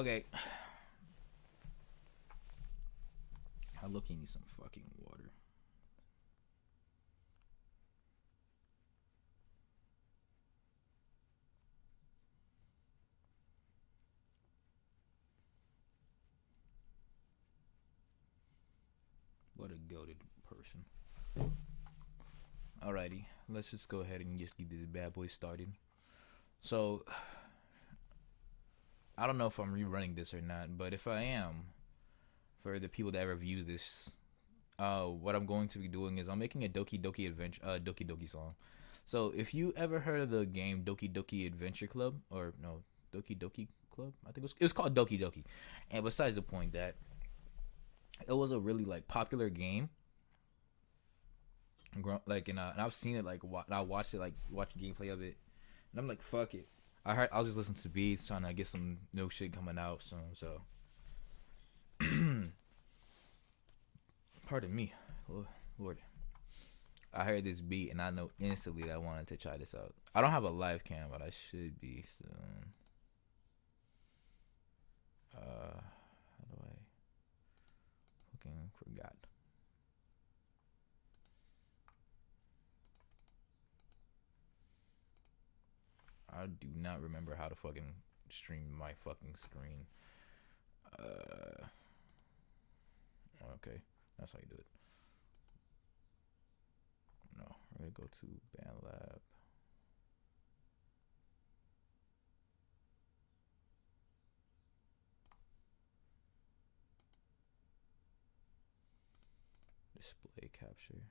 Okay. I look, you need some fucking water. What a goated person. Alrighty, let's just go ahead and just get this bad boy started. So, I don't know if I'm rerunning this or not, but if I am, for the people that ever view this, what I'm going to be doing is I'm making a Doki Doki Adventure, Doki Doki song. So if you ever heard of the game Doki Doki Adventure Club, or no, Doki Doki Club, I think it was called Doki Doki. And besides the point that it was a really like popular game, like and I've seen it like I watched it like watch gameplay of it, and I'm like fuck it. I was just listening to beats trying to get some new shit coming out soon. So pardon me, Lord. I heard this beat and I know instantly that I wanted to try this out. I don't have a live cam, but I should be soon. How do I fucking forgot? I do not remember how to fucking stream my fucking screen. Okay, that's how you do it. No, we're gonna go to BandLab. Display capture.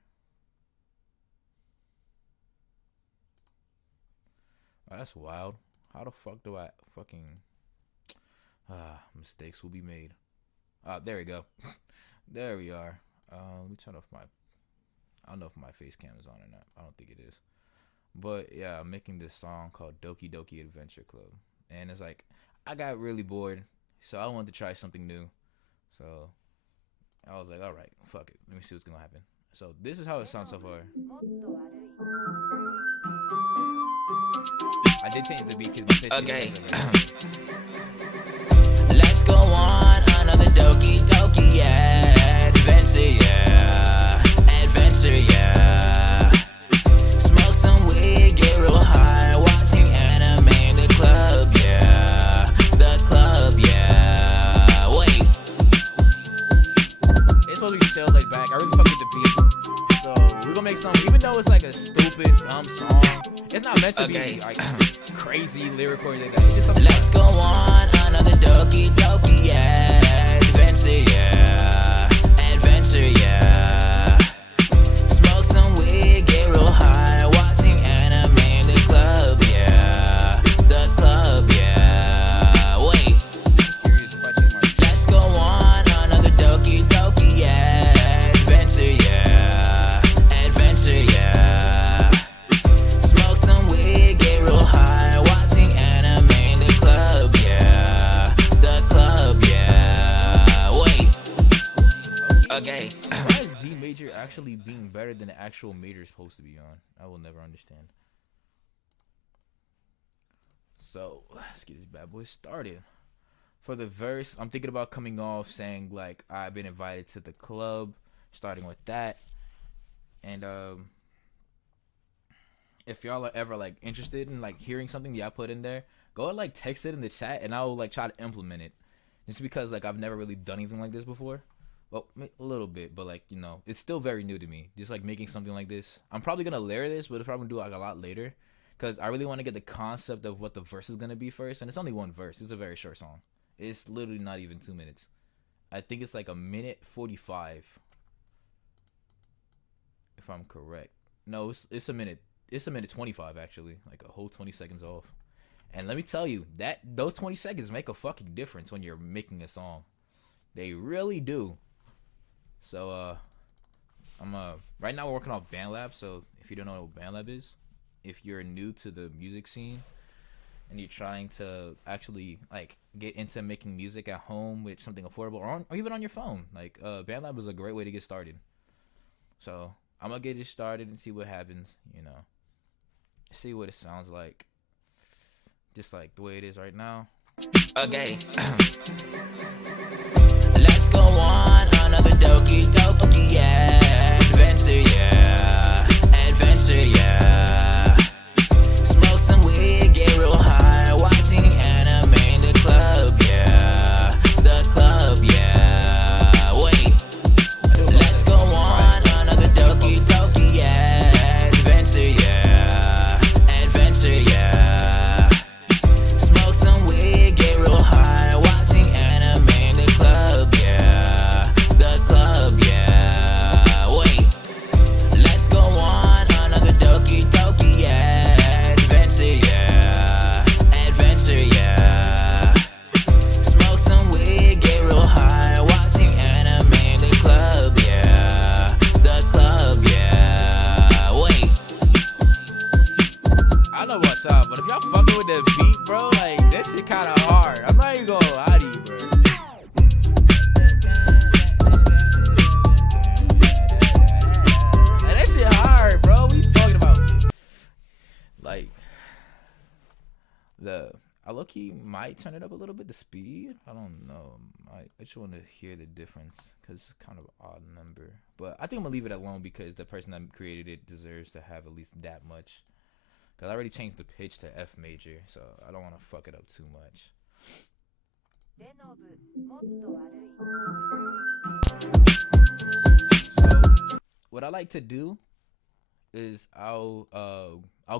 Oh, that's wild. How the fuck do I fucking mistakes will be made. There we go. There we are. Let me turn off my. I don't know if my face cam is on or not. I don't think it is. But yeah, I'm making this song called Doki Doki Adventure Club, and it's like I got really bored, so I wanted to try something new. So I was like, all right, fuck it. Let me see what's gonna happen. So this is how it sounds so far. I did change the beat because my pitch. Okay. Let's go on another Doki Doki adventure, yeah. Adventure, yeah. Smoke some weed, get real high, watching anime in the club, yeah. The club, yeah. Wait. It's supposed to be chill, laid back. I really fuck with the beat. So we're gonna make some, even though it's like a stupid, dumb song, it's not meant to be like crazy lyrical or anything like that. It's just Let's go on another Doki Doki adventure, yeah. Adventure, yeah. Smoke some weed, get real high, watching anime in the club, yeah. The club, yeah. Wait. Let's go on another Doki Doki adventure, yeah. Adventure, yeah. Smoke some weed, get real high, watching anime in the club, yeah. The club, yeah. Wait. Okay. why is D major actually being better than the actual major is supposed to be on? I will never understand. So let's get this bad boy started. For the verse, I'm thinking about coming off saying like I've been invited to the club, starting with that, and if y'all are ever like interested in like hearing something that I put in there, go and like text it in the chat, and I'll like try to implement it. Just because like I've never really done anything like this before. Well, a little bit, but like it's still very new to me. Just like making something like this, I'm probably gonna layer this, but I'm probably gonna do like a lot later, because I really want to get the concept of what the verse is gonna be first. And it's only one verse. It's a very short song. It's literally not even 2 minutes. I think it's like a minute 45, if I'm correct. No, it's a minute. It's a minute 25 actually, like a whole 20 seconds off. And let me tell you that those 20 seconds make a fucking difference when you're making a song. They really do. So I'm right now we're working on BandLab. So if you don't know what BandLab is, if you're new to the music scene and you're trying to actually like get into making music at home with something affordable, or even on your phone, like BandLab is a great way to get started. So I'm gonna get it started and see what happens. See what it sounds like, just like the way it is right now. Okay. Let's go on another Doki Doki adventure, yeah. Adventure, yeah. Smoke some weed, get real high, watching anime in the club, yeah. The club, yeah. Wait. Let's go on another Doki Doki adventure, yeah. Adventure, yeah. Smoke some weed, get real high, watching anime in the club, yeah. The club, yeah. Wait. Let's go on another Doki Doki adventure, yeah. Adventure, yeah. Smoke some weed, get real high, watching anime in the club, yeah. The club, yeah. Wait. I don't know about y'all, but if y'all fucking with that beat, bro, like that shit kind of hard. I'm not even gonna lie to you, bro. Like, that shit hard, bro. What you talking about? Like I low key might turn it up a little bit, the speed. I don't know. I just want to hear the difference because it's kind of an odd number. But I think I'm gonna leave it alone because the person that created it deserves to have at least that much. Cause I already changed the pitch to F major, so I don't want to fuck it up too much. So what I like to do is I'll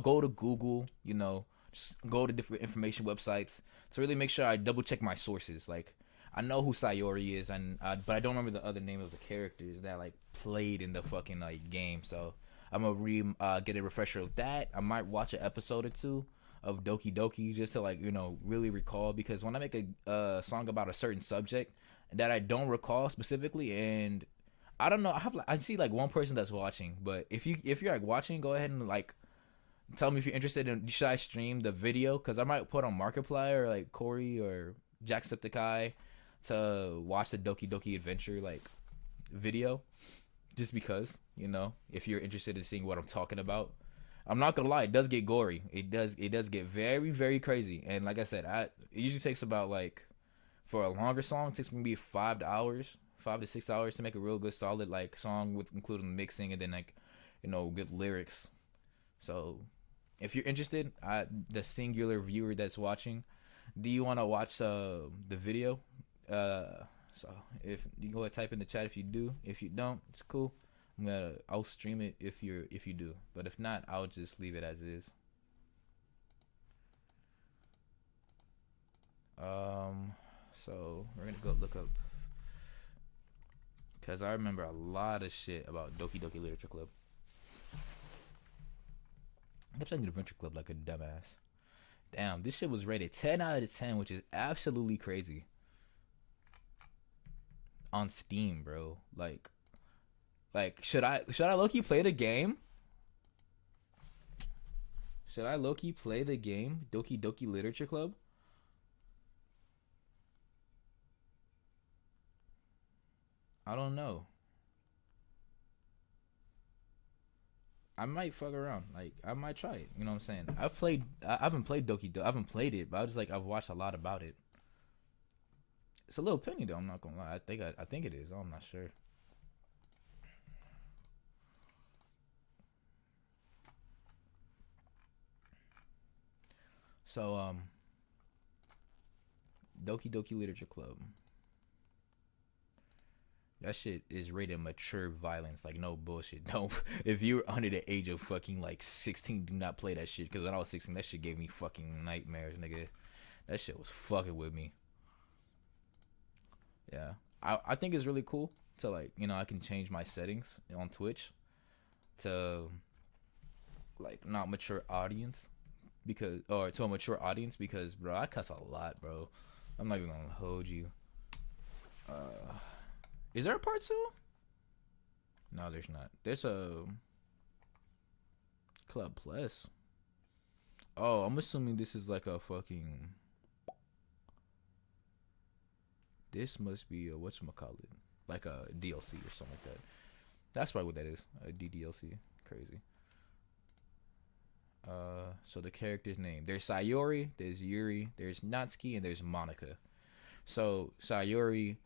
go to Google, you know, just go to different information websites to really make sure I double check my sources. Like I know who Sayori is, and but I don't remember the other name of the characters that like played in the fucking like game. So I'm gonna get a refresher of that. I might watch an episode or two of Doki Doki just to like, you know, really recall, because when I make a song about a certain subject that I don't recall specifically, and I don't know, I see like one person that's watching, but if you're like watching, go ahead and like tell me if you're interested in, should I stream the video, because I might put on Markiplier or like Corey or Jacksepticeye to watch the Doki Doki Adventure like video, just because, you know, if you're interested in seeing what I'm talking about. I'm not gonna lie, it does get gory. It does get very, very crazy. And like I said, it usually takes about like, for a longer song, it takes maybe 5 to 6 hours to make a real good solid like song with including mixing and then like, you know, good lyrics. So if you're interested, the singular viewer that's watching, do you want to watch the video? So if you go ahead, type in the chat if you do. If you don't, it's cool. I'll stream it if you do. But if not, I'll just leave it as is. So we're gonna go look up, because I remember a lot of shit about Doki Doki Literature Club. I kept saying Adventure Club like a dumbass. Damn, this shit was rated 10 out of 10, which is absolutely crazy. On Steam, bro. Like should I low-key play the game? Should I low-key play the game, Doki Doki Literature Club? I don't know. I might fuck around. Like I might try it. You know what I'm saying? I haven't played Doki Doki. I haven't played it, but I was like, I've watched a lot about it. It's a little penny though. I'm not gonna lie. I think it is. I'm not sure. So Doki Doki Literature Club. That shit is rated mature violence, like no bullshit. Don't, if you're under the age of fucking like 16, do not play that shit. Because when I was 16, that shit gave me fucking nightmares, nigga. That shit was fucking with me. Yeah, I think it's really cool to like, you know, I can change my settings on Twitch to like not mature audience, because, or to a mature audience, because bro, I cuss a lot, bro. I'm not even gonna hold you. Is there a part 2? No, there's not. There's a Club Plus. Oh, I'm assuming this is like a fucking. This must be a whatchamacallit, like a DLC or something like that. That's probably what that is. A DDLC. Crazy. So the character's name. There's Sayori, there's Yuri, there's Natsuki, and there's Monica. So Sayori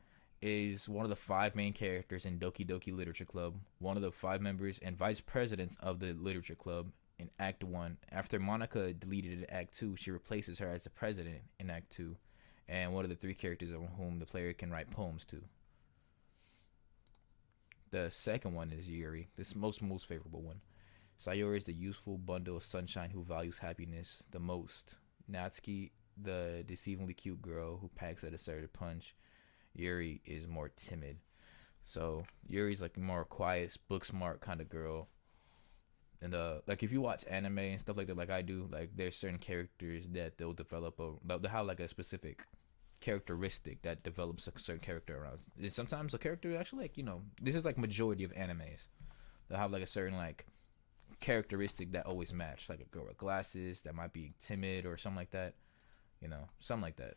is one of the five main characters in Doki Doki Literature Club, one of the five members and vice presidents of the Literature Club in Act 1. After Monica deleted in Act 2, she replaces her as the president in Act 2, and one of the three characters of whom the player can write poems to. The second one is Yuri, this most favorable one. Sayori is the youthful bundle of sunshine who values happiness the most. Natsuki, the deceivingly cute girl who packs at a certain punch. Yuri is more timid. So Yuri's like more quiet, book smart kind of girl. And like if you watch anime and stuff like that, like I do, like there's certain characters that they'll develop they'll have like a specific characteristic that develops a certain character around. And sometimes a character actually like this is like majority of animes. They'll have like a certain like characteristic that always match, like a girl with glasses that might be timid or something like that, something like that.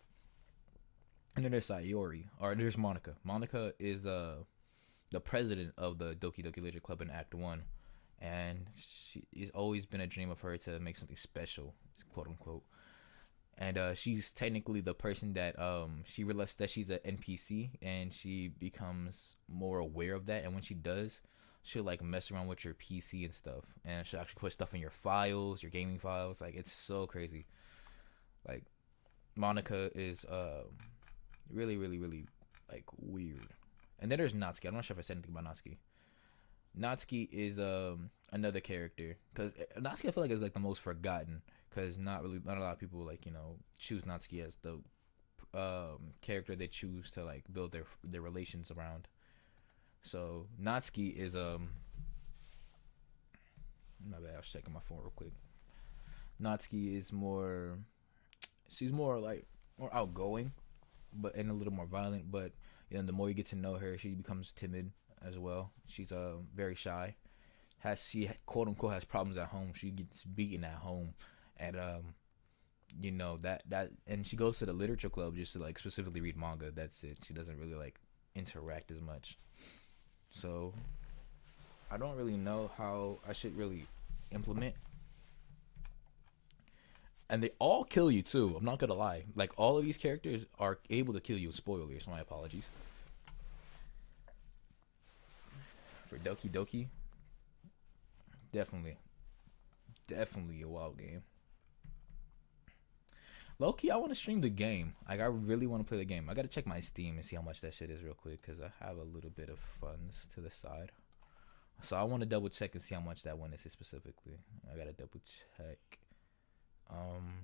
And then there's Sayori, or there's Monica. Monica is the president of the Doki Doki Literature Club in Act 1, and it's always been a dream of her to make something special, quote unquote. And she's technically the person that she realizes that she's an NPC, and she becomes more aware of that. And when she does, she'll like mess around with your PC and stuff, and she'll actually put stuff in your files, your gaming files. Like it's so crazy. Like Monica is really, really, really like weird. And then there's Natsuki. I'm not sure if I said anything about Natsuki. Natsuki is another character, because Natsuki I feel like is like the most forgotten, because not a lot of people like choose Natsuki as the character they choose to like build their relations around. So Natsuki is my bad, I was checking my phone real quick. Natsuki is she's more outgoing, but and a little more violent. But the more you get to know her, she becomes timid as well. She's very shy. She quote unquote has problems at home. She gets beaten at home, and that and she goes to the literature club just to like specifically read manga. That's it. She doesn't really like interact as much. So I don't really know how I should really implement. And they all kill you too. I'm not gonna lie. Like all of these characters are able to kill you. Spoilers. My apologies. For Doki Doki, definitely a wild game. Low-key, I want to stream the game. Like I really want to play the game. I gotta check my Steam and see how much that shit is real quick, because I have a little bit of funds to the side. So I want to double check and see how much that one is specifically. I gotta double check.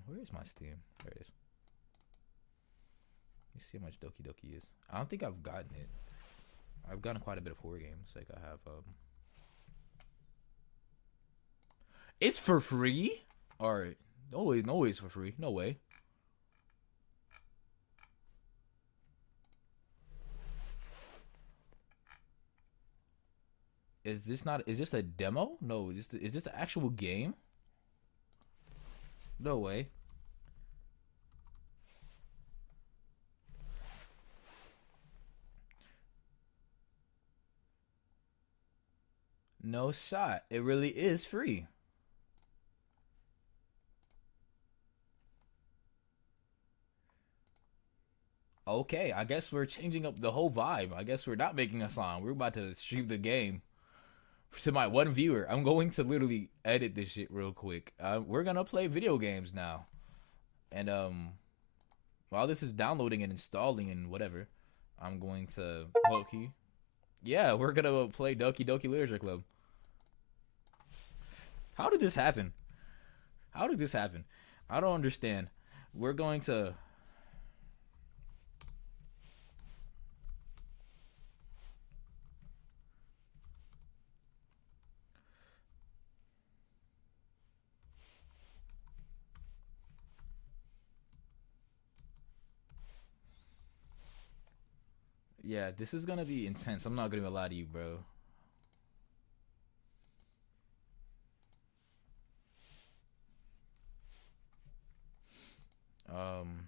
Where is my Steam? There it is. Let me see how much Doki Doki is. I don't think I've gotten it. I've gotten quite a bit of horror games. Like I have It's for free? Alright. No way it's for free. No way. Is this a demo? No, is this the actual game? No way. No shot. It really is free. Okay, I guess we're changing up the whole vibe. I guess we're not making a song. We're about to stream the game to my one viewer. I'm going to literally edit this shit real quick. We're gonna play video games now, and while this is downloading and installing and whatever, I'm going to Loki. Yeah, we're gonna play Doki Doki Literature Club. How did this happen? How did this happen? I don't understand. We're going to. Yeah, this is gonna be intense. I'm not gonna lie to you, bro. Um,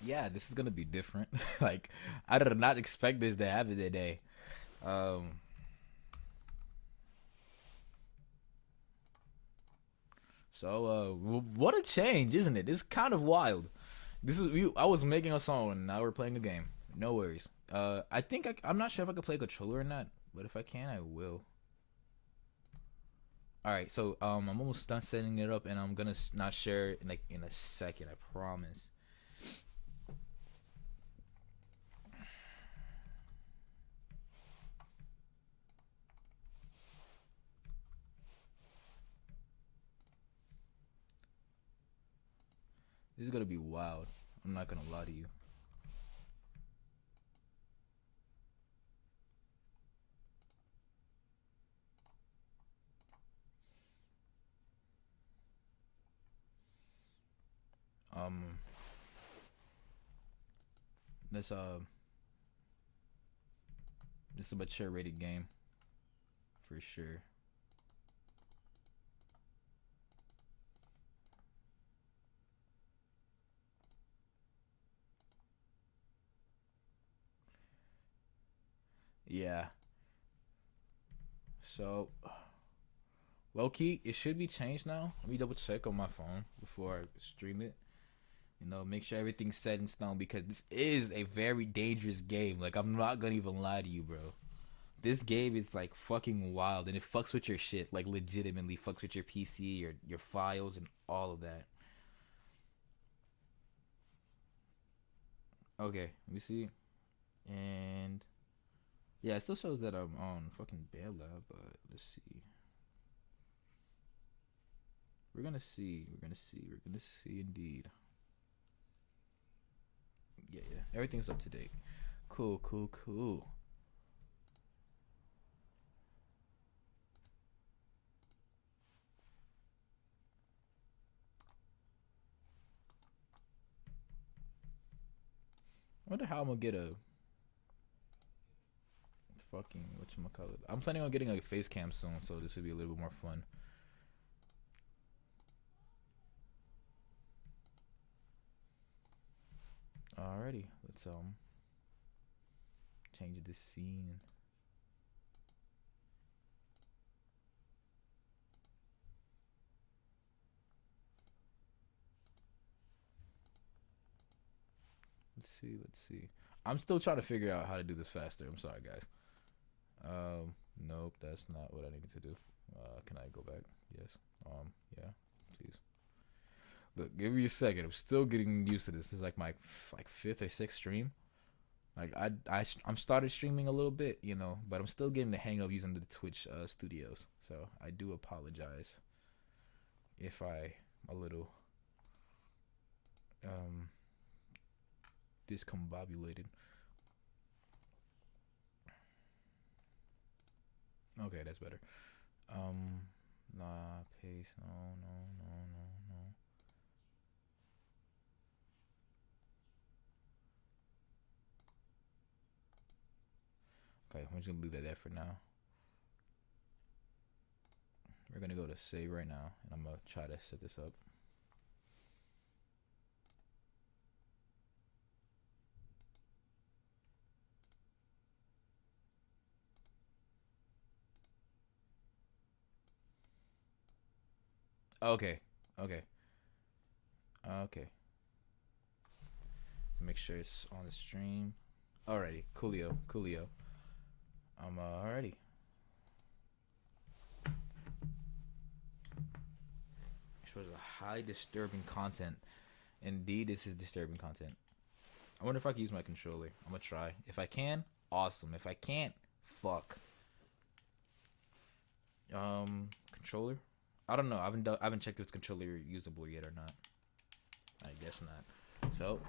yeah, this is gonna be different. Like, I did not expect this to happen today. Um, what a change, isn't it? It's kind of wild. I was making a song and now we're playing a game. No worries. I think I'm not sure if I can play a controller or not, but if I can, I will. All right, so I'm almost done setting it up, and I'm gonna not share it in a second. I promise. This is gonna be wild. I'm not gonna lie to you. Um, this this is a mature rated game for sure. Yeah. So, low key, it should be changed now. Let me double check on my phone before I stream it. You know, make sure everything's set in stone because this is a very dangerous game. Like, I'm not gonna even lie to you, bro. This game is like fucking wild and it fucks with your shit. Like, legitimately fucks with your PC, your files, and all of that. Okay, let me see. And yeah, it still shows that I'm on fucking Band Lab, but let's see. We're gonna see. We're gonna see indeed. Yeah. Everything's up to date. Cool. I wonder how I'm gonna get a fucking whatchamacallit. I'm planning on getting a face cam soon, so this would be a little bit more fun. Alrighty, let's change this scene. Let's see. I'm still trying to figure out how to do this faster. I'm sorry, guys. Nope, that's not what I needed to do. Can I go back? Yes. Yeah, please. Look, give me a second. I'm still getting used to this. This is like my fifth or sixth stream. Like I'm started streaming a little bit, you know, but I'm still getting the hang of using the Twitch studios. So I do apologize if I'm a little discombobulated. Okay, that's better. Nah, paste. No. Okay, I'm just gonna leave that there for now. We're gonna go to save right now, and I'm gonna try to set this up. Okay. Make sure it's on the stream. Alrighty, coolio. Alrighty. This was a high disturbing content. Indeed, this is disturbing content. I wonder if I can use my controller. I'm gonna try. If I can, awesome. If I can't, fuck. Controller? I don't know. I haven't checked if it's controller usable yet or not. I guess not. So,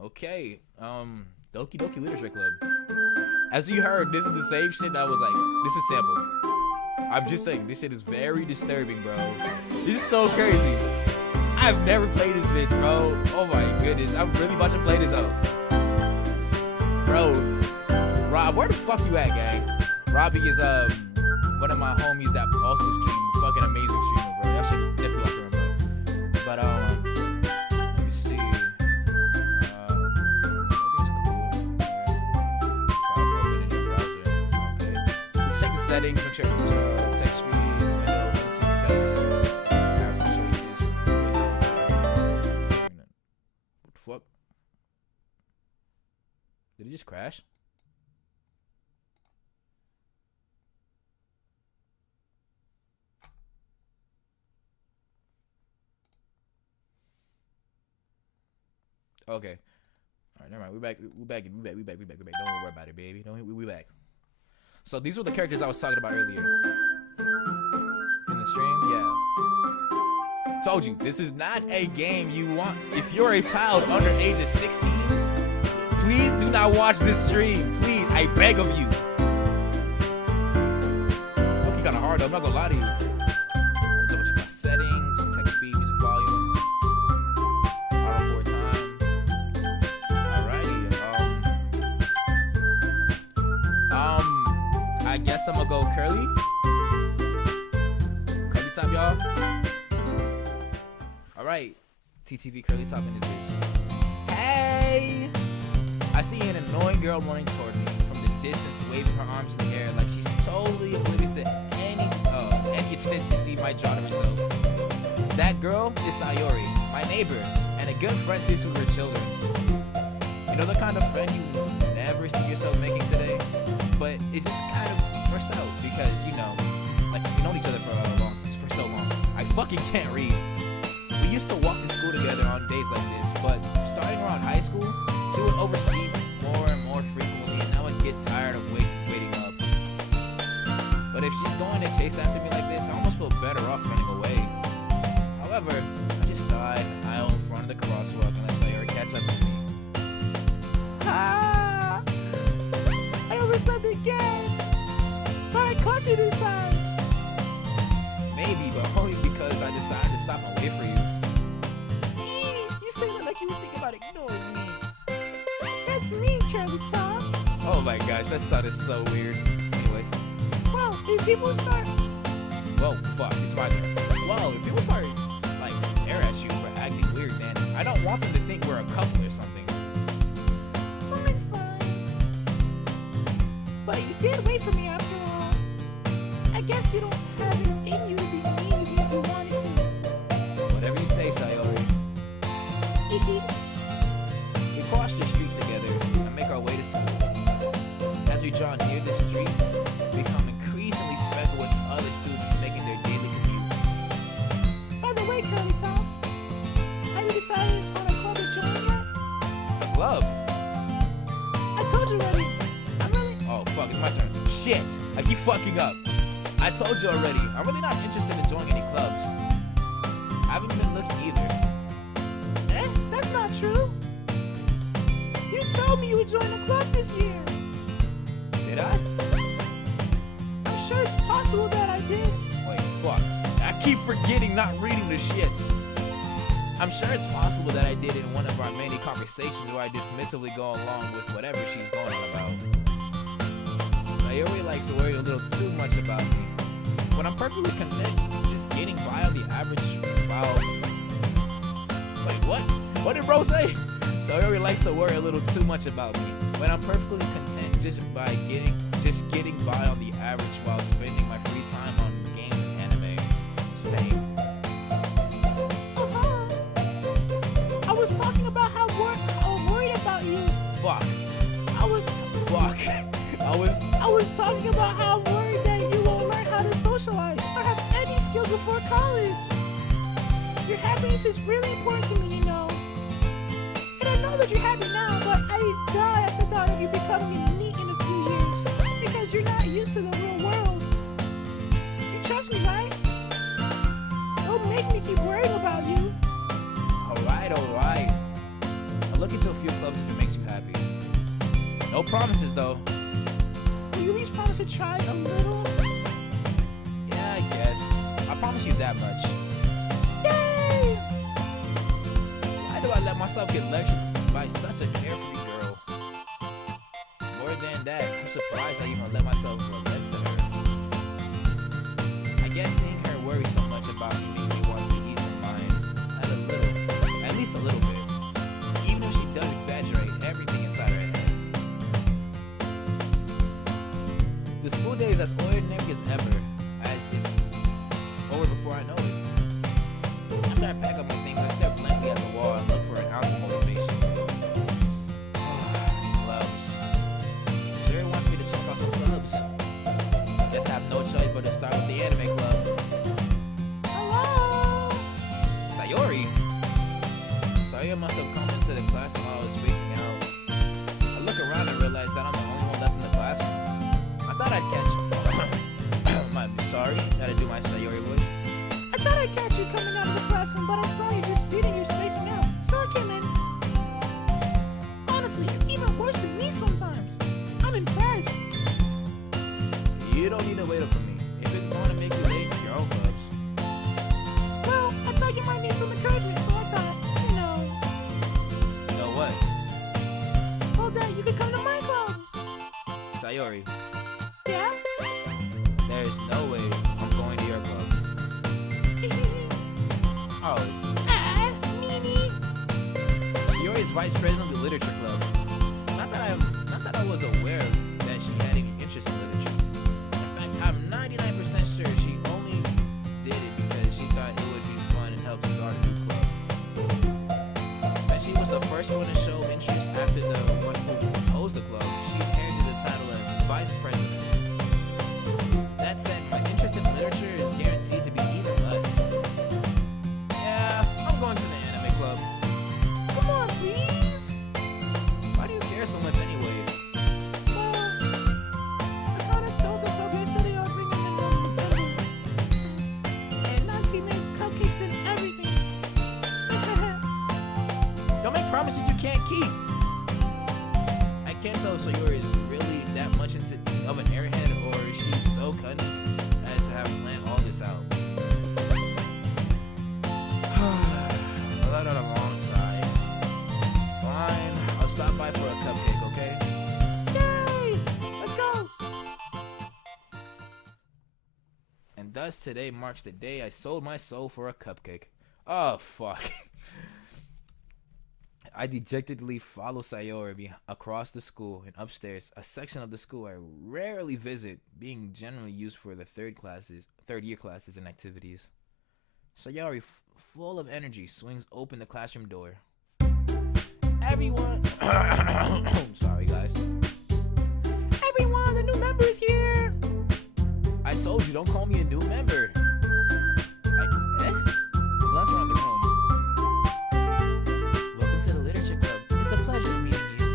okay. Doki Literature Club. As you heard, this is the same shit that was like. This is sample. I'm just saying, this shit is very disturbing, bro. This is so crazy. I've never played this bitch, bro. Oh my goodness, I'm really about to play this out, bro. Rob, where the fuck you at, gang? Robbie is one of my homies that also stream. Fucking amazing streamer, bro. Y'all should definitely like him, bro. But let me see. Everything's cool. What the fuck? Did it just crash? Okay. All right, never mind. We back. We back. Don't worry about it, baby. We back. So these were the characters I was talking about earlier in the stream. Yeah. Told you, this is not a game you want. If you're a child under age of 16, please do not watch this stream. Please, I beg of you. It's looking kind of hard though. I'm not gonna lie to you. Double check my settings, text speed, music volume. R4 time. Alrighty. I guess I'm gonna go curly. Curly top, y'all. Alright. TTV curly top in this bitch. Hey! I see an annoying girl running toward me from the distance, waving her arms in the air like she's totally oblivious to any attention she might draw to herself. That girl is Sayori, my neighbor, and a good friend since we were children. You know the kind of friend you never see yourself making today? But it just kind of works out because, you know, like we've known each other for so long. I fucking can't read. We used to walk to school together on days like this, but starting around high school, she would oversee more and more frequently, and I would get tired of waiting up. But if she's going to chase after me like this, I almost feel better off running away. However, I just saw an aisle in front of the crosswalk, and I saw her catch up with me. Ah! I overslept again! But I caught you this time! Maybe, but only because I decided to stop and wait for you. You say that like you would think about ignoring me. That's me, Curly Top. Oh my gosh, that sounded so weird. Anyways. Well, if people start... Whoa, fuck, it's my turn. Well, if people start, like, stare at you for acting weird, man, I don't want them to think we're a couple or something. Fine. But you did wait for me after all. I guess you don't have it in you to be mean if you wanted to. Whatever you say, Sayori. We cross the street together and make our way to school. As we draw near the streets, we become increasingly speckled with other students making their daily commute. By the way, Curly Top, have you decided on a club to join yet? A club? I told you already. I'm really... Oh, fuck, it's my turn. Shit, I keep fucking up. I told you already, I'm really not interested in joining any clubs. I haven't been looking either. That's not true. You told me you would join a club this year. Did I? I'm sure it's possible that I did. Wait, fuck. I keep forgetting not reading the shits. I'm sure it's possible that I did in one of our many conversations where I dismissively go along with whatever she's going on about. Sayori likes to worry a little too much about me. When I'm perfectly content just getting by on the average Wait, what? What did bro say? Sayori likes to worry a little too much about me. When I'm perfectly content just getting by on the average while spending my free time on games and anime. Same. I was talking about how worried about you. Fuck. I was talking about how worried that you won't learn how to socialize or have any skills before college. Your happiness is really important to me, you know. And I know that you're happy now, but I die at the thought of you becoming a NEET in a few years because you're not used to the real world. You trust me, right? Don't make me keep worrying about you. Alright. I'll look into a few clubs if it makes you happy. No promises, though. Will you at least promise to try a little? Yeah, I guess. I promise you that much. Yay! Why do I let myself get lectured by such a carefree girl? More than that, I'm surprised I even let myself relent to her. I guess seeing her worry so much about me makes me want to ease her mind at least a little bit. Even if she does exaggerate everything inside her head. The school day is as ordinary as ever, as it's over before I know After I pack up my things, I stare blankly at the wall and look for an ounce of motivation. Clubs. Sayori wants me to check out some clubs. Guess I have no choice but to start with the anime club. Hello? Sayori? Sayori must have come into the class while I was spacing out. I look around and realize that I'm the only one left in the classroom. I thought I'd catch sorry, gotta do my Sayori voice. I thought I'd catch you coming out of the classroom, but I saw you just sitting here spacing out, so I came in. Honestly, you're even worse than me sometimes. I'm impressed. You don't need to wait up for me. If it's going to make you late, your own clubs. Well, I thought you might need some encouragement, so I thought, You know what? Well, then you could come to my club. Sayori, Yeah? there's no way I'm going to your club. Oh, Mimi. Sayori's vice president of the literature club. Not that I was aware that she had any interest in literature. In fact, I'm 99% sure she only did it because she thought it would be fun and help start a new club. Since she was the first one to show interest after the one who proposed the club, she inherited the title as vice president. That said, my interest in literature is guaranteed to be even less. Yeah, I'm going to the anime club. Come on, please. Why do you care so much anyway? Well, I thought it's so good that yesterday I'll bring in the number. And Nancy made cupcakes and everything. Don't make promises you can't keep. I can't tell if Sayori is really that much of an airhead or she's so cunning as to have planned all this out. I let out a long sigh. Fine, I'll stop by for a cupcake, okay? Yay! Let's go. And thus today marks the day I sold my soul for a cupcake. Oh, fuck. I dejectedly follow Sayori across the school and upstairs, a section of the school I rarely visit, being generally used for the third year classes and activities. Sayori, full of energy, swings open the classroom door. Everyone, sorry guys. Everyone, the new member is here. I told you, don't call me a new member. Glance around the room. Welcome to the literature club. It's a pleasure meeting you.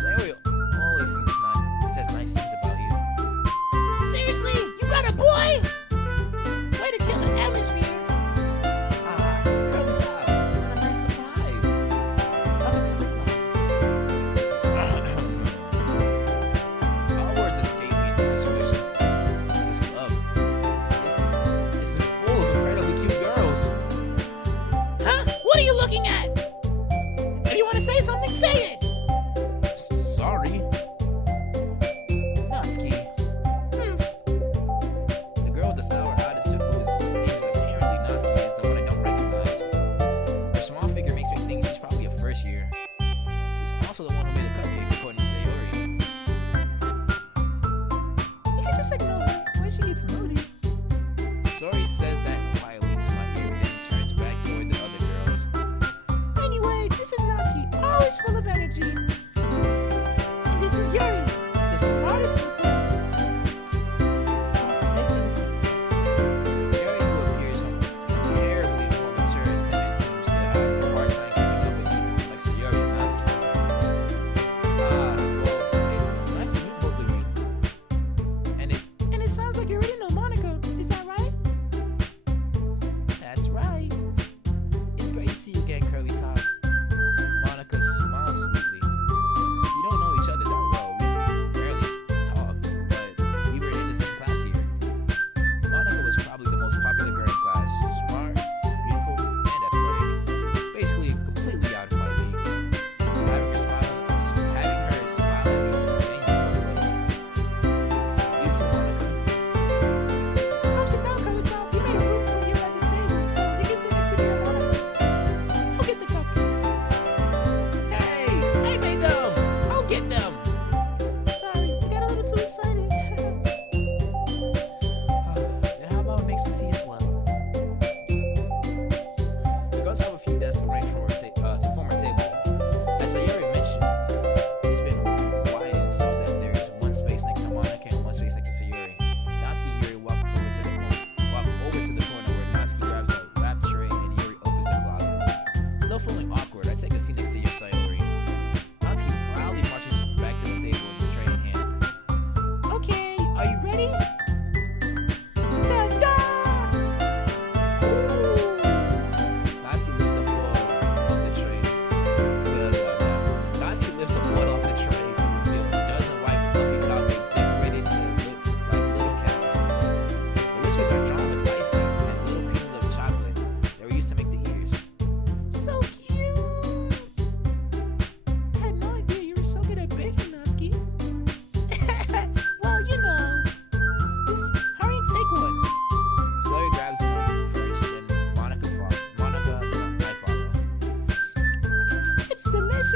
Sayori always says nice things about you. Seriously, you got a boy? Way to kill the atmosphere. Couldn't tell. What a nice surprise. Welcome to the club. All words escape me in this situation. This club.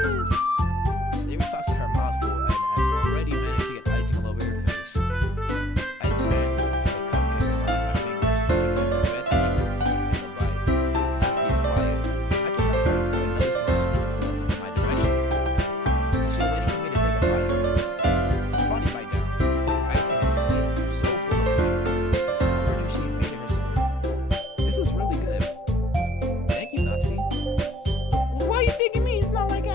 delicious. Sayori talks to her mouthful and has already managed to get icing all over her face. I turn the cupcake around my fingers, thinking that the best angle is to take a bite. Natsuki is quiet. I can't help her, but notice she's sneaking glances in my direction. Is she waiting for me to take a bite? I finally bite down. Icing is sweet, so full of flavor. I wonder if she made it herself. This is really good. Thank you, Natsuki. Why are you thinking me? It's not like I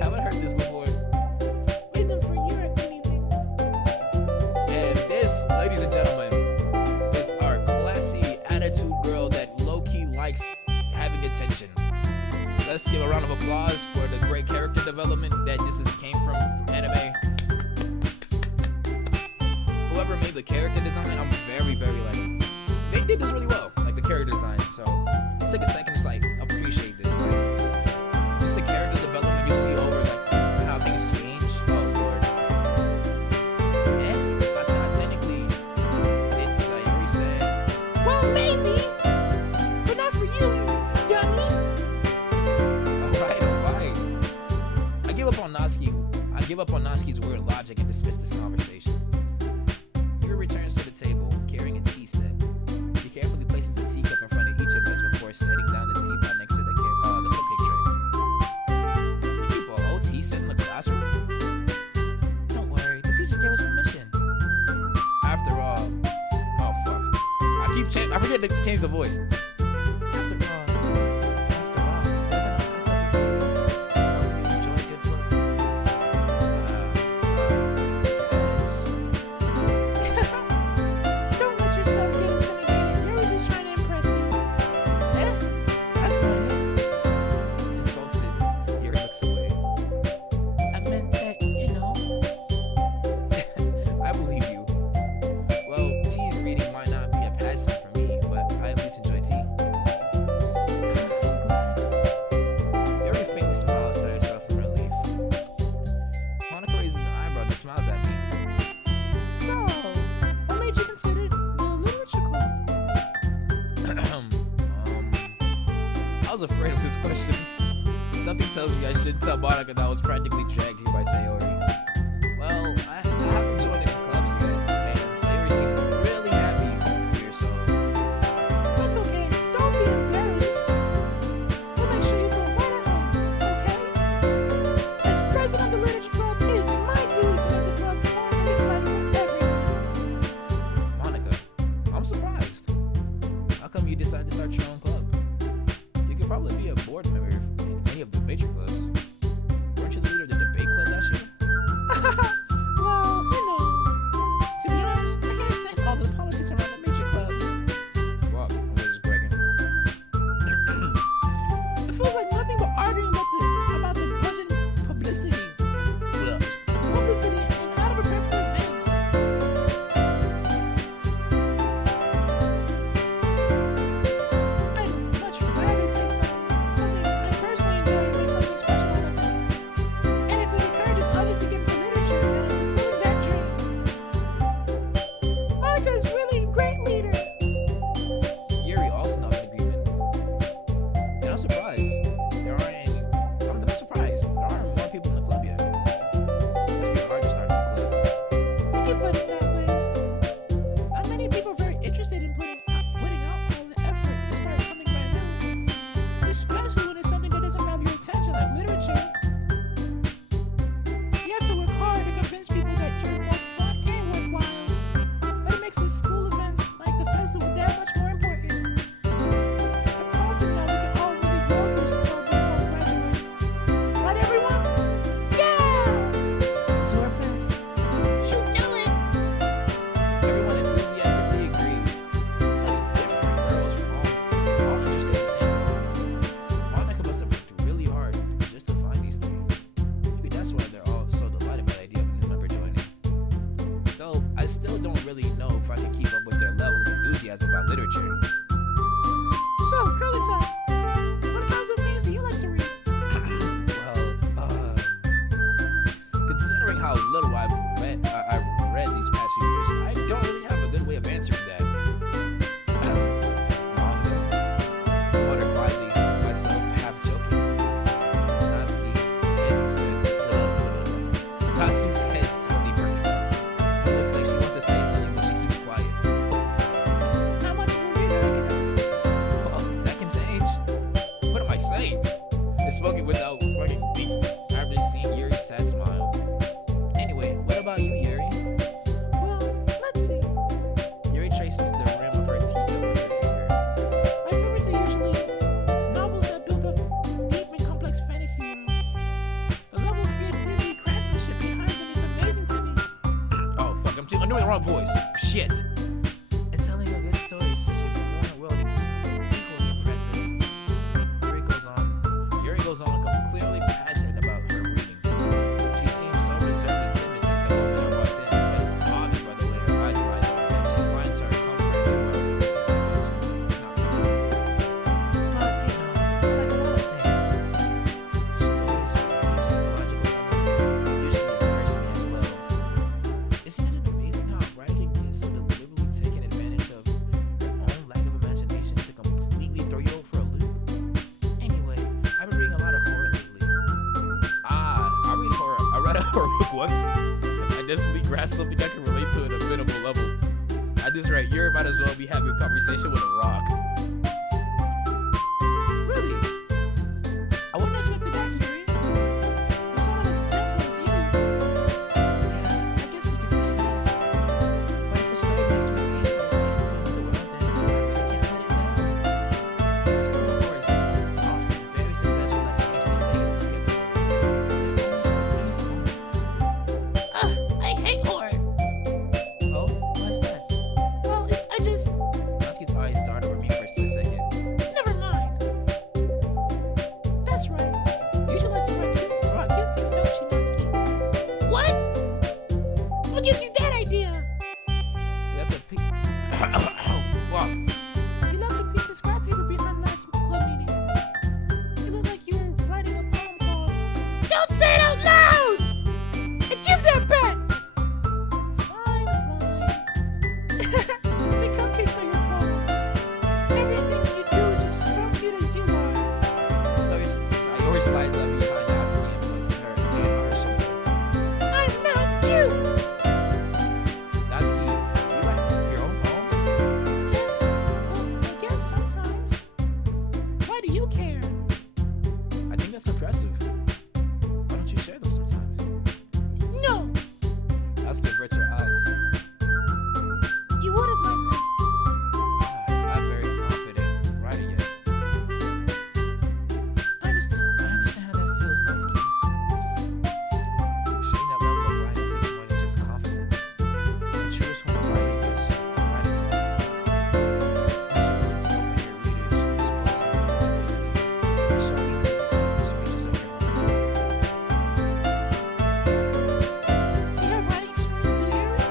Haven't heard this before. made them for you or anything. And this, ladies and gentlemen, is our classy attitude girl that low-key likes having attention. Let's give a round of applause for the great character development that came from anime. Whoever made the character design, I'm very, very like, they did this really well, like the character design. So take a second to like appreciate this. Like, just the character development you see over like how things change. Oh lord. I thought technically it's Sayori said. Well, maybe, but not for you, you dummy. Alright. I give up on Natsuki's weird logic and dismiss this conversation. Yuri returns to the table carrying a tea set. She carefully places a teacup in front of each of us before setting down the teapot next to the cupcake tray. You keep a whole tea set in the classroom? Don't worry, the teacher gave us permission. After all, oh fuck. I forget to change the voice. After all, wasn't a hot cup of tea helping you enjoy good book? Don't let yourself get intimidated. Yuri was just trying to impress you. That's not it. Insulted, Yuri looks away. I meant that, you know. I believe you. Well, tea and reading might not be a pastime for me, but I at least enjoy tea. Yuri faintly smiles to herself in relief. Monica raises an eyebrow and smiles at me. So, what made you consider the literature club? I was afraid of this question. Something tells me I shouldn't tell Monica that I was practically dragged here by Sayori. Well, I haven't joined any clubs yet, and Sayori seemed really happy here, so That's okay. Don't be embarrassed. We'll make sure you feel right at home, okay? As president of the literature club, it's my duty to make the club fun and exciting for everyone. Monica, I'm surprised. How come you decided to start your own club? You could probably be a board member in any of the major clubs. Weren't you the leader of the debate club last year? Well, you know, to be honest, I can't stand all the politics around the major clubs. Fuck, I'm just bragging. It feels like nothing but arguing about the budget, publicity, and how to prepare for events. I'd much rather take something I personally enjoy and make something special out of it. And if it encourages others to get into literature, then I'm fulfilling that dream. Monica is really a great leader. Yuri also nods in agreement. And I'm surprised. I'm surprised. There aren't more people in the club yet. Must be hard to start a new club. You can put it that way. Not many people are very interested in putting out all the effort to start something brand new, especially when it's something that doesn't grab your attention, like literature. You have to work hard to convince people that you're both fun and worthwhile, but it makes the school events like the festival that much more important. I'm confident that we can all really grow this club before we graduate. Right, everyone? Yeah! Do our best. You know it! Everyone enthusiastically agrees. Such different girls from home, all interested in the same goal. Monica must have worked really hard just to find these three. Maybe that's why they're all so delighted by the idea of a new member joining. Though I still don't really know if I can keep up with their level of enthusiasm about literature. So, curly time. What kinds of things do you like to read? Well, considering how little I've read these past few years, I don't really have a good way of answering that. Manga. I wonder quietly myself, half joking. simply grasp something I can relate to at a minimal level. At this rate, you might as well be having a conversation with a rock. Really? I wouldn't expect that, Yuri. For someone as gentle as you. Yeah, I guess you could say that. But if a story makes me think or takes me to another world, then I really can't let it down. So horror is often very successful at changing the way you look at the world. If only for a brief moment. I hate horror. Oh, why is that? Well, I just... Natsuki's eyes darted over me for a split second. Never mind. That's right. You should like to rock cute things, don't you, Natsuki? What? What gives you that idea? You have to pick. Fuck. You left a piece of scrap paper behind last club meeting. You look like you were writing a poem called Don't Say It Out Loud! And give that back! Fine. The cupcakes are your poems. Everything you do is just so cute as you are. So Sayori slides up behind Natsuki and puts her hand on her shoulder. I'm not cute! Natsuki, you write your own poems? Well, I guess sometimes. Why do you care? I think that's impressive. Why don't you share them sometimes? No! Natsuki averts her eyes. You wouldn't like that. I'm not very confident writing yet. I understand how that feels, Natsuki. Sharing that level of writing takes more than just confidence. The truest form of writing is writing to myself. Once you're willing to open your readers, you're exposed to your vulnerability and showing them the deepest reaches of your mind. Do you have writing experience too, Yuri?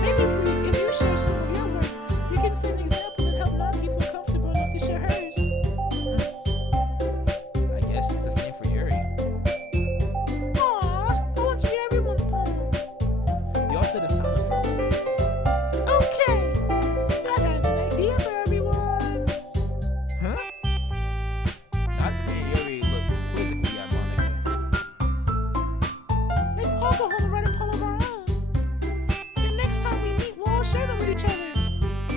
Maybe if you share some of your work, you can set an example and help Natsuki feel comfortable enough to share hers. I guess it's the same for Yuri. Aw, I want to read everyone's poem. You all sit in silence for a moment. Okay, I have an idea for everyone. Huh? Natsuki and Yuri look quizzically at Monica. Let's all go home and write a poem of our own. The next time we meet, we'll all share them with each other.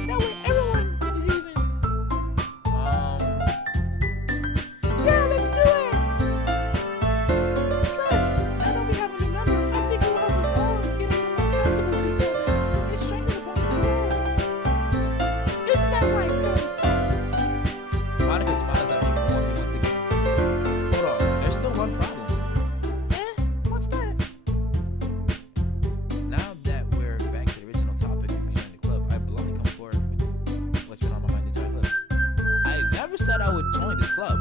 That way everyone is even. Yeah, let's do it! Plus, now that we have a new number, I think it will help us all get a little more comfortable with each other and strengthen the bond of the club. Isn't that right, girly time? Monica smiles at me warmly once again. Hold on, there's still one problem. What's that? Now that we're back to the original topic of me joining the club, I bluntly come forward with what's been on my mind the entire club. I never said I would join this club.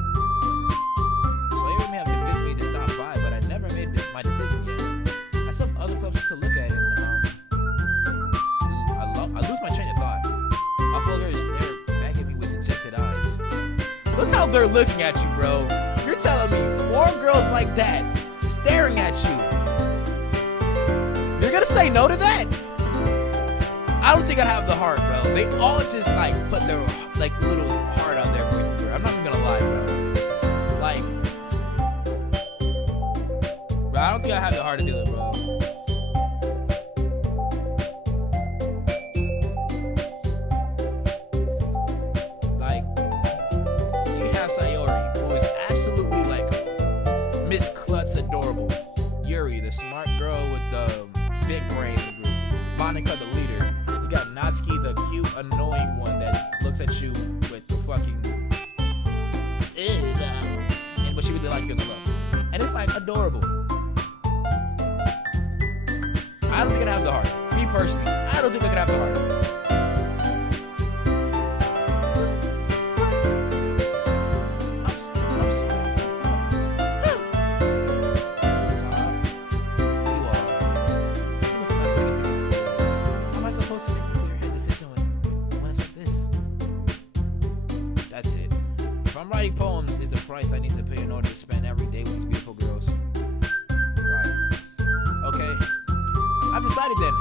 Sayori may have convinced me to stop by, but I never made my decision yet. I still have other clubs to look at, and I lose my train of thought. My fellow girls stare back at me with dejected eyes. Look how they're looking at you, bro. You're telling me 4 girls like that staring at you. You're gonna say no to that? I don't think I'd have the heart, bro. They all just like put their like little heart out there for you, bro. I'm not even gonna lie, bro. Like, bro, I don't think I have the heart to do it, bro. Like, you have Sayori, who is absolutely like Miss Klutz adorable. Yuri, the smart girl with the big brain in the group. Monica, the leader. You got Natsuki, the cute, annoying one that looks at you with the fucking and but she really like you in the love. And it's like adorable. I don't think I'd have the heart. Me personally, I don't think I could have the heart. Writing poems is the price I need to pay in order to spend every day with these beautiful girls. Right. Okay. I've decided then.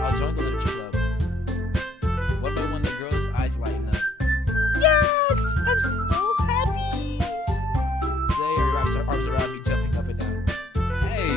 I'll join the literature club. One by one, the girls' eyes lighten up. Yes! I'm so happy! Sayori wraps her arms around me, jumping up and down. Hey!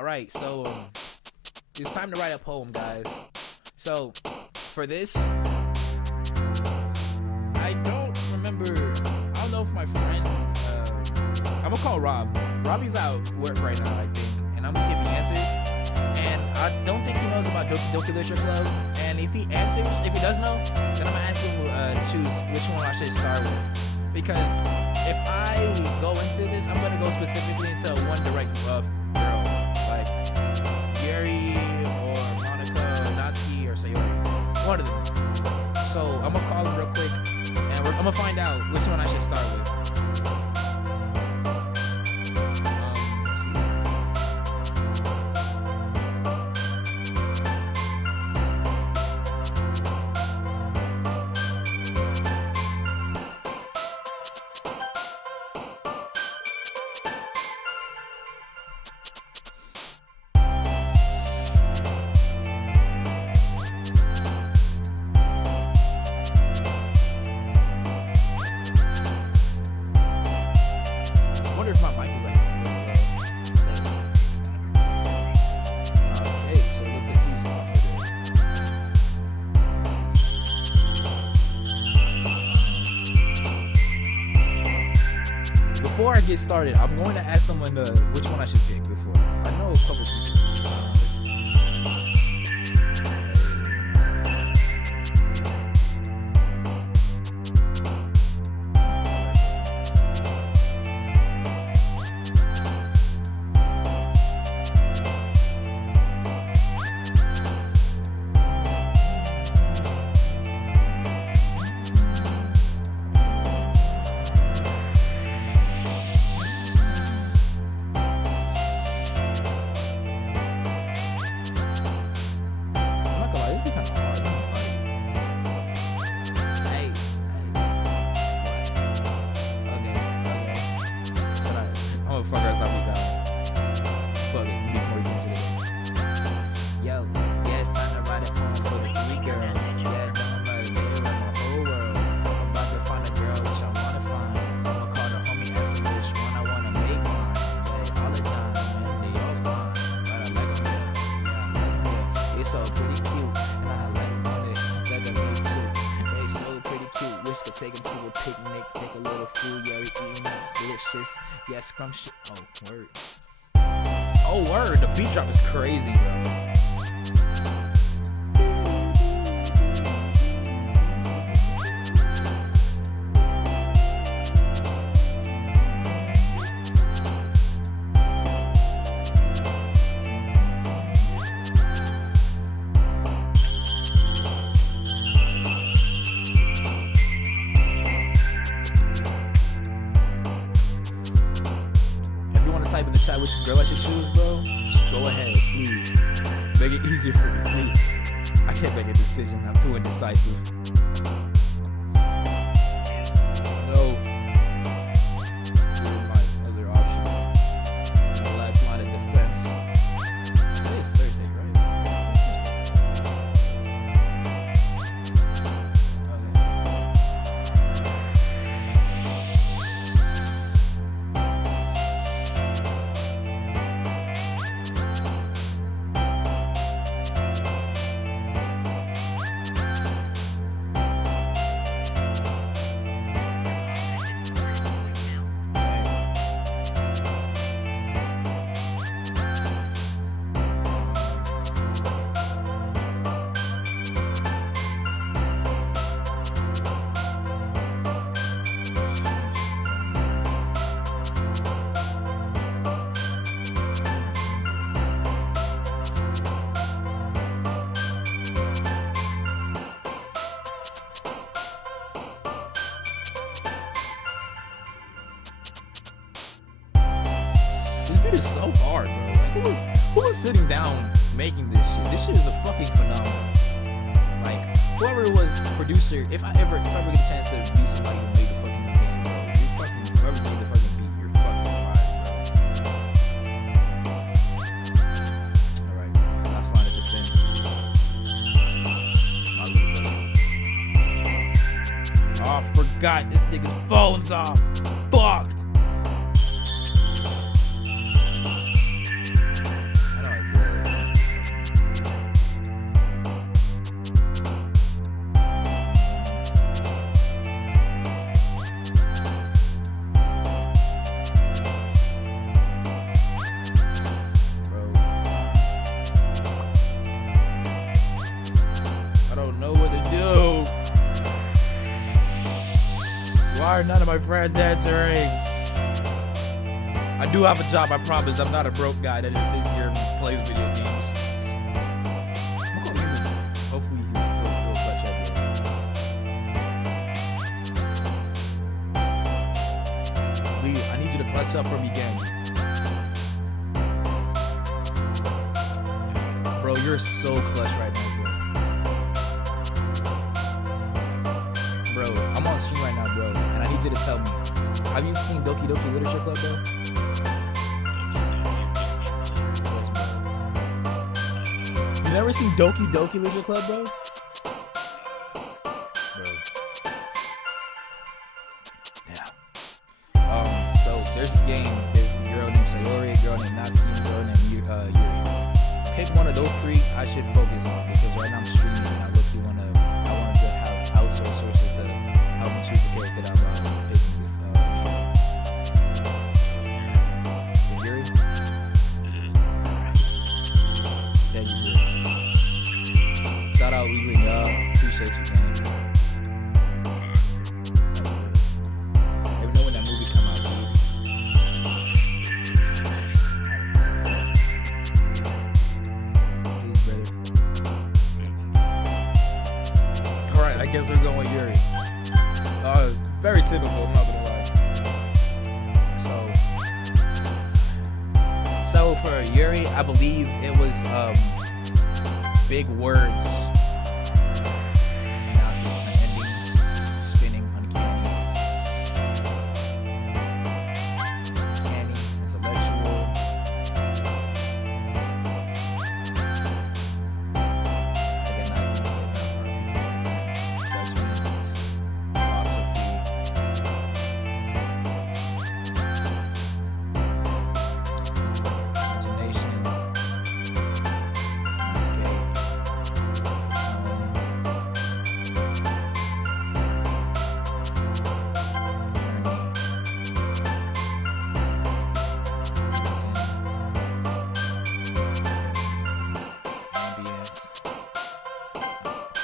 All right, so it's time to write a poem, guys. So for this, I don't remember. I don't know if my friend. I'm gonna call Rob. Robbie's out work right now, I think, and I'm gonna see if he answers. And I don't think he knows about Doki Literature Club. And if he answers, if he does know, then I'm gonna ask him to choose which one I should start with. Because if I go into this, I'm gonna go specifically into one direct girl, like Yuri or Monica, Natsuki, or Sayori. One of them. So I'm gonna call him real quick, and I'm gonna find out which one I should start with. Before I get started, I'm going to ask someone which one I should pick before. I know a couple people. Take him to a picnic, take a little food, yeah, we eating up, delicious. Yeah, scrumptious. Oh, word. Oh, word. The beat drop is crazy, bro. Type in the chat which girl I should choose, bro. Go ahead, please. Make it easier for me, please. I can't make a decision. I'm too indecisive. No. Here's my other option. The last line of defense. Today is Thursday, right? This beat is so hard, bro. Like, who was sitting down making this shit? This shit is a fucking phenomenon. Like, whoever was producer, if I ever get a chance to be somebody who made the fucking game, bro, you fucking, whoever made the fucking beat, you're fucking fire, bro. Alright, last line of defense. Oh, I forgot this nigga's phone's off. Fucked. are none of my friends answering? I do have a job, I promise. I'm not a broke guy that just sits here and plays video games. Hopefully he'll clutch up here. Lee, I need you to clutch up for me, gang. Bro, you're so clutch right now, bro. Bro, I'm on stream right now, bro, and I need you to tell me. Have you seen Doki Doki Literature Club, bro? You never seen Doki Doki Literature Club, bro? Bro. Yeah. So there's a game. There's a girl named Sayori, a girl named Natsuki, and a girl named Yuri. Pick one of those three I should focus on because right now I'm streaming and I want to have outsource sources to help me choose the character that I'm picking this Yuri? There you go. Shout out Weebly, appreciate you, man. Never know when that movie come out, dude. Alright, I guess we're going with Yuri. Very typical, I'm not gonna lie. So for Yuri, I believe it was big words.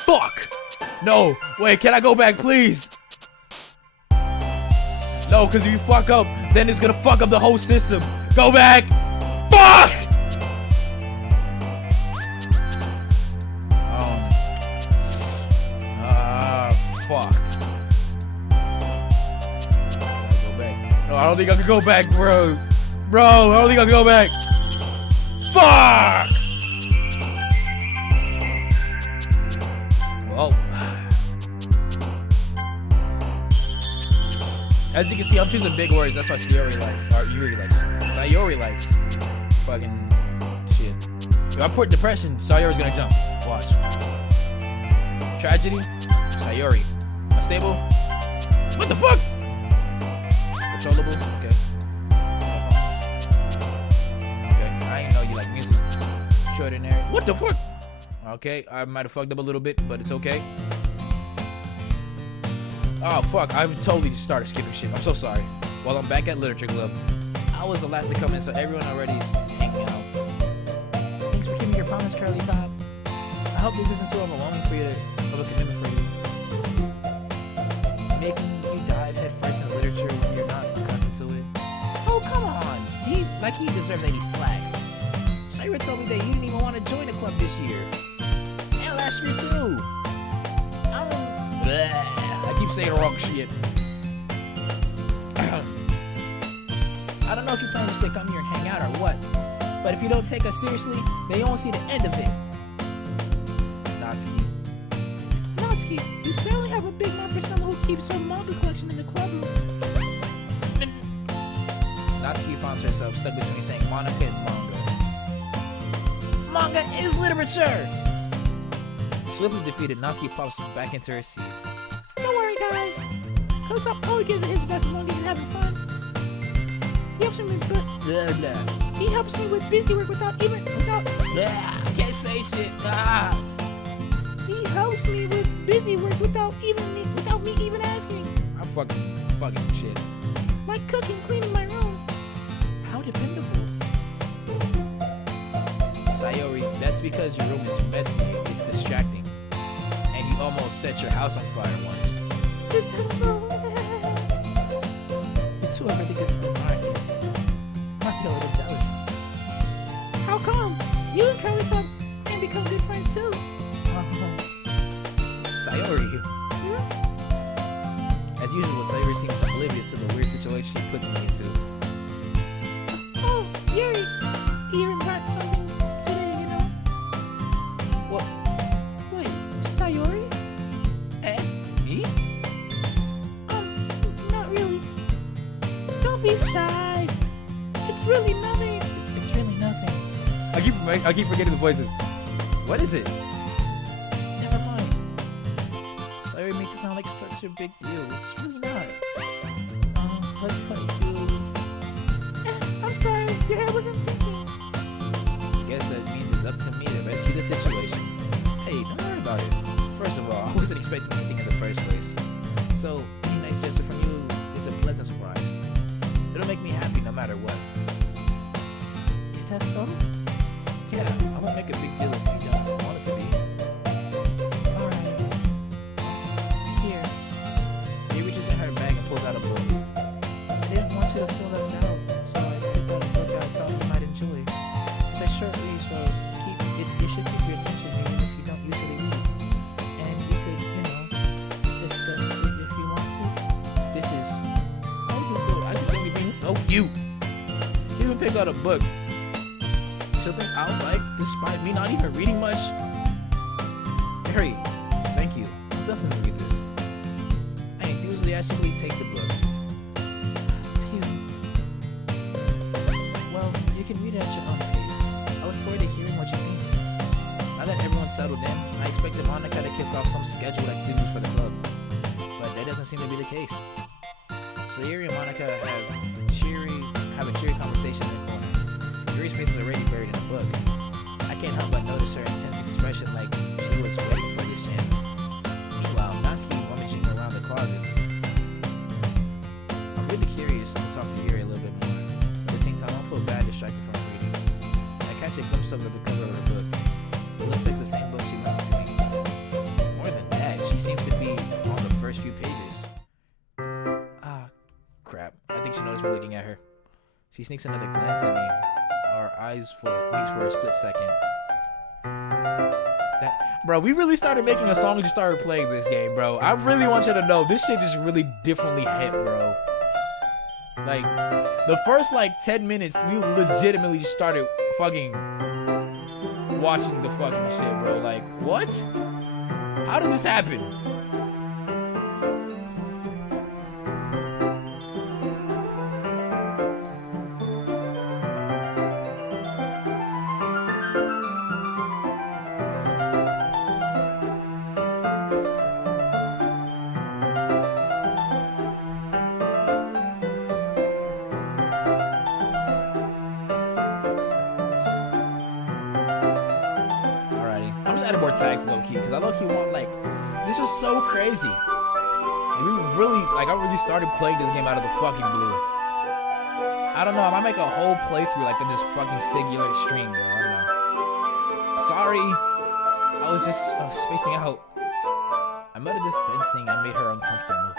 Fuck! No! Wait, can I go back, please? No, because if you fuck up, then it's gonna fuck up the whole system. Go back! Fuck! Fuck. Go back. No, I don't think I can go back, bro. Bro, I don't think I can go back. Fuck! Well, as you can see, I'm choosing big words. That's why Sayori likes, or Yuri likes. Sayori likes fucking shit. If I put depression, Sayori's gonna jump. Watch. Tragedy, Sayori. Unstable. What the fuck? Controllable. Okay. Okay. I didn't know you like music. Extraordinary. What the fuck? Okay, I might have fucked up a little bit, but it's okay. Oh fuck, I totally just started skipping shit. I'm so sorry. Well, I'm back at Literature Club. I was the last to come in, so everyone already is hanging out. Thanks for keeping your promise, Curly Top. I hope this isn't too overwhelming for you of a commitment for you. Making you dive headfirst in literature when you're not accustomed to it. Oh, come on. He deserves any slack. Sayori told me that you didn't even want to join the club this year. Last year too. I keep saying the wrong shit. I don't know if you plan to stick come here and hang out or what, but if you don't take us seriously, then you won't see the end of it. Natsuki, you certainly have a big mouth for someone who keeps her manga collection in the club room. Natsuki finds herself stuck between saying Monica and manga. Manga is literature! Swiftly defeated, Natsuki pops back into her seat. Don't worry, guys. Coach up always gives it his best as long as he's having fun. He helps me with busy work without. I can't say shit. He helps me with busy work without me even asking. I'm fucking shit. Like cooking, cleaning my room. How dependable. Sayori, that's because your room is messy. It's distracting. And you almost set your house on fire once. Is that so? two are really good friends, aren't you? I feel a little jealous. How come? You and Karita can become good friends too. Sayori. Hmm? As usual, Sayori seems oblivious to the weird situation she puts me into. Oh, Yuri, Aaron brought something today, you know? What? Wait, Sayori? Eh? Me? Not really. Don't be shy. It's really nothing. It's really nothing. I keep forgetting the voices. What is it? Never mind. Sayori makes it sound like such a big deal. It's really not. Let's play to... I'm sorry, your hair wasn't thinking. Guess that means it's up to me to rescue the situation. Hey, don't worry about it. First of all, I wasn't expecting anything in the first place. So, any nice gesture from you is a pleasant surprise. It'll make me happy no matter what. Is that so? Yeah, I won't make a big deal if you don't want it to be. Alright. Here. He reaches in her bag and pulls out a book. I didn't want you to feel left out, so I picked out a book I thought you might enjoy. It's a short read, so it should keep your attention even if you don't usually read. And we could, discuss it if you want to. How is this good? I just think you're being so cute. You even picked out a book. She'll think I'll like, despite me not even reading much. Harry, thank you. I'll definitely read this. I enthusiastically take the book. Phew. Well, you can read it at your own pace. I look forward to hearing what you think. Now that everyone's settled in, I expected Monica to kick off some scheduled activities for the club. But that doesn't seem to be the case. Sayori and Monica have a cheery conversation in the corner. Yuri's face is already buried in a book. I can't help but notice her intense expression like she was waiting for this chance. Meanwhile, Natsuki rummaging around the closet. I'm really curious to talk to Yuri a little bit more. At the same time, I don't feel bad distracted from reading. I catch a glimpse of the cover of her book. It looks like the same book she lent to me. More than that, she seems to be on the first few pages. Ah, crap. I think she noticed me looking at her. She sneaks another glance at me. Our eyes meet for a split second. Bro, we really started making a song and just started playing this game, bro. I really want you to know this shit just really differently hit, bro. Like, the first 10 minutes, we legitimately just started fucking watching the fucking shit, bro. Like, what? How did this happen? More tags low-key because I low-key want this was so crazy. I really started playing this game out of the fucking blue. I don't know, I might make a whole playthrough in this fucking singular stream, bro. I don't know. Sorry, I was just spacing out. I muttered this sensing I made her uncomfortable.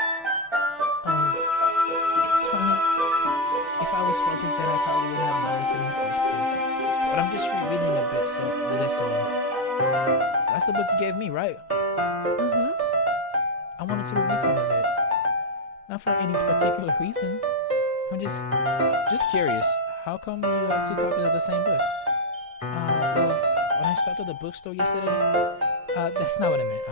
It's fine. If I was focused, then I probably wouldn't have noticed it in the first place. But I'm just rereading a bit, so listen. That's the book you gave me, right? Mm-hmm. I wanted to read some of it. Not for any particular reason. I'm just curious. How come you have 2 copies of the same book? Well, when I stopped at the bookstore yesterday, that's not what I meant.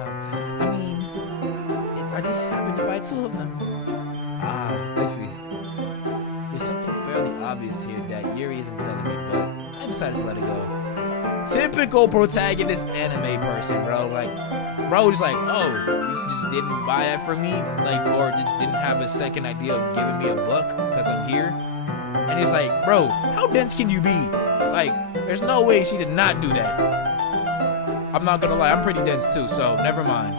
I just happened to buy 2 of them. Ah, I see. There's something fairly obvious here that Yuri isn't telling me, but I decided to let it go. Typical protagonist anime person, bro. Bro just oh, you just didn't buy it for me? Or just didn't have a second idea of giving me a book because I'm here? And it's bro, how dense can you be? There's no way she did not do that. I'm not gonna lie, I'm pretty dense too, so never mind.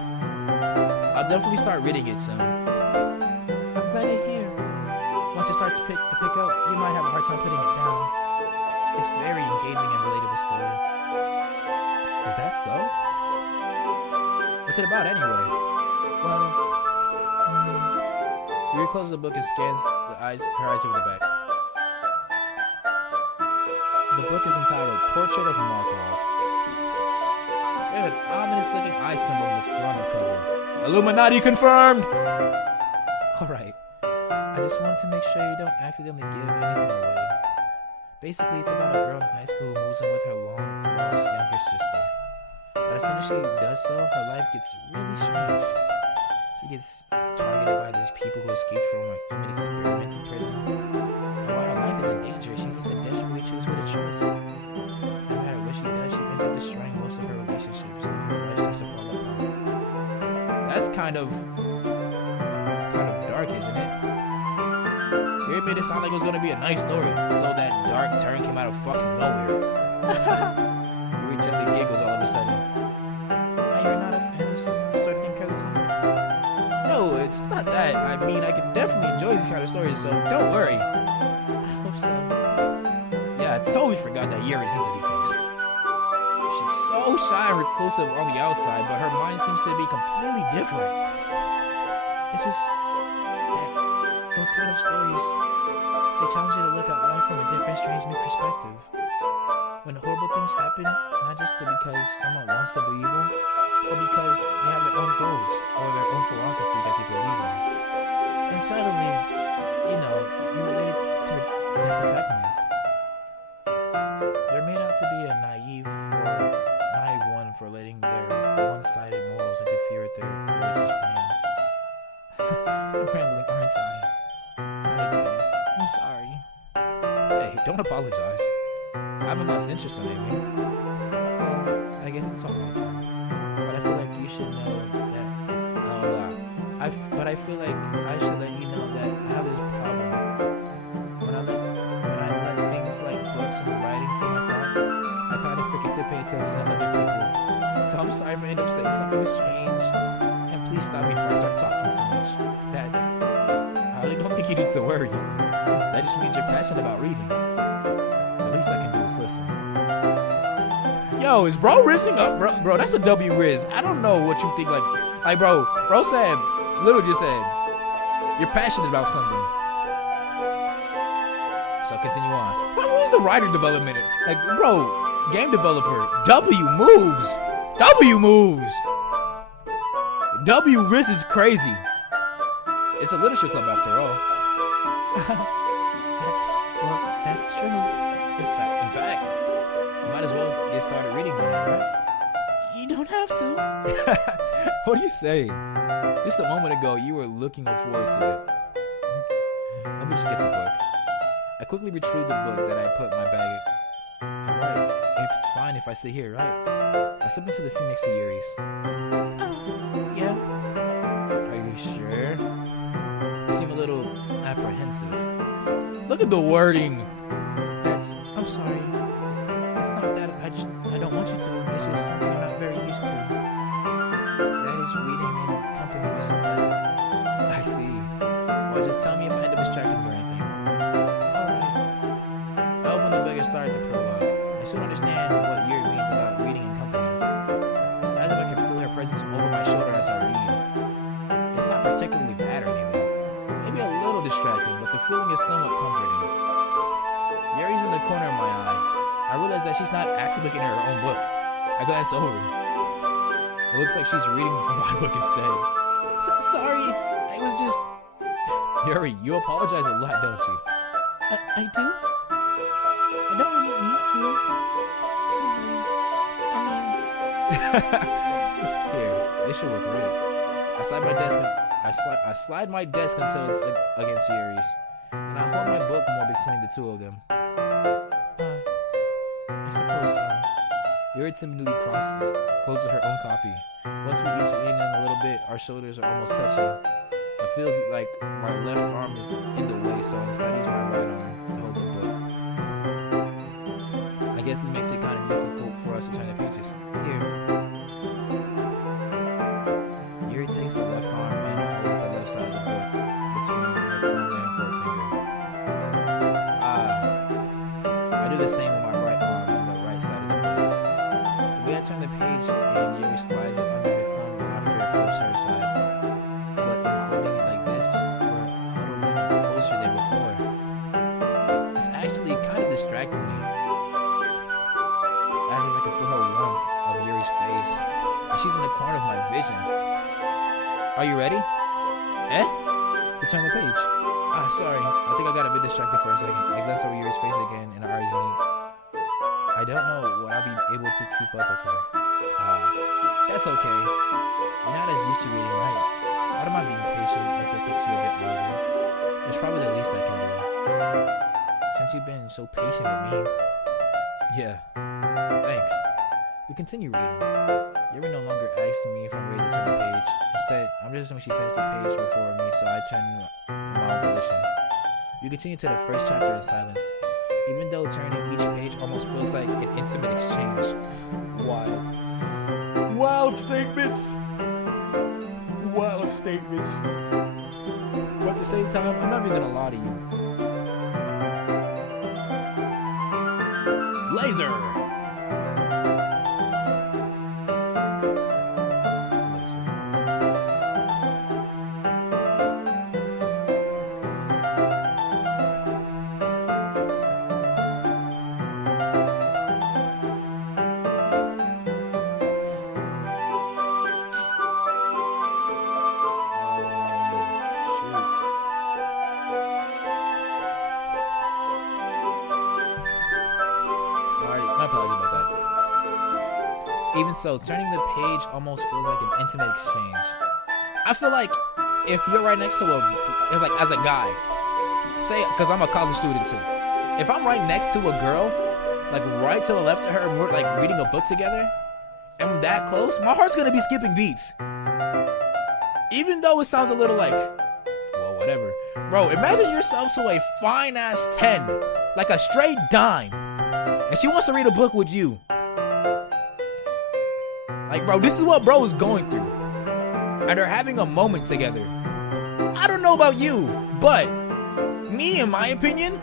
I'll definitely start reading it soon. I'm glad to hear. Once it starts to pick up, you might have a hard time putting it down. It's very engaging and relatable story. Is that so? What's it about anyway? Well, Yuri closes the book and scans her eyes over the back. The book is entitled Portrait of Markov. We have an ominous looking eye symbol in the front of the cover. Illuminati confirmed! Alright. I just wanted to make sure you don't accidentally give anything away. Basically, it's about a girl in high school who moves in with her long-lost younger sister. But as soon as she does so, her life gets really strange. She gets targeted by these people who escaped from a human experiment in prison. And while her life is in danger, she needs to desperately choose who to trust. No matter what she does, she ends up destroying most of her relationships, and her life starts to fall apart. That's kind of dark, isn't it? You made it sound like it was gonna be a nice story, so that dark turn came out of fucking nowhere. Yuri gently giggles all of a sudden. You're not a fan of sort of thing, No, it's not that. I mean, I can definitely enjoy these kind of stories, so don't worry. I hope so. Yeah, I totally forgot that Yuri's into these things. She's so shy and reclusive on the outside, but her mind seems to be completely different. It's just that those kind of stories, they challenge you to look at life from a different, strange new perspective. When horrible things happen, not just because someone wants to be evil, but because they have their own goals or their own philosophy that they believe in. And suddenly, you relate to the protagonist. They're made out to be a naive one for letting their one-sided morals interfere with their religious plan. I'm rambling, aren't I? I'm sorry. Hey, don't apologize. I haven't lost interest in anything. Well, I guess it's alright then. But I feel like you should know that. But I feel like I should let you know that I have this problem. When I let things like books and writing fill my thoughts, I kind of forget to pay attention to other people. So I'm sorry if I end up saying something strange. And please stop me before I start talking too much. I really don't think you need to worry. That just means you're passionate about reading. The least I can do is listen. Yo, is bro rizzing up? Bro, that's a W Riz. I don't know what you think. Like bro said, literally just said, you're passionate about something. So continue on. What was the writer development? Like, bro, game developer. W moves. W Riz is crazy. It's a literature club after all. That's true. In fact, you might as well get started reading on it, right? You don't have to. What do you say? Just a moment ago, you were looking forward to it. Let me just get the book. I quickly retrieved the book that I put in my bag. Alright, it's fine if I sit here, right? I slip into the seat next to Yuri's. Yeah. Are you sure? You seem a little apprehensive. Look at the wording. I'm sorry. It's not that I don't want you to. It's just something I'm not very used to. That is reading in company with somebody. I see. Well, just tell me if I end up distracting you or anything. Alright. I opened the book and started the prologue. I soon understand what Yuri means about reading in company. It's as if I can feel her presence over my shoulder as I read. It's not particularly bad or anything. Maybe a little distracting, but the feeling is somewhat comforting. Yuri's in the corner of my eye. I realize that she's not actually looking at her own book. I glance over. It looks like she's reading from my book instead. So sorry. I was just... Yuri, you apologize a lot, don't you? I do? I don't really need to. Sorry. Here, this should work great. I slide my desk until it's against Yuri's, and I hold my book more between the two of them. I suppose so. Yuri timidly closes her own copy. Once we each lean in a little bit, our shoulders are almost touching. It feels like my left arm is in the way, so instead I use my right arm to hold the book. I guess it makes it kind of difficult for us to turn the pages. Here. Yuri takes the left arm and holds the left side of the book between her thumb and forefinger. I do the same with my right arm on the right side of the book. The way I turn the page and Yuri slides it under her thumb after it flips her side. But in holding it like this, we're huddled in closer than before. can feel her warmth of Yuri's face, and she's in the corner of my vision. Are you ready? To turn the page. Sorry. I think I got a bit distracted for a second. I glanced over Yuri's face again, and our eyes meet. I don't know what I'll be able to keep up with her. That's okay. You're not as used to reading, right? I don't mind being patient if it takes you a bit longer. It's probably the least I can do. Since you've been so patient with me. Yeah. Thanks. We continue reading. Yuri no longer asks me if I'm ready to turn the page. Instead, I'm just assuming she finished the page before me, so I turn in my own volition. We continue to the first chapter in silence. Even though turning each page almost feels like an intimate exchange. Wild statements. Wild statements. But at the same time, I'm not even gonna lie to you. Laser! My apologies about that. Even so, turning the page almost feels like an intimate exchange. I feel like if you're right next to if like as a guy, say, because I'm a college student too. If I'm right next to a girl, like right to the left of her, and we're like reading a book together, and I'm that close, my heart's gonna be skipping beats. Even though it sounds a little like, well, whatever. Bro, imagine yourself to a fine ass 10, like a straight dime. And she wants to read a book with you. Like, bro, this is what bro is going through. And they're having a moment together. I don't know about you, but me, in my opinion,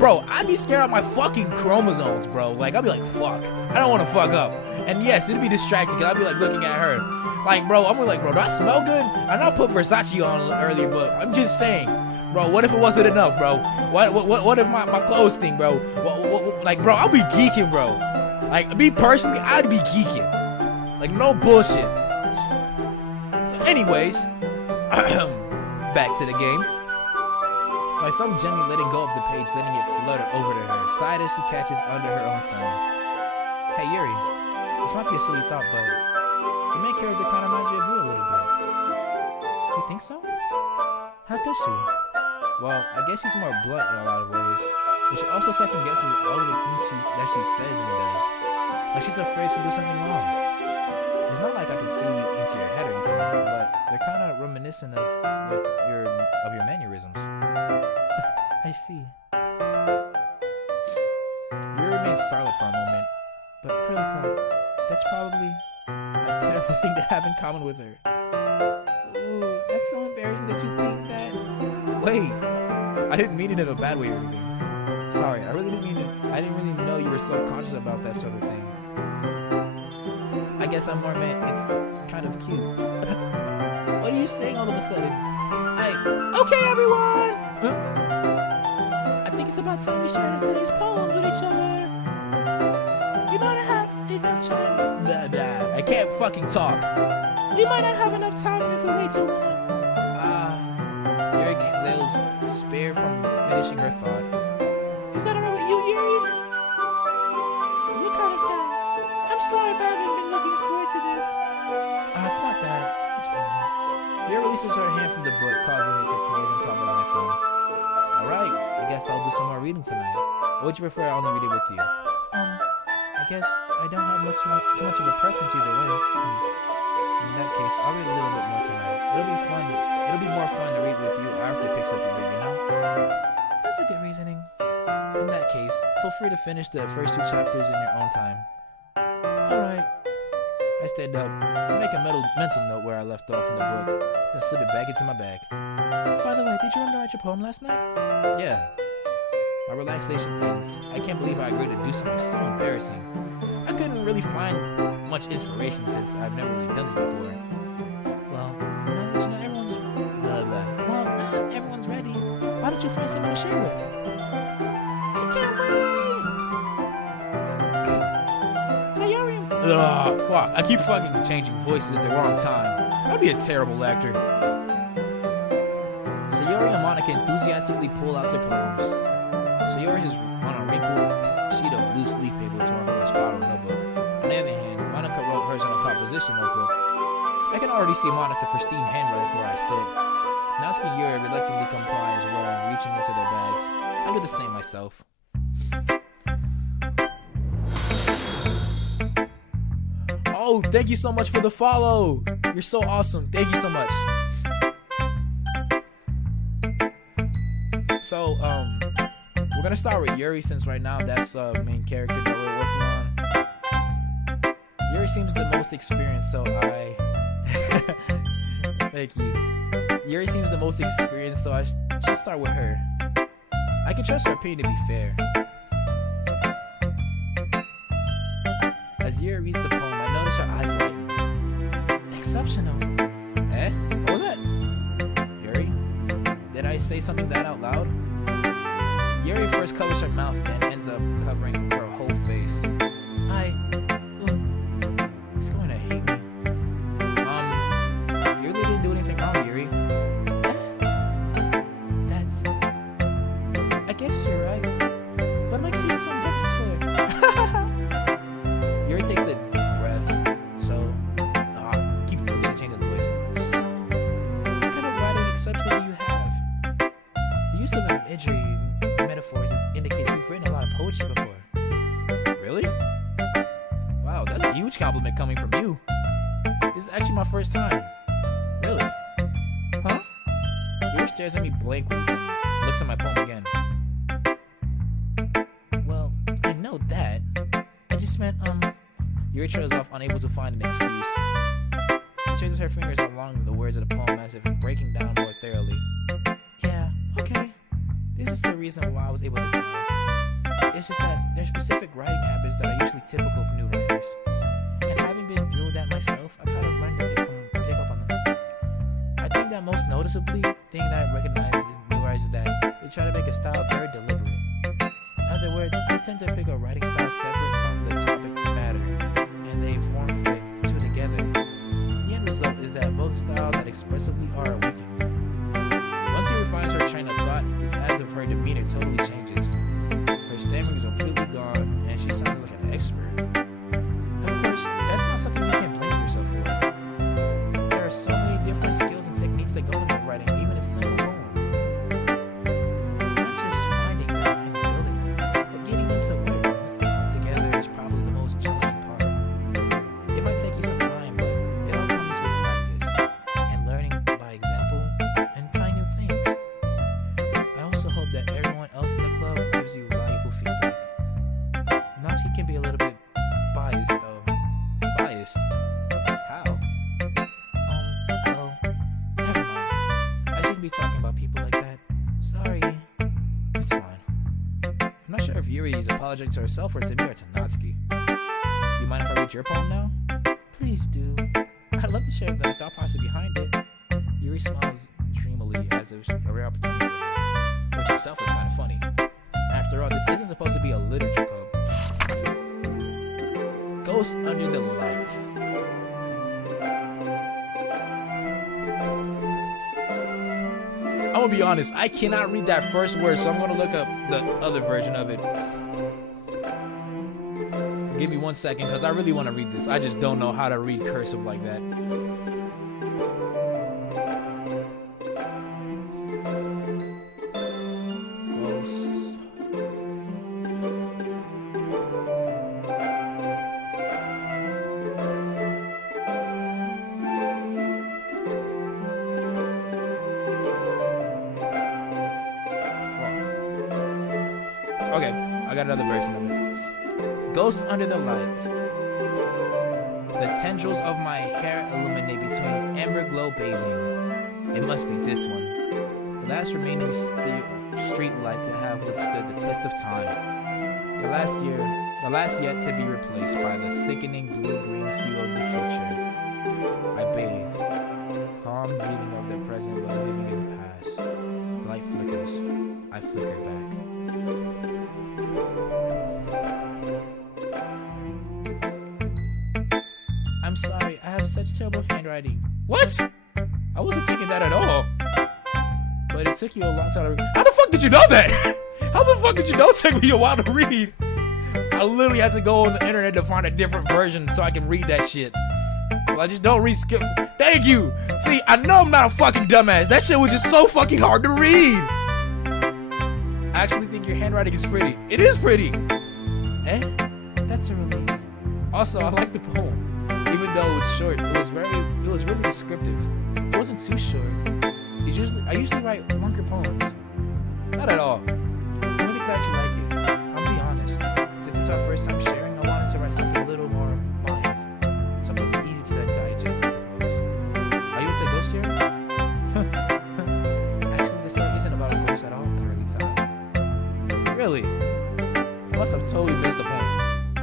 bro, I'd be scared of my fucking chromosomes, bro. Like, I'd be like, fuck. I don't want to fuck up. And yes, it'd be distracting because I'd be like looking at her. Like, bro, I'm like, bro, do I smell good? I know I put Versace on earlier, but I'm just saying. Bro, what if it wasn't enough, bro? What if my clothes stink, bro? Like, bro, I'll be geeking, bro. Like, me personally, I'd be geeking. Like, no bullshit. So anyways, back to the game. My thumb gently letting go of the page, letting it flutter over to her, side as she catches under her own thumb. Hey, Yuri, this might be a silly thought, but the main character kind of reminds me of you a little bit. You think so? How does she? Well, I guess she's more blunt in a lot of ways, but she also second guesses all of the things that she says and does. Like she's afraid to do something wrong. It's not like I can see into your head or anything, but they're kind of reminiscent of your mannerisms. I see. Yuri remains silent for a moment, but pretty tall. That's probably a terrible thing to have in common with her. Ooh, that's so embarrassing that you think that. Wait, I didn't mean it in a bad way or anything. Sorry, I really didn't mean it. I didn't really know you were self-conscious about that sort of thing. I guess I'm more meant it's kind of cute. What are you saying all of a sudden? Okay, everyone! I think it's about time we shared today's poems with each other. We might not have enough time. I can't fucking talk. We might not have enough time if we wait too long. Yuri Gazelles spared from finishing her thought. Is that alright with you, Yuri? You're kind of down. I'm sorry if I haven't been looking forward to this. It's not that. It's fine. Yuri releases her hand from the book, causing it to close on top of my phone. Alright, I guess I'll do some more reading tonight. Or would you prefer I only read it with you? I guess I don't have too much of a preference either way. In that case, I'll read a little bit more tonight. It'll be fun. It'll be more fun to read with you after it picks up a bit, you know? That's a good reasoning. In that case, feel free to finish the first 2 chapters in your own time. Alright. I stand up, make a mental note where I left off in the book, then slip it back into my bag. By the way, did you remember to write your poem last night? Yeah. My relaxation ends. I can't believe I agreed to do something so embarrassing. I couldn't really find much inspiration since I've never really done this before. Well, now that you know everyone's ready, why don't you find someone to share with? I can't wait! Fuck. I keep fucking changing voices at the wrong time. I'd be a terrible actor. Sayori and Monica enthusiastically pull out their poems. Sayori is on a wrinkled sheet of loose leaf paper torn from a spiral notebook. On the other hand, Monica wrote hers on a composition notebook. I can already see Monica's pristine handwriting for what I said. Natsuki and Yuri reluctantly comply as well, reaching into their bags. I do the same myself. Oh, thank you so much for the follow. You're so awesome. Thank you so much. So, we're gonna start with Yuri since right now that's the main character that we're working on. Yuri seems the most experienced, so I thank you. Yuri seems the most experienced, so I should start with her. I can trust her opinion to be fair. As Yuri reads the poem, I notice her eyes lighten. Exceptional. Eh? What was that? Yuri? Did I say something that out loud? Yuri first covers her mouth, then ends up covering her whole face. He's going to hate me. You really didn't do anything wrong, Yuri. I guess you're right. What am I getting so nervous for? Yuri takes a breath. So, keep forgetting to change the voice. So, what kind of writing exception do you have? The use of imagery and metaphors indicates you've written a lot of poetry before. Really? Wow, that's a huge compliment coming from you. This is actually my first time. Really? Huh? Yuri stares at me blankly, then looks at my poem again. Well, I know that. I just meant, Yuri trails off, unable to find an excuse. She traces her fingers along the words of the poem as if breaking down more thoroughly. Yeah, okay. This is the reason why I was able to tell. It's just that there's specific writing habits that are usually typical for new writers. And having been through that myself, I kind of learned to pick up on them. I think that most noticeably, thing that I recognize in new writers is that they try to make a style very deliberate. In other words, they tend to pick a writing style separate from the topic matter, and they form fit two together. The end result is that both styles that expressively are weakened. Once she refines her train of thought, it's as if her demeanor totally changes. Her stammering is completely gone, and she sounds like an expert. Of course, that's not something you can blame yourself for. There are so many different skills and techniques that go into writing even a simple poem. Not just finding them and building them, but getting them to work together is probably the most challenging part. It might take you some time, but it all comes with practice and learning by example and trying new things. I also hope that everyone else in the club gives you valuable feedback. Natsuki can be a little bit biased, though. Biased? How? Well, never mind. I shouldn't be talking about people like that. Sorry. It's fine. I'm not sure if Yuri is apologizing to herself or to me or to Natsuki. You mind if I read your poem now? Please do. I'd love to share the thought process behind it. Yuri smiles dreamily as if a rare opportunity for her, which itself is kind of funny. After all, this isn't supposed to be a literature club. Ghost Under the Light. I'm gonna be honest, I cannot read that first word, so I'm gonna look up the other version of it. Give me 1 second, because I really want to read this. I just don't know how to read cursive like that. Okay, I got another version of it. Ghosts under the light. The tendrils of my hair illuminate between amber glow bathing. It must be this one. The last remaining street light to have withstood the test of time. The last yet to be replaced by the sickening blue-green hue of the future. I bathe, calm breathing of the present but living in the past. The light flickers. I flicker back. have such terrible handwriting. What? I wasn't thinking that at all. But it took you a long time to read. How the fuck did you know that? How the fuck did you know it took me a while to read? I literally had to go on the internet to find a different version so I can read that shit. Well, I just don't read skip. Thank you. See, I know I'm not a fucking dumbass. That shit was just so fucking hard to read. I actually think your handwriting is pretty. It is pretty. Eh? That's a relief. Also, I like the poem. Even though it was short, it was really descriptive. It wasn't too short. I usually write longer poems. Not at all. I'm really glad you like it. I'll be honest. Since it's our first time sharing, I wanted to write something a little more mild. Something easy to digest, I suppose. Are you into ghost sharing? Actually, this story isn't about a ghost at all, Curly Top. Really? I must have totally missed the point.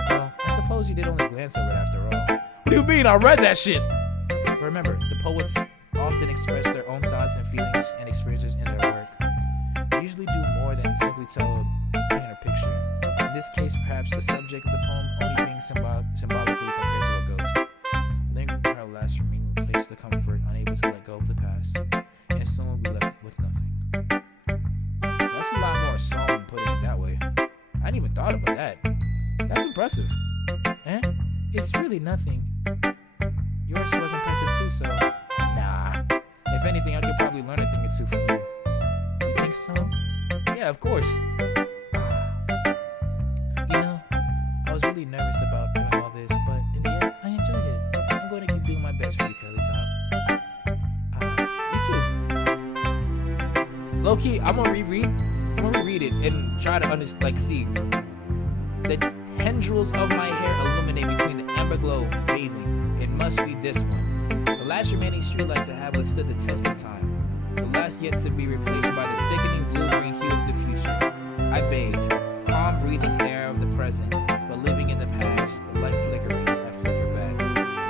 Well, I suppose you did only glance over it after all. What do you mean? I read that shit! Remember, the poets often express their own thoughts and feelings and experiences in their work. They usually do more than simply tell a paint a picture. In this case, perhaps the subject of the poem only being symbolically compared to a ghost. Lingering her last remaining place to comfort, unable to let go of the past, and soon will be left with nothing. That's a lot more solemn than putting it that way. I hadn't even thought about that. That's impressive. Eh? It's really nothing. Yours was impressive too, so nah. If anything, I could probably learn a thing or two from you. You think so? Yeah, of course. You know, I was really nervous about doing all this, but in the end, I enjoyed it. I'm going to keep doing my best for you, Curly Top. You too. Low key, I'm gonna reread it and try to see the tendrils of my hair illuminate between the amber glow bathing. It must be this one. The last remaining streetlight to have withstood the test of time. The last yet to be replaced by the sickening blue-green hue of the future. I bathe, calm breathing air of the present, but living in the past, the light flickering, I flicker back.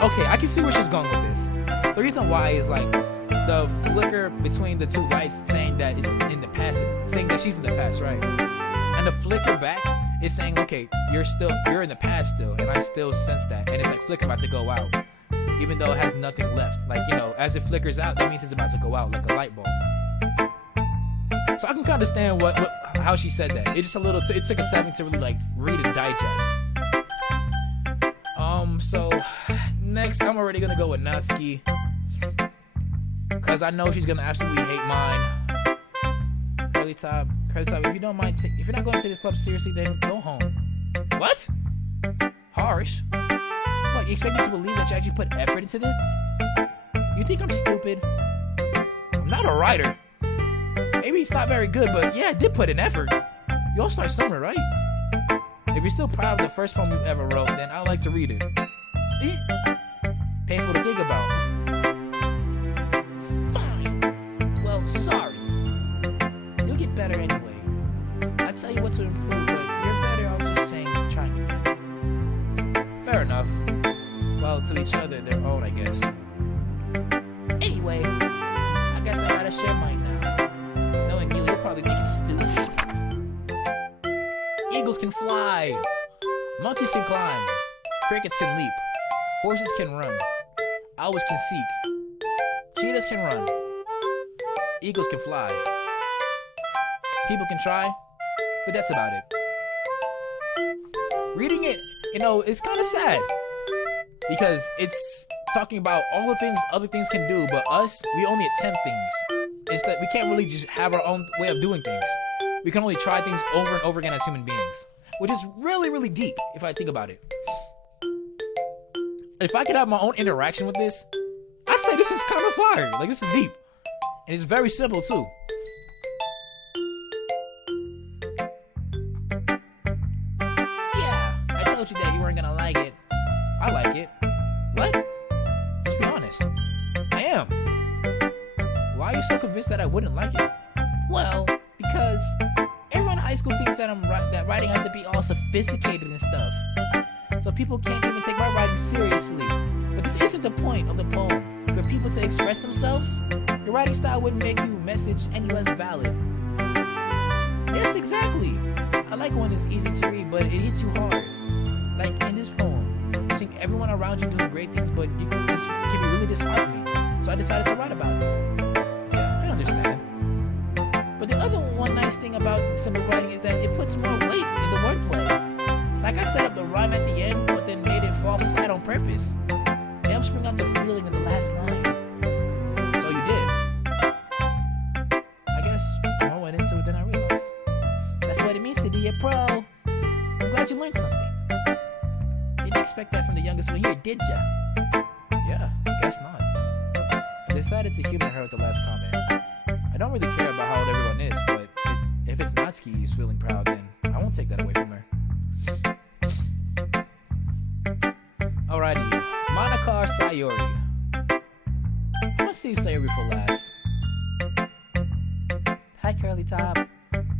Okay, I can see where she's going with this. The reason why is like the flicker between the two lights saying that it's in the past, saying that she's in the past, right? And the flicker back is saying, okay, you're in the past still, and I still sense that, and it's like flicker about to go out, even though it has nothing left. Like, you know, as it flickers out, that means it's about to go out, like a light bulb. So I can understand how she said that. It just it took a second to really like read and digest. So next I'm already gonna go with Natsuki, cause I know she's gonna absolutely hate mine. Curly Top, if you don't mind, if you're not going to this club seriously, then go home. What? Harsh? What, you expect me to believe that you actually put effort into this? You think I'm stupid? I'm not a writer. Maybe it's not very good, but yeah, I did put in effort. You all start somewhere, right? If you're still proud of the first poem you ever wrote, then I'd like to read it. Painful to think about. Fine. Well, sorry. You'll get better anyway. I tell you what to improve, but you're better off just saying trying again. Fair enough. Well, to each other, their own, I guess. Anyway, I guess I gotta share mine now. Knowing you'll probably think it's stupid. Eagles can fly. Monkeys can climb. Crickets can leap. Horses can run. Owls can seek. Cheetahs can run. Eagles can fly. People can try, but that's about it. Reading it, you know, it's kind of sad because it's talking about all the things other things can do, but us, we only attempt things. It's that we can't really just have our own way of doing things. We can only try things over and over again as human beings, which is really, really deep if I think about it. If I could have my own interaction with this, I'd say this is kind of fire. Like, this is deep. And it's very simple, too. Yeah, I told you that you weren't gonna like it. I like it. What? Just be honest. I am. Why are you so convinced that I wouldn't like it? Well, because everyone in high school thinks that that writing has to be all sophisticated and stuff. So people can't even take my writing seriously. But this isn't the point of the poem. For people to express themselves, your writing style wouldn't make your message any less valid. Yes, exactly. I like when it's easy to read, but it hits you hard. Like in this poem, you think everyone around you doing great things, but you can really disheartening. So I decided to write about it. Yeah, I understand. But the other one nice thing about simple writing is that it puts more weight in the wordplay. Like I set up the rhyme at the end, but then made it fall flat on purpose. It helps bring out the feeling in the last line. So you did. I guess more went into it than I realized. That's what it means to be a pro. I'm glad you learned something. Didn't expect that from the youngest one here, did ya? Yeah, guess not. I decided to humor her with the last comment. I don't really care about how old everyone is, but if it's Natsuki who's feeling proud, then I won't take that away from her. Alrighty, Monica or Sayori? I'm gonna save Sayori for last. Hi, Curly Top.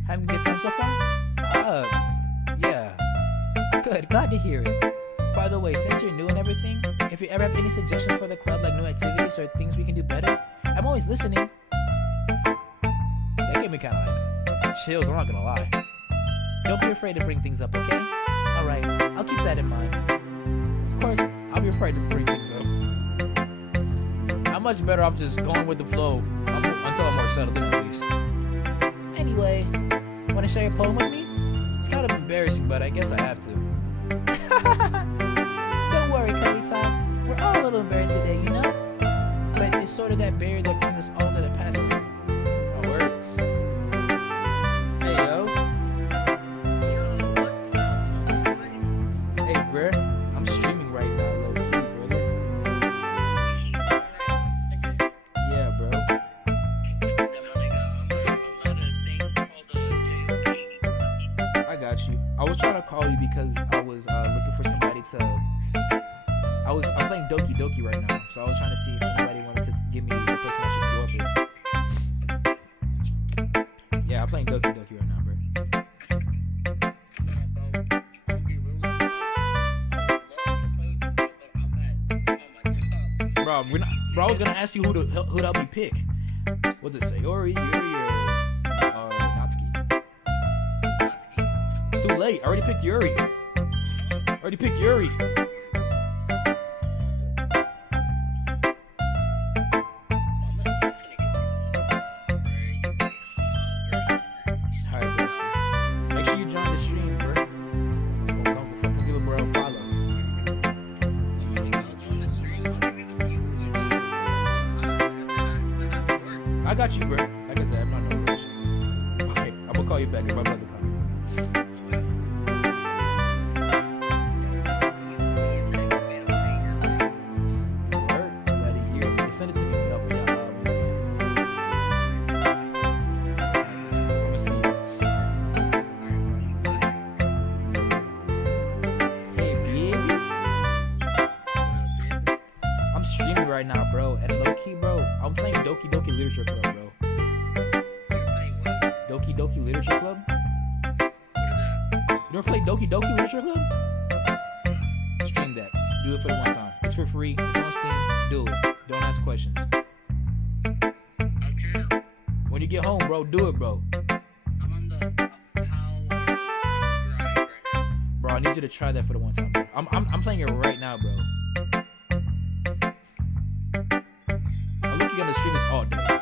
Having a good time so far? Yeah. Good, glad to hear it. By the way, since you're new and everything, if you ever have any suggestions for the club, like new activities or things we can do better, I'm always listening. That gave me kind of like chills, I'm not gonna lie. Don't be afraid to bring things up, okay? Alright, I'll keep that in mind. Of course, I'll be afraid to bring things up. I'm much better off just going with the flow until I'm more settled in at least. anyway, wanna share a poem with me? It's kind of embarrassing, but I guess I have to. Don't worry, Curly Top. We're all a little embarrassed today, you know? But it's sort of that barrier that brings us all to the past. Oh, word. Hey, yo. Hey, bruh. I'm streaming right now, low key, brother. Yeah, bro. I got you. I was trying to call you because I was looking for somebody to. I'm playing Doki right now, so I was trying to see if anybody wanted to give me the person I should go up with. Yeah, I'm playing Doki right now, bro. Bro, I was gonna ask you who to help me pick. Was it Sayori, Yuri, or Natsuki? It's too late. I already picked Yuri. Alright, bro. Make sure you join the stream, bro. Don't forget to give a bro a follow. I got you, bro. Like I said, I'm not no rush. Okay, I'm gonna call you back if my brother comes. Word? Glad to hear it. Send it to me when y'all I'm gonna see you. Hey, baby. I'm streaming right now, bro. And low key, bro, I'm playing Doki Literature Club, bro. Doki Literature Club? You never played Doki Literature Club? Stream that. Do it for the one time. It's for free. It's on Steam. Do it. Don't ask questions. When you get home, bro, do it, bro. Bro, I need you to try that for the one time, bro. I'm playing it right now, bro. I'm looking on the stream this all day.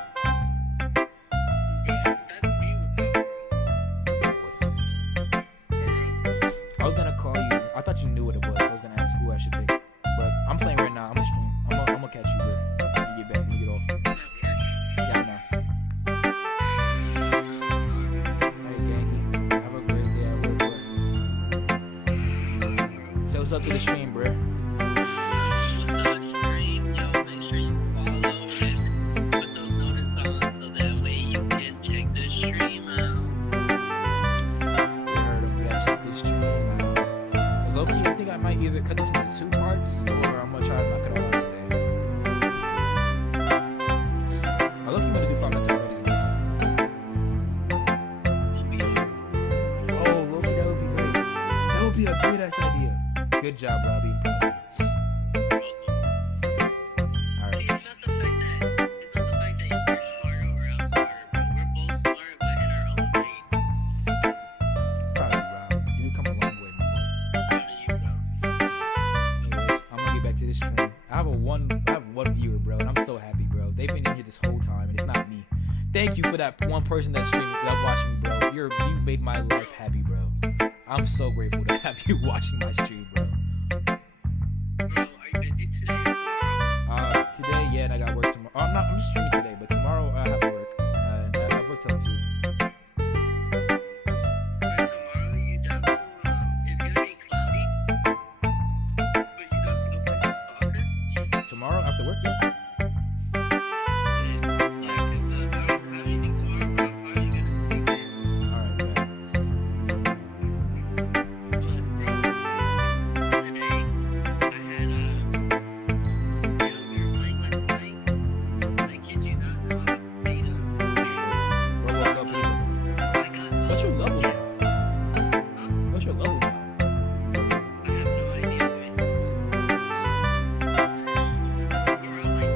I was gonna call you. I thought you knew what it was. I was gonna ask who I should pick. But I'm playing right now. I'm gonna stream. I'm gonna catch you, bro. When you get back. When you get off. Yeah, I know. Hey, Gangy. Have a great day at work, bro. Say what's up to the stream, bro. What's up, stream? Yo, make sure you follow and put those notices on so that way you can check the stream out. We heard him. We gotta check this stream out. Cause low key, I think I might either cut this into 2 parts or I'm gonna try to knock it all out today. I look, you wanna do 5 minutes already next. Oh, low key, that would be great. That would be a great ass idea. Good job, bro. I'll be proud of you. Alright. See, it's not the fact that you're smarter or I'm smarter, bro. We're both smart, but in our own ways. Proud of you, Rob. You come a long way, my boy. Proud of you, bro. Anyways, I'm gonna get back to this stream. I have one viewer, for that one person that's streaming, that watching me, bro. You made my life happy, bro. I'm so grateful to have you watching my stream, bro. Bro, are you busy today or tomorrow? Today, yeah, and I got work tomorrow. I'm just streaming today, but tomorrow I have work. And I have work till 2. By tomorrow, you down to, it's gonna be cloudy, but you down to go play some soccer? Tomorrow after work, yeah. Yeah, 'cause I don't have anything tomorrow, bro. How are you gonna sleep in? Alright, man. But, bro, today, I had, we were playing last night. I kid you not, I was in a state of, Bro, woke up with I got, What's your level now? What's your level now? I have no idea, but we're all like, we're getting there.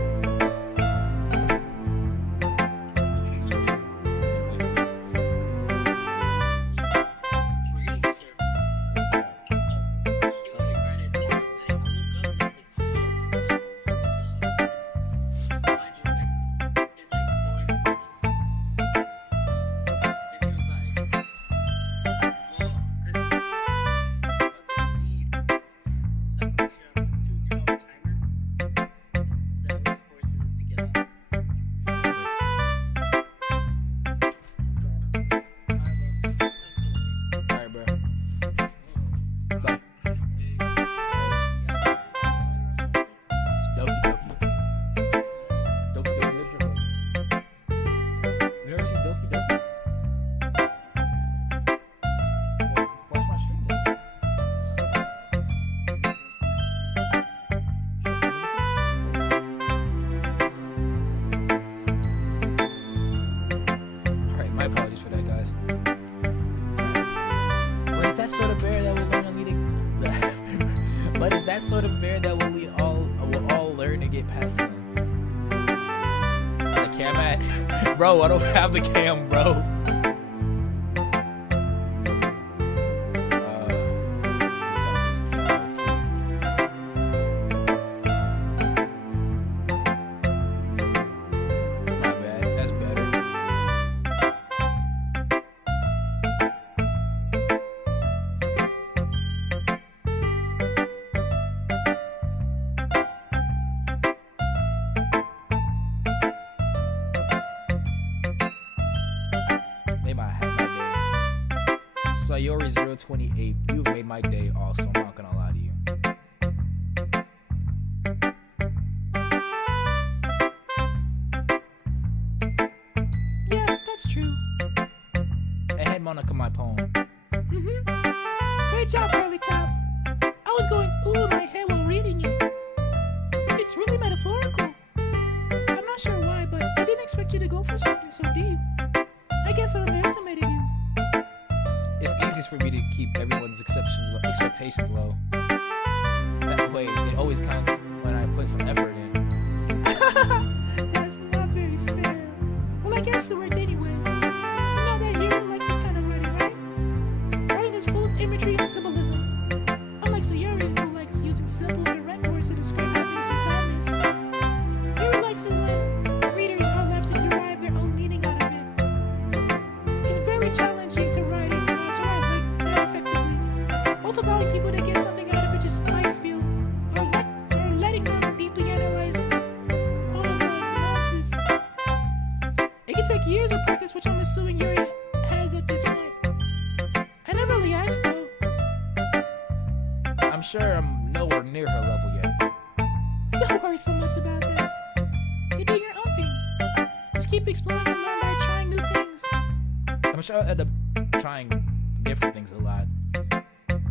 Alright, bro. Bye. It's Doki Doki. Doki Doki Literature. You never seen Doki Doki? Watch my stream then. Alright, my apologies for that, guys. But is that sort of bear that will learn to lead a... But is that sort of bear that will all learn to get past them? The cam at? Bro, I don't have the cam, bro. My bad, that's better. Made my day. Sayori 028, you've made my day also, I'm not gonna lie to you. Yeah, that's true. Hey, head Monica, my poem. Great job, Curly Top. I was going ooh in my head while reading it. It's really metaphorical. I'm not sure why, but I didn't expect you to go for something so deep. I guess I underestimated you. It's easiest for me to keep everyone's expectations low. That way, it always counts when I put some effort in. That's not very fair. Well, I guess it worked anyway. You know that hero likes this kind of writing, right? Writing is full of imagery and symbolism. Unlike Sayori, who likes using simple, direct words to describe happiness and sadness. Yuri likes it when readers are left to derive their own meaning out of it. It's very challenging to write like that effectively. Both allowing people to get something out of it just by feel, or letting them deeply analyze all the nuances. It can take years of practice, which I'm assuming Yuri has at this point. I never really asked though. I'm sure I'm nowhere near her level yet. Don't worry so much about that. You're doing your own thing. Just keep exploring and learn by trying new things. I'm sure I'll end up trying different things a lot.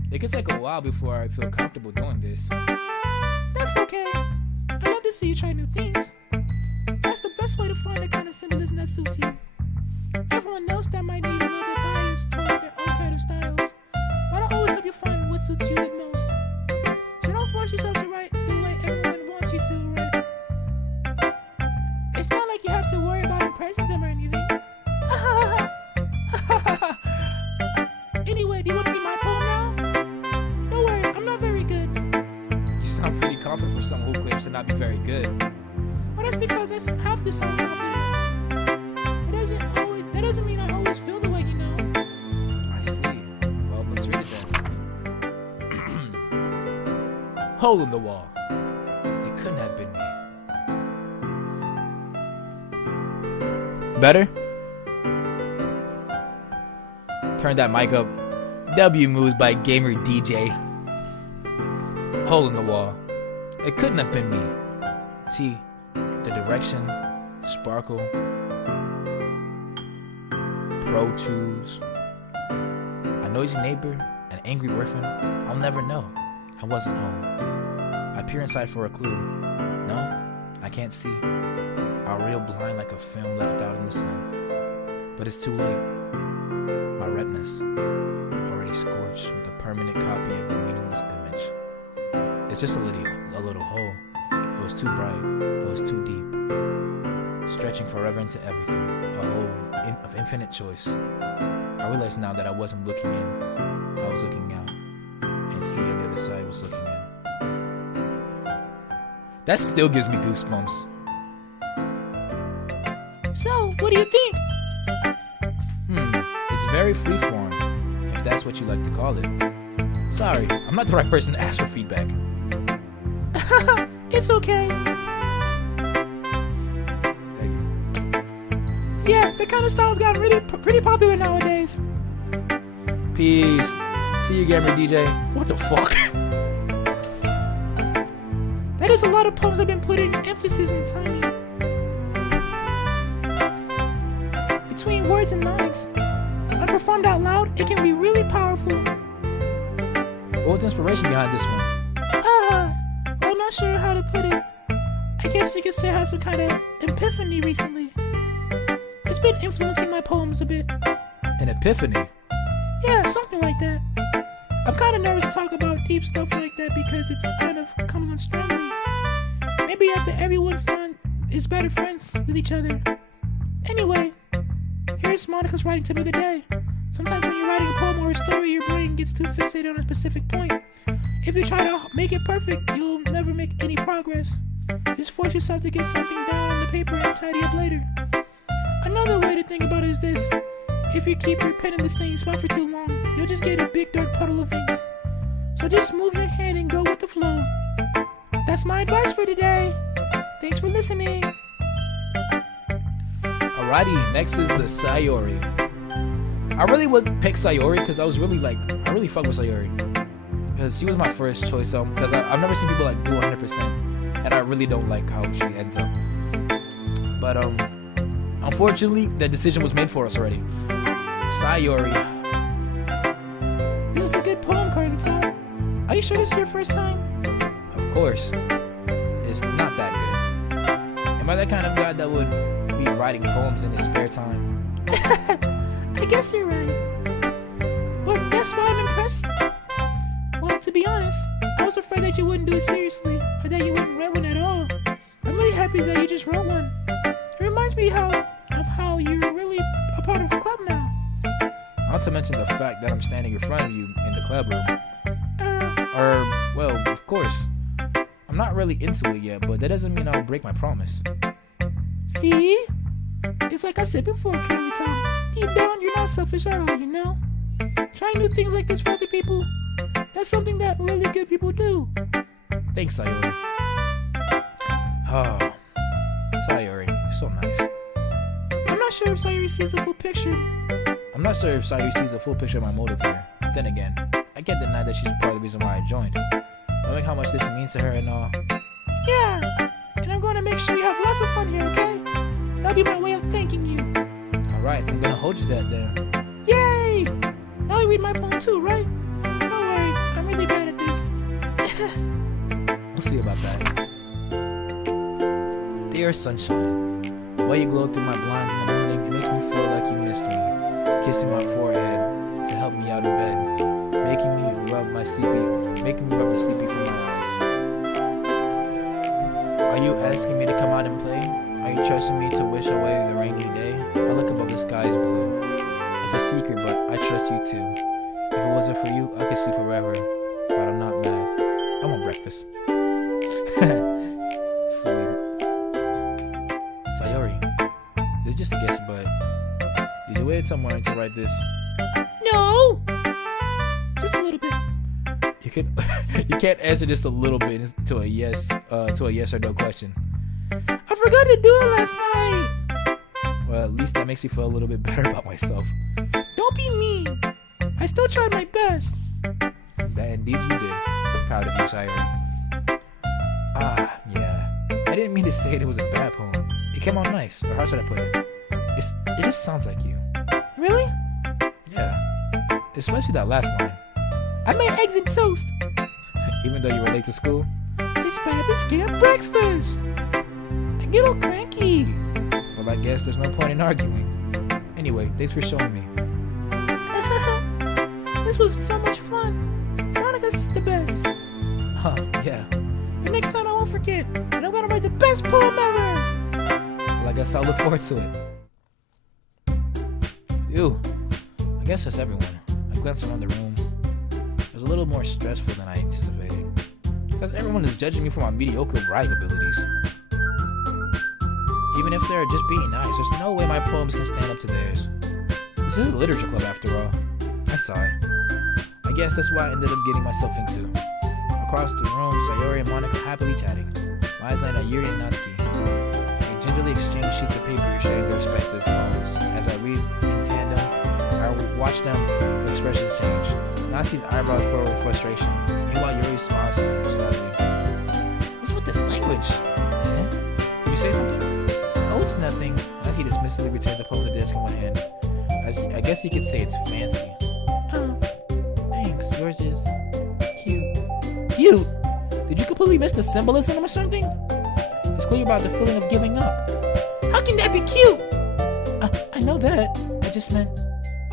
It could take a while before I feel comfortable doing this. That's okay. I love to see you try new things. That's the best way to find the kind of symbolism that suits you. Everyone knows that might need a little bit biased toward their own kind of styles, but I'll always help you find what suits you the most. So don't force yourself to write the way everyone wants you to write. It's not like you have to worry about impressing them or anything. Anyway, do you want to read my poem now? Don't worry, I'm not very good. You sound pretty confident for someone who claims to not be very good. Well, that's because I have to sound confident. It doesn't Hole in the wall. It couldn't have been me. Better? Turn that mic up. W moves by Gamer DJ. Hole in the wall. It couldn't have been me. See, the direction, sparkle, Pro Tools, a noisy neighbor, an angry orphan. I'll never know. I wasn't home. I peer inside for a clue. No, I can't see. I'll reel blind like a film left out in the sun. But it's too late. My retinas already scorched with a permanent copy of the meaningless image. It's just a little hole. It was too bright. It was too deep. Stretching forever into everything. A hole of infinite choice. I realized now that I wasn't looking in. I was looking out. And he on the other side was looking in. That still gives me goosebumps. So, what do you think? It's very freeform, if that's what you like to call it. Sorry, I'm not the right person to ask for feedback. It's okay. Yeah, that kind of style's gotten really pretty popular nowadays. Peace. See you, Gamer DJ. What the fuck? That is a lot of poems I've been putting emphasis on timing. Between words and lines, when performed out loud, it can be really powerful. What was the inspiration behind this one? I'm not sure how to put it. I guess you could say I had some kind of epiphany recently. It's been influencing my poems a bit. An epiphany? Yeah, something like that. I'm kind of nervous to talk about deep stuff like that because it's kind of coming on strongly. Maybe after everyone is better friends with each other. Anyway, here's Monica's writing tip of the day. Sometimes when you're writing a poem or a story, your brain gets too fixated on a specific point. If you try to make it perfect, you'll never make any progress. Just force yourself to get something down on the paper and tidy up later. Another way to think about it is this. If you keep your pen in the same spot for too long, you'll just get a big dark puddle of ink. So just move your hand and go with the flow. That's my advice for today. Thanks for listening. Alrighty, next is the Sayori. I really would pick Sayori because I really fuck with Sayori. Because she was my first choice, because I've never seen people like do 100%, and I really don't like how she ends up. But unfortunately, the decision was made for us already. Sayori. This is a good poem card at the top. Are you sure this is your first time? Of course, it's not that good. Am I that kind of guy that would be writing poems in his spare time? I guess you're right. But that's why I'm impressed. Well, to be honest, I was afraid that you wouldn't do it seriously, or that you wouldn't write one at all. I'm really happy that you just wrote one. It reminds me of how you're really a part of the club now. Not to mention the fact that I'm standing in front of you in the club room. Well, of course. I'm not really into it yet, but that doesn't mean I'll break my promise. See? It's like I said before, Carrie Tom. Deep down, you're not selfish at all, you know? Trying new things like this for other people, that's something that really good people do. Thanks, Sayori. Oh, Sayori, you're so nice. I'm not sure if Sayori sees the full picture. I'm not sure if Sayori sees the full picture of my motive here. Then again, I can't deny that she's part of the reason why I joined. Knowing how much this means to her and all. Yeah, and I'm going to make sure you have lots of fun here, okay? That'll be my way of thanking you. Alright, I'm gonna hold you to that then. Yay! Now you read my poem too, right? Don't worry, I'm really bad at this. We'll see about that. Dear sunshine, the way you glow through my blinds in the morning, it makes me feel like you missed me. Kissing my forehead to help me out of bed, making me rub the sleepy from my eyes. Are you asking me to come out and play? Are you trusting me to wish away the rainy day? I look above the sky is blue. It's a secret, but I trust you too. If it wasn't for you, I could sleep forever. But I'm not mad. I want breakfast. Sweet. Sayori, this is just a guess, but did you wait somewhere to write this? No! Just a little bit. You can you can't answer just a little bit to a yes or no question. I forgot to do it last night. Well, at least that makes me feel a little bit better about myself. Don't be mean. I still tried my best. That indeed you did. Proud of you, Sayori. Yeah. I didn't mean to say it was a bad poem. It came out nice, or how should I put it? It just sounds like you. Really? Yeah. Especially that last line. I made eggs and toast. Even though you were late to school? It's bad to skip breakfast. I get all cranky. Well, I guess there's no point in arguing. Anyway, thanks for showing me. This was so much fun. Veronica's the best. Huh, yeah. But next time I won't forget. And I'm gonna write the best poem ever. Well, I guess I'll look forward to it. Ew. I guess that's everyone. I glanced around the room. It was a little more stressful than I anticipated. Because everyone is judging me for my mediocre writing abilities. Even if they're just being nice, there's no way my poems can stand up to theirs. This is a literature club after all. I sigh. I guess that's what I ended up getting myself into. Across the room, Sayori and Monica happily chatting. My eyes landed on Yuri and Natsuki. They gingerly exchanged sheets of paper sharing their respective poems. As I read in tandem, I watch them expressions change. Natsuki's eyebrows furrowed with frustration. Meanwhile, Yuri smiles sadly. What's with this language? Eh? Did you say something? Oh, it's nothing. Natsuki dismissively returned the poem to the desk in one hand. I guess you could say it's fancy. Oh, thanks. Yours is cute. Cute? Did you completely miss the symbolism or something? It's clear about the feeling of giving up. How can that be cute? I know that. I just meant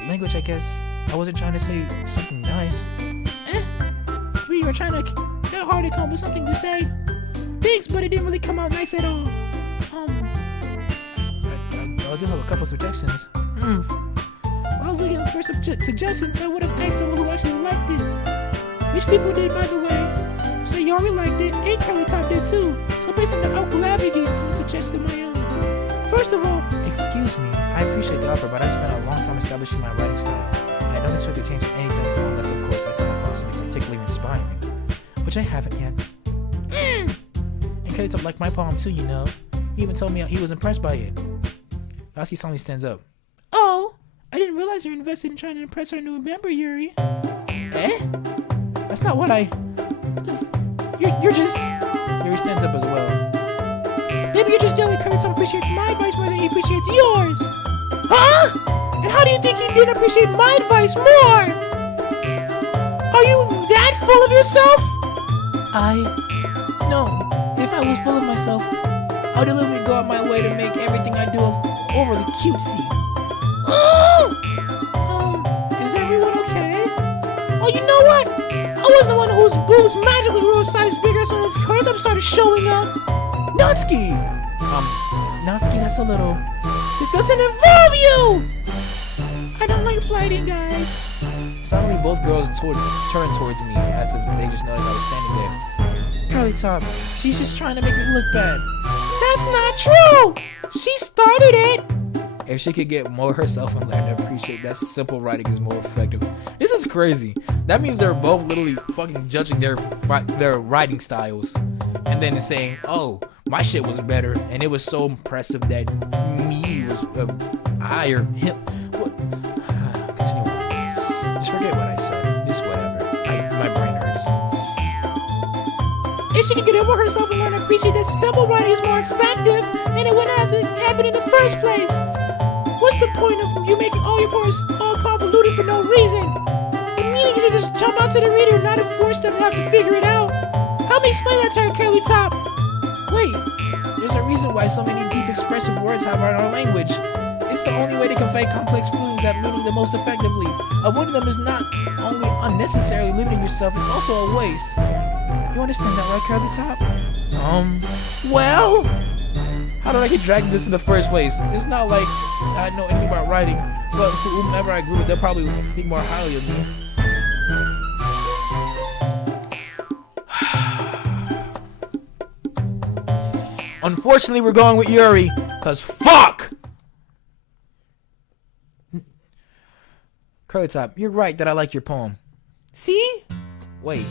language, I guess. I wasn't trying to say something nice. We were trying to get hard to come up with something to say. Thanks, but it didn't really come out nice at all. I do have a couple suggestions. I was looking for some suggestions. I would have asked someone who actually liked it. Which people did, by the way. So Yori liked it, and Curly Top did too. So based on that, I'll collaborate some suggestions of my own. First of all, excuse me, I appreciate the offer, but I spent a long time establishing my writing style. And I don't expect to change it anytime soon, unless of course I come across something particularly inspiring. Which I haven't yet. And Curly Top liked my poem too, you know. He even told me he was impressed by it. Lasky suddenly stands up. Oh, I didn't realize you're invested in trying to impress our new member, Yuri. Eh? That's not what I... You're just... Yuri stands up as well. Maybe you're just yelling Curly Top appreciates my advice more than he appreciates yours. Huh? And how do you think he didn't appreciate my advice more? Are you that full of yourself? No. If I was full of myself, I would deliberately go out my way to make everything I do overly cutesy. Is everyone okay? Oh, you know what? I was the one whose boobs magically grew a size bigger as soon as Curly Top started showing up. Natsuki! Natsuki, that's a little... This doesn't involve you! I don't like fighting, guys. Suddenly, both girls turned towards me as if they just noticed I was standing there. Curly Top, she's just trying to make me look bad. That's not true! She started it! If she could get more herself and learn to appreciate that simple writing is more effective. This is crazy. That means they're both literally fucking judging their writing styles. And then saying, oh, my shit was better. And it was so impressive that me was higher. Him. What? Continue on. Just forget what I said. Just whatever. My brain hurts. If she could get over herself and learn to appreciate that simple writing is more effective, then it wouldn't have to happen in the first place. What's the point of you making all your poems all convoluted for no reason? The meaning is to just jump out to the reader and not force them to have to figure it out. Help me explain that to her, Curly Top. Wait, there's a reason why so many deep expressive words have our own language. It's the only way to convey complex feelings that meaning the most effectively. Avoiding them is not only unnecessarily limiting yourself, it's also a waste. You understand that, right, Curly Top? Well, how did I get dragged into this in the first place? It's not like I know anything about writing, but whomever I agree with, they'll probably think more highly of me. Unfortunately, we're going with Yuri, cause fuck! Curly Top, you're right that I like your poem. See? Wait,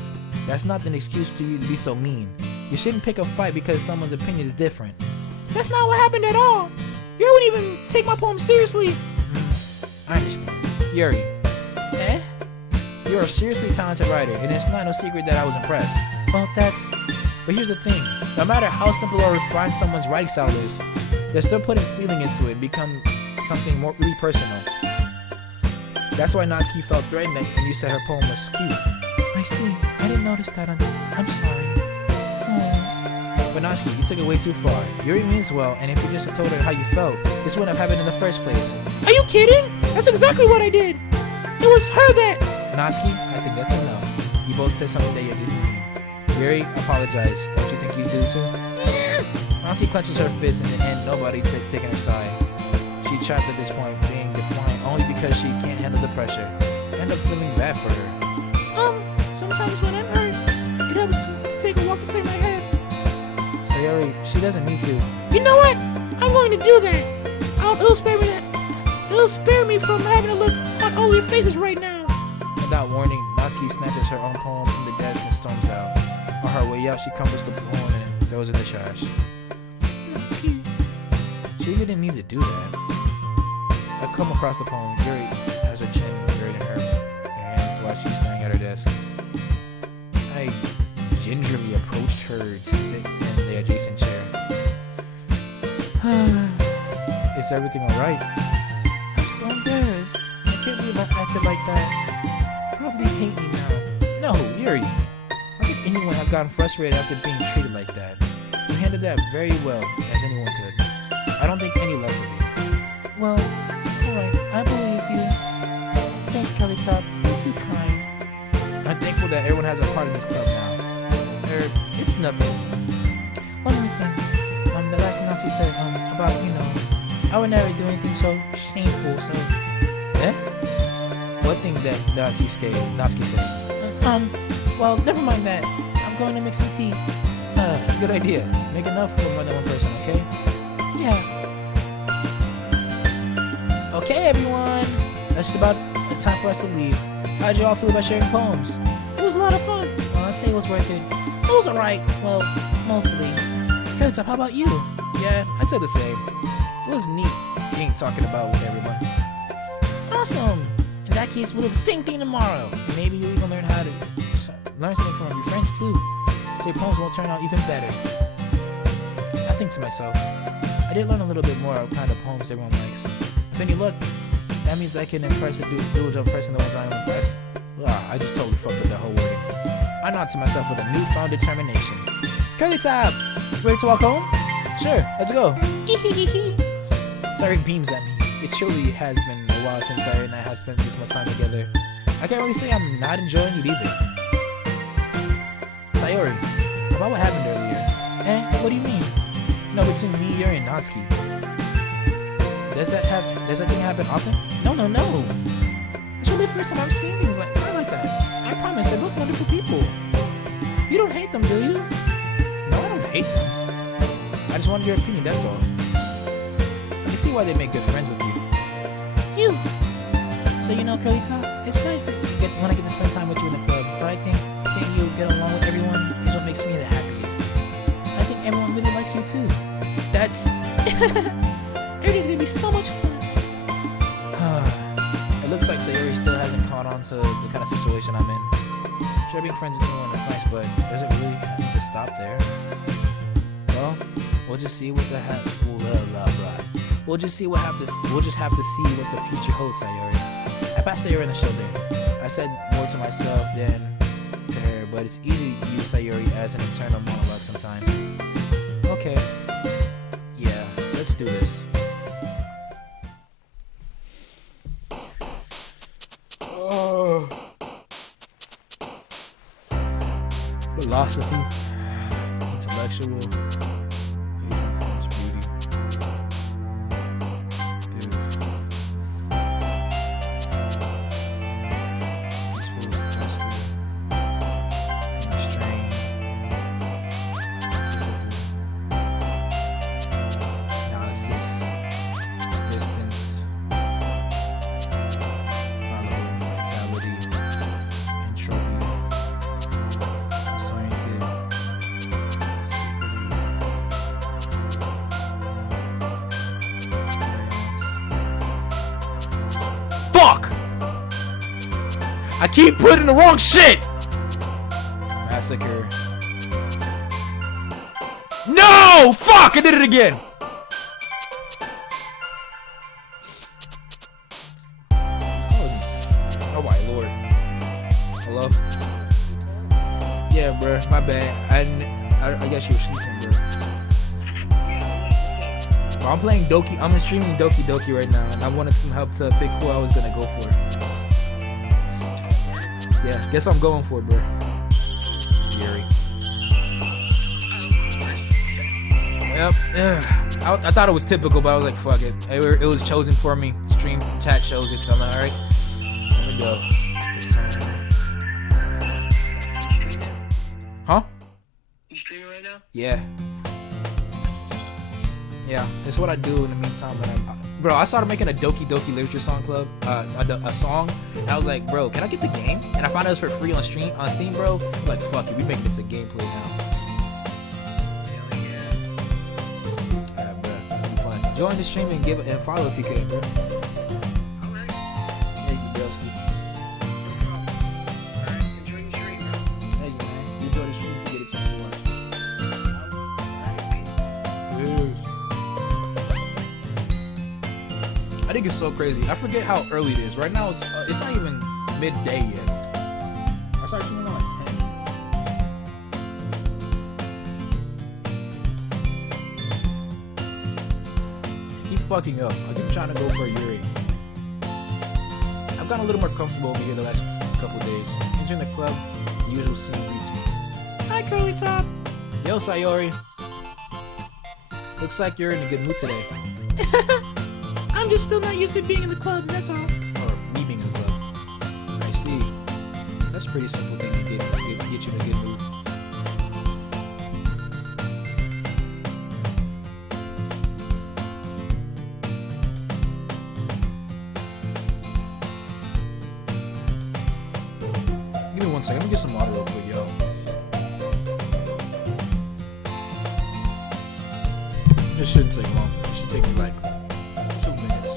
that's not an excuse for you to be so mean. You shouldn't pick a fight because someone's opinion is different. That's not what happened at all. You wouldn't even take my poem seriously. I understand. Yuri, Eh? you're a seriously talented writer, and it's not no secret that I was impressed. Well, but here's the thing. No matter how simple or refined someone's writing style is, they're still putting feeling into it, become something more really personal. That's why Natsuki felt threatened when you said her poem was cute. I see. I didn't notice that. I'm sorry. But Natsuki, you took it way too far. Yuri means well, and if you just told her how you felt, this wouldn't have happened in the first place. Are you kidding? That's exactly what I did. It was her that... Natsuki, I think that's enough. You both said something that you didn't mean. Yuri, apologize. Don't you think you do too? Natsuki clenches her fist, and in the end, nobody takes taking her side. She trapped at this point, being defiant only because she can't handle the pressure. End up feeling bad for her. Sometimes when I'm hurt, it helps to take a walk to clear my head. Sayori, she doesn't need to. You know what? I'm going to do that. It'll spare me that. It'll spare me from having to look on all your faces right now. Without warning, Natsuki snatches her own poem from the desk and storms out. On her way out, she crumbles the poem and throws it in the trash. Natsuki. She didn't need to do that. I come across the poem. Yuri has her chin buried in her hands while she's staring at her desk. I gingerly approached her and sit in the adjacent chair. Is everything alright? I'm so embarrassed. I can't believe I acted like that. Probably hate me now. No, Yuri. How could anyone have gotten frustrated after being treated like that? You handled that very well, as anyone could. I don't think any less of you. Well, alright, I believe you. Thanks, Kelly Top. You're too kind. I'm thankful that everyone has a part in this club now. It's nothing. One more thing. The last thing Natsuki said, about, I would never do anything so shameful, so... Eh? What thing that Natsuki said? Well, never mind that. I'm going to make some tea. Good idea. Make enough for more than one person, okay? Yeah. Okay, everyone. It's about time for us to leave. How'd you all feel about sharing poems? It was a lot of fun. Well, I'd say it was worth it. It was alright. Well, mostly. Philip, how about you? Yeah, I'd say the same. It was neat being talking about with everyone. Awesome. In that case, we'll do the same thing tomorrow. Maybe you'll even learn how to learn something from your friends too. So your poems will turn out even better. I think to myself, I did learn a little bit more of kind of poems everyone likes. If any luck, that means I can impress a dual person the ones I impress. I just totally fucked up the whole wording. I nod to myself with a newfound determination. Curly Top! Ready to walk home? Sure, let's go. Sorry, beams at me. It truly has been a while since I and I have spent this much time together. I can't really say I'm not enjoying it either. Sayori, about what happened earlier? What do you mean? No, between me, Yuri, and Natsuki. Does that thing happen often? No. It's really the first time I've seen things like that. I promise, they're both wonderful people. You don't hate them, do you? No, I don't hate them. I just wanted your opinion, that's all. I can see why they make good friends with you. You. So Curly Top, it's nice when I get to spend time with you in the club, but I think seeing you get along with everyone is what makes me the happiest. I think everyone really likes you too. That's... Everything's gonna be so much fun. It looks like Sayori still hasn't caught on to the kind of situation I'm in. Sure, being friends with anyone is nice, but does it really have to stop there? Well, we'll just see what We'll just have to see what the future holds, Sayori. I passed Sayori on the shoulder. I said more to myself than to her, but it's easy to use Sayori as an internal monologue sometimes. Okay. Yeah, let's do this. Philosophy, intellectual, beauty. I keep putting the wrong shit. Massacre. No! Fuck! I did it again. Oh my lord. Hello? Yeah, bro. My bad. I guess you were sleeping, bro. Bro, I'm playing Doki. I'm streaming Doki right now, and I wanted some help to pick who I was gonna go for. Yeah, guess I'm going for, bro. Yuri. Yep. Yeah. I thought it was typical, but I was like, fuck it. It was chosen for me. Stream chat shows it, so I'm like, alright. Let me go. Huh? You streaming right now? Yeah. Yeah, it's what I do in the meantime. Bro, I started making a Doki Literature Song Club, a song. And I was like, bro, can I get the game? And I found out it was for free on Steam, bro. I'm like, fuck it, we making this a gameplay now. Alright, bro, it'll be fun. Join the stream and follow if you can, bro. Alright. Yeah, you broski. Alright, enjoy your stream, bro. Hey, man, you enjoy the stream if you get a chance to watch. I think it's so crazy. I forget how early it is. Right now, it's not even midday yet. I started streaming on like 10. Keep fucking up. I keep trying to go for Yuri. I've gotten a little more comfortable over here the last couple of days. Entering the club, the usual scene greets me. Hi, Curly Top. Yo, Sayori. Looks like you're in a good mood today. I'm just still not used to being in the club, that's all. Or me being in the club. I see. That's a pretty simple thing to get you in a good mood. Give me 1 second. Let me get some water real quick, yo. This shouldn't take long. It should take me like 2 minutes.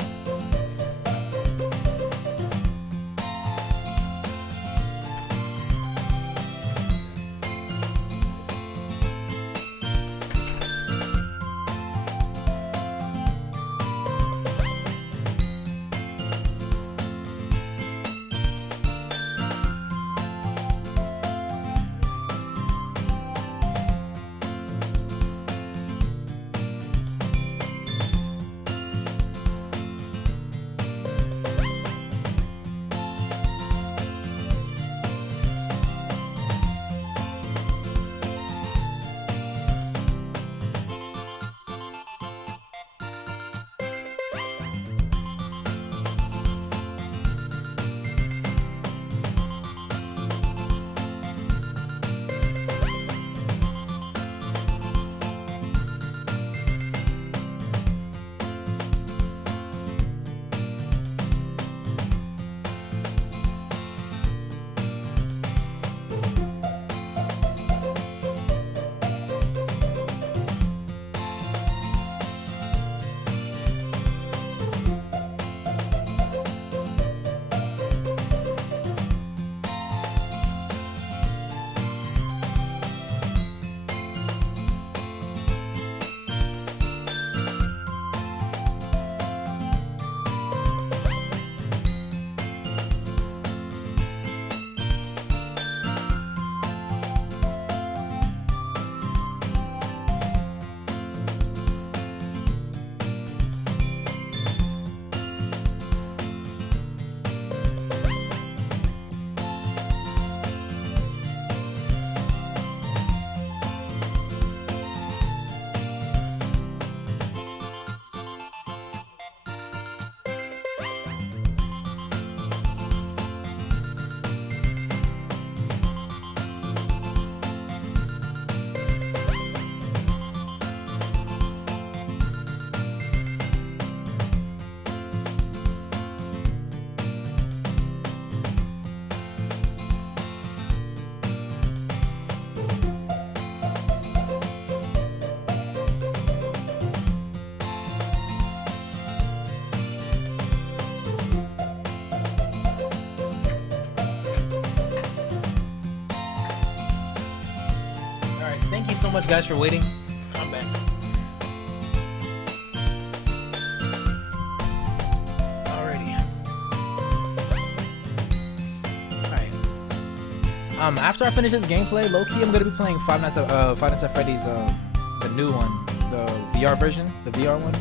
Thank you so much, guys, for waiting. I'm back. Alrighty. Alright. After I finish this gameplay, low-key, I'm gonna be playing Five Nights at Freddy's, the new one, the VR version, the VR one.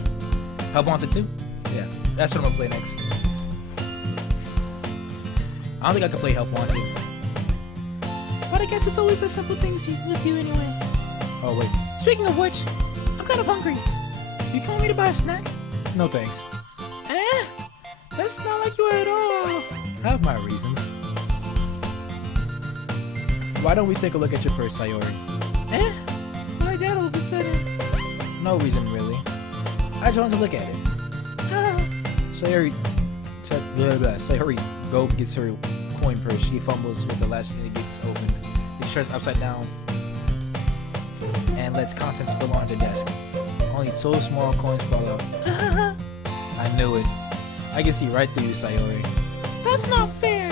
Help Wanted 2? Yeah, that's what I'm gonna play next. I don't think I can play Help Wanted. But I guess it's always the simple things with you anyway. Oh, wait. Speaking of which, I'm kind of hungry. You calling me to buy a snack? No thanks. That's not like you at all. I have my reasons. Why don't we take a look at your purse, Sayori? Why that all of a sudden? No reason, really. I just wanted to look at it. Sayori, Sayori gets her coin purse. She fumbles with the latch and it gets open. It shuts upside down and lets contents spill onto the desk. Only 2 small coins fall out. I knew it. I can see right through you, Sayori. That's not fair.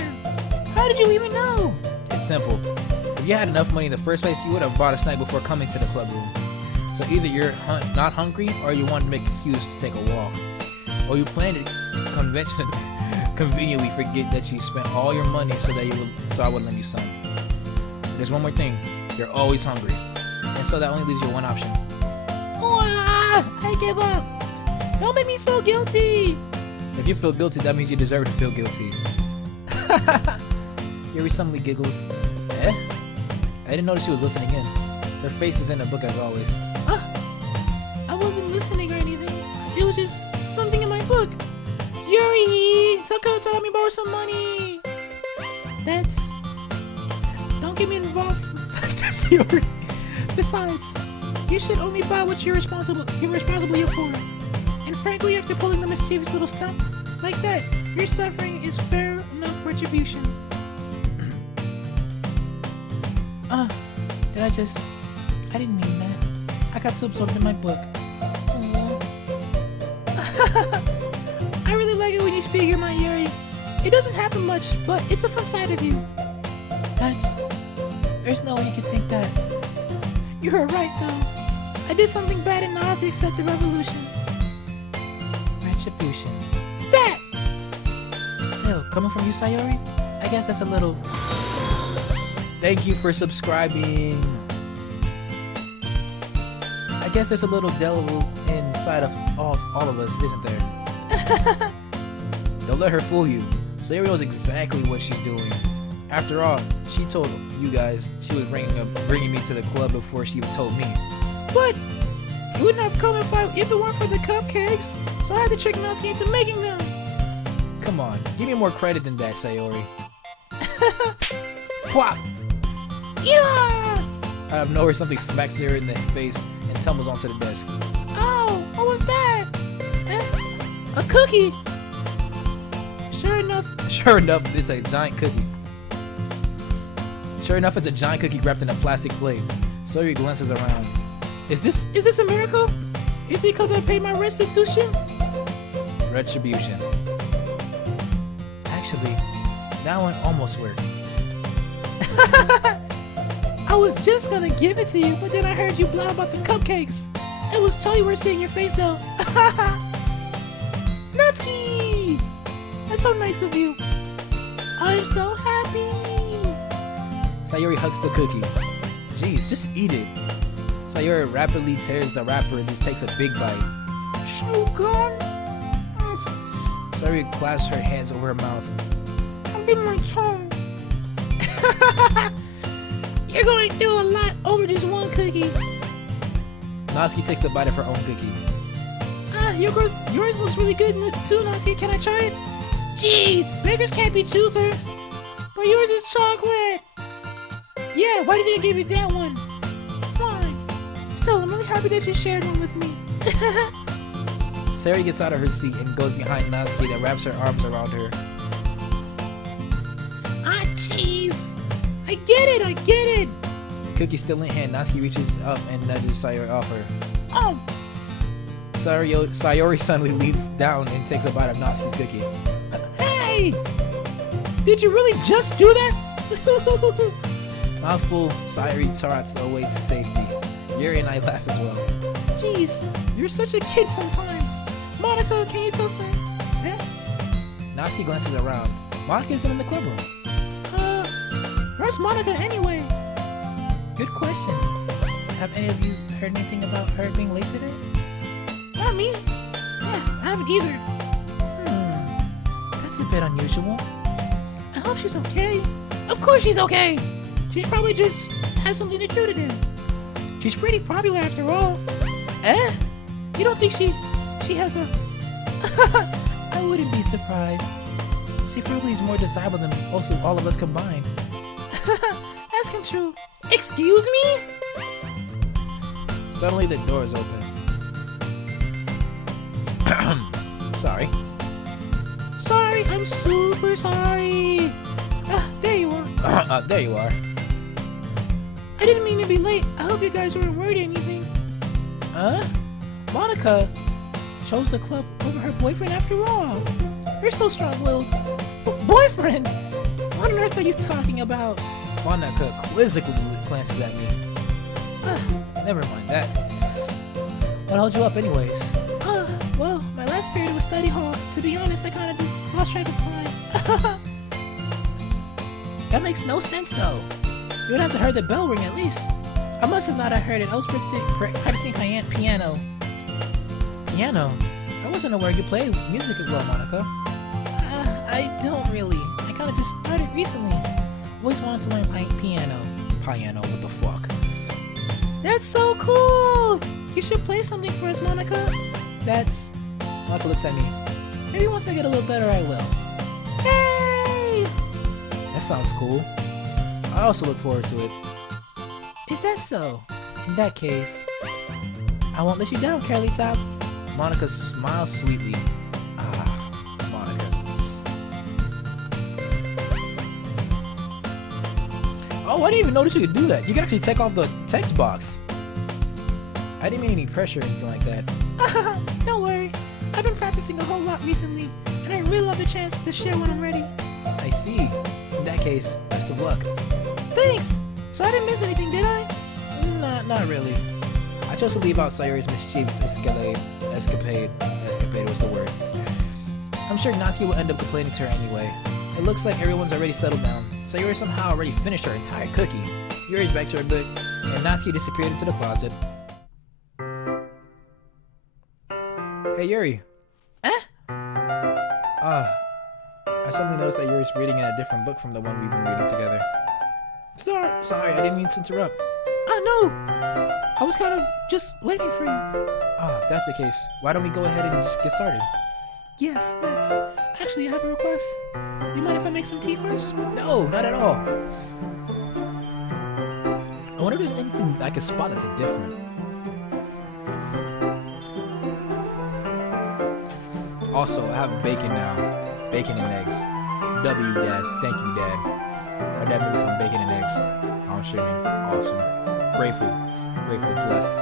How did you even know? It's simple. If you had enough money in the first place, you would have bought a snack before coming to the club room. So either you're not hungry, or you want to make an excuse to take a walk, or you plan to conveniently forget that you spent all your money so I would lend you some. There's one more thing. You're always hungry, and so that only leaves you one option. I give up. Don't make me feel guilty. If you feel guilty, that means you deserve to feel guilty. Yuri suddenly giggles. I didn't notice she was listening in. Her face is in the book as always. I wasn't listening or anything. It was just something in my book. Yuri, Tucker let me borrow some money. Don't get me involved. That's Yuri. Besides, you should only buy what you're responsible here for. And frankly, after pulling the mischievous little stunt like that, your suffering is fair enough retribution. I didn't mean that. I got so absorbed in my book. I really like it when you speak your mind, Yuri. It doesn't happen much, but it's a fun side of you. There's no way you could think that. You're right, though. I did something bad and now I have to accept the revolution. Retribution. That! Still, coming from you, Sayori, I guess that's a little... Thank you for subscribing. I guess there's a little devil inside of all of us, isn't there? Don't let her fool you. Sayori knows exactly what she's doing. After all, she told you guys she was bringing me to the club before she even told me. But you wouldn't have come if it weren't for the cupcakes, so I had to trick Natsuki into making them. Come on, give me more credit than that, Sayori. Plop! Yeah! Out of nowhere, something smacks her in the face and tumbles onto the desk. Oh, what was that? A cookie! Sure enough, it's a giant cookie. Sure enough, it's a giant cookie wrapped in a plastic plate. Sayori glances around. Is this a miracle? Is it because I paid my restitution? Retribution. Actually, that one almost worked. I was just gonna give it to you, but then I heard you blab about the cupcakes. It was totally worth seeing your face though. Natsuki! That's so nice of you. I'm so happy. Sayori hugs the cookie. Jeez, just eat it. Sayori rapidly tears the wrapper and just takes a big bite. Shogun! Sayori clasps her hands over her mouth. I'm in my tongue. You're going through a lot over this one cookie. Natsuki takes a bite of her own cookie. Yours looks really good too, Natsuki. Can I try it? Jeez, beggars can't be choosers. But yours is chocolate. Yeah, why didn't I give you that one? Fine. Still, I'm really happy that you shared one with me. Sayori gets out of her seat and goes behind Natsuki that wraps her arms around her. Ah, jeez. I get it. Cookie still in hand, Natsuki reaches up and nudges Sayori off her. Oh. Sayori suddenly leans down and takes a bite of Natsuki's cookie. Hey! Did you really just do that? Mouthful, Sayori trots away to safety. Yuri and I laugh as well. Jeez, you're such a kid sometimes. Monica, can you tell some? Eh? Natsuki glances around. Monica isn't in the club room. Where's Monica anyway? Good question. Have any of you heard anything about her being late today? Not me. Yeah, I haven't either. That's a bit unusual. I hope she's okay. Of course she's okay. She's probably just has something to do today. She's pretty popular after all. Eh? You don't think she has a... I wouldn't be surprised. She probably is more desirable than most of all of us combined. That's true. Excuse me? Suddenly the door is open. Sorry. Sorry, I'm super sorry. There you are. There you are. I didn't mean to be late. I hope you guys weren't worried or anything. Monica chose the club over her boyfriend after all. You're so strong-willed. Boyfriend? What on earth are you talking about? Monica quizzically glances at me. Never mind that. What held you up anyways? Well, my last period was study hall. To be honest, I kind of just lost track of time. That makes no sense though. You would have to heard the bell ring at least. I must have not heard it. I was practicing piano. Piano? I wasn't aware you played music as well, Monica. I don't really. I kind of just started recently. Always wanted to learn piano. Piano, what the fuck? That's so cool! You should play something for us, Monica. Monica looks at me. Maybe once I get a little better, I will. Hey! That sounds cool. I also look forward to it. Is that so? In that case, I won't let you down, Curly Top. Monica smiles sweetly. Monica. Oh, I didn't even notice you could do that. You can actually take off the text box. I didn't mean any pressure or anything like that. Don't worry. I've been practicing a whole lot recently, and I really love the chance to share when I'm ready. I see. In that case, best of luck. Thanks! So I didn't miss anything, did I? Not really. I chose to leave out Sayori's mischievous escapade. Escapade was the word. I'm sure Natsuki will end up complaining to her anyway. It looks like everyone's already settled down. Sayori somehow already finished her entire cookie. Yuri's back to her book, and Natsuki disappeared into the closet. Hey Yuri. I suddenly noticed that Yuri's reading in a different book from the one we've been reading together. Sorry, I didn't mean to interrupt. No! I was kind of just waiting for you. If that's the case, why don't we go ahead and just get started? Yes, let's... Actually, I have a request. Do you mind if I make some tea first? No, not at all. I wonder if there's anything I can spot that's different. Also, I have bacon now. Bacon and eggs. W, Dad. Thank you, Dad. My dad made me some bacon and eggs. I'm streaming. Awesome. Grateful, blessed.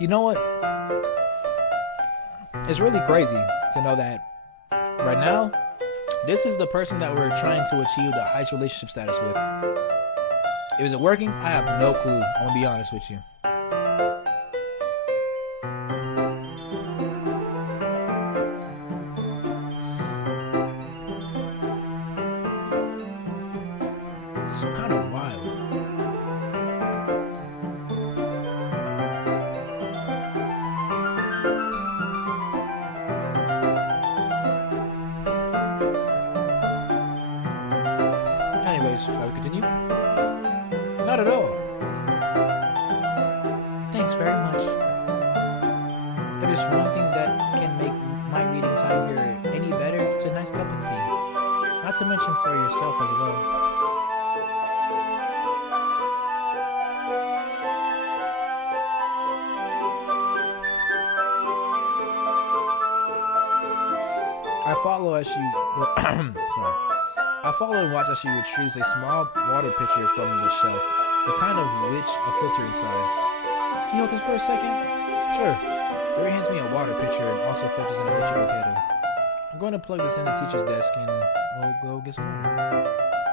You know what? It's really crazy to know that right now, this is the person that we're trying to achieve the highest relationship status with. Is it working? I have no clue. I'm gonna be honest with you. It's kind of wild. Shall we continue? Not at all. Thanks very much. to mention for yourself as well. I follow as she sorry. I follow and watch as she retrieves a small water pitcher from the shelf, the kind of which a filter inside. Can you hold this for a second? Sure. Yuri hands me a water pitcher and also fetches an electrical kettle. I'm going to plug this in the teacher's desk and we'll go get some water.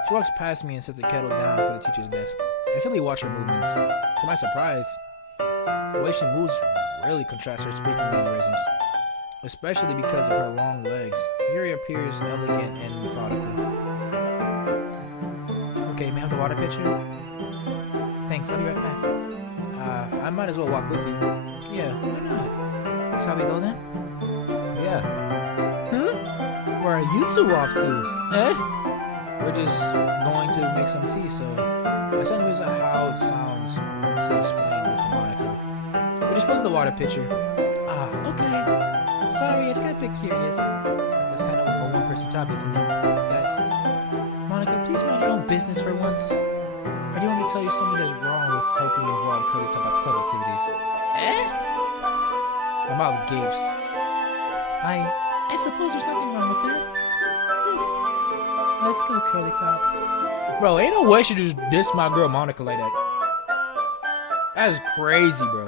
She walks past me and sets the kettle down for the teacher's desk. I simply watch her movements. To my surprise, the way she moves really contrasts her speaking mannerisms, especially because of her long legs. Yuri appears elegant and methodical. Okay, may I have the water pitcher? Thanks, I'll be right back. I might as well walk with you. Yeah, why not? Shall we go then? Yeah. Huh? Where are you two off to? Eh? We're just going to make some tea, so my son knows how it sounds to explain this to Monica. We're just filling the water pitcher. Ah, okay. Sorry, I just got a bit curious. That's kind of a one-person job, isn't it? That's... Monica, please mind your own business for once. Or do you want me to tell you something that's wrong with helping involve Curly Top at club activities? Eh? My mouth gapes. I suppose there's nothing wrong with that. Let's go, Curly Top. Bro, ain't no way she just diss my girl Monica like that. That's crazy, bro.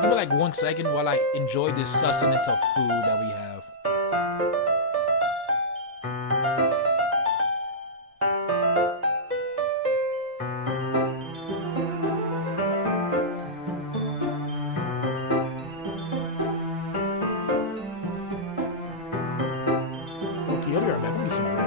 Give me like 1 second while I enjoy this sustenance of food that we have. Okay, I'll be right back. Let me get some bread.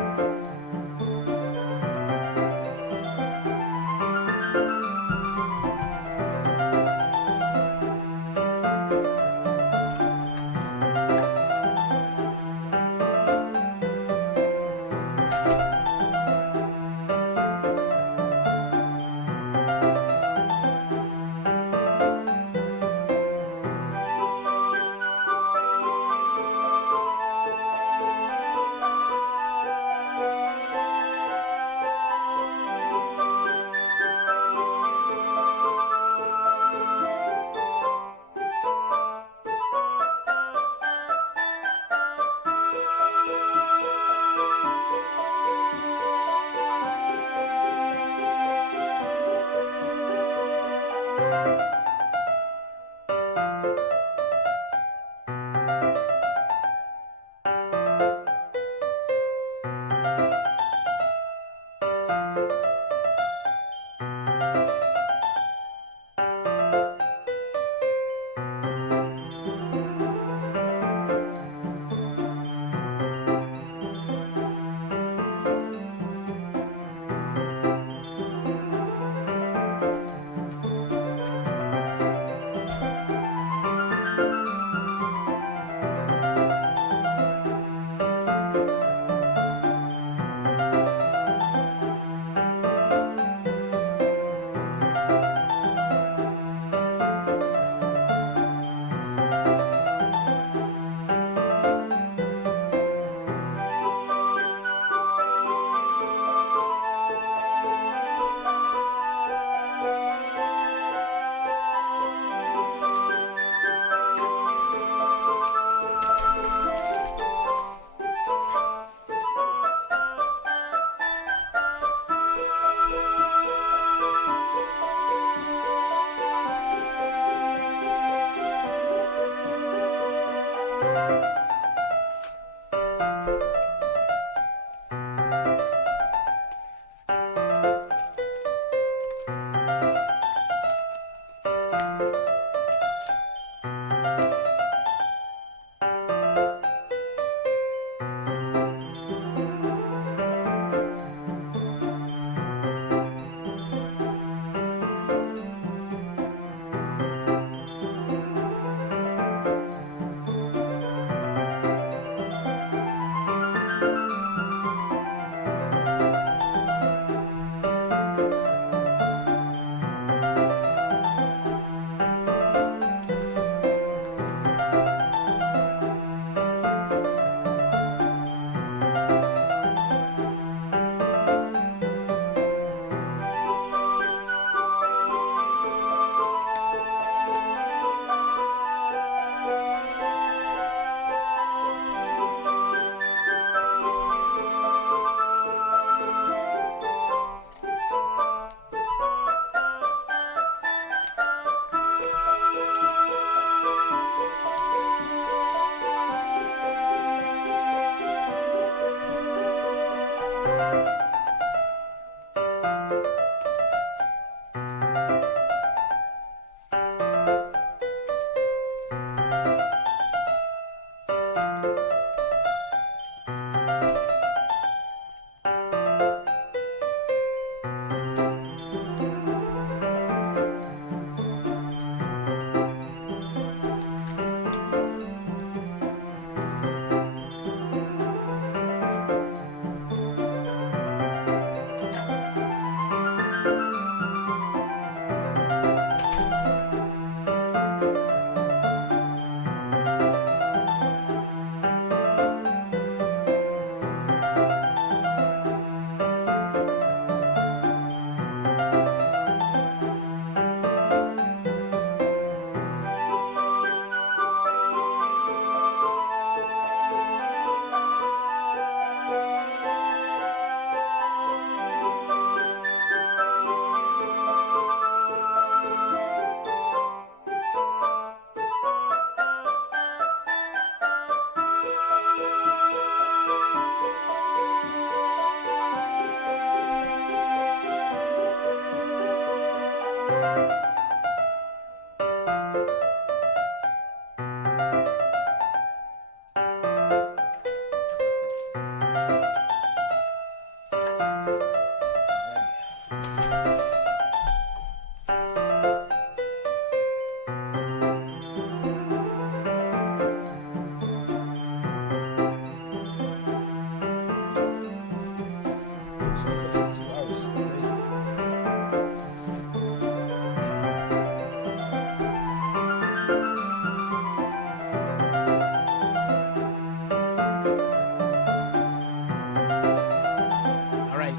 Alright,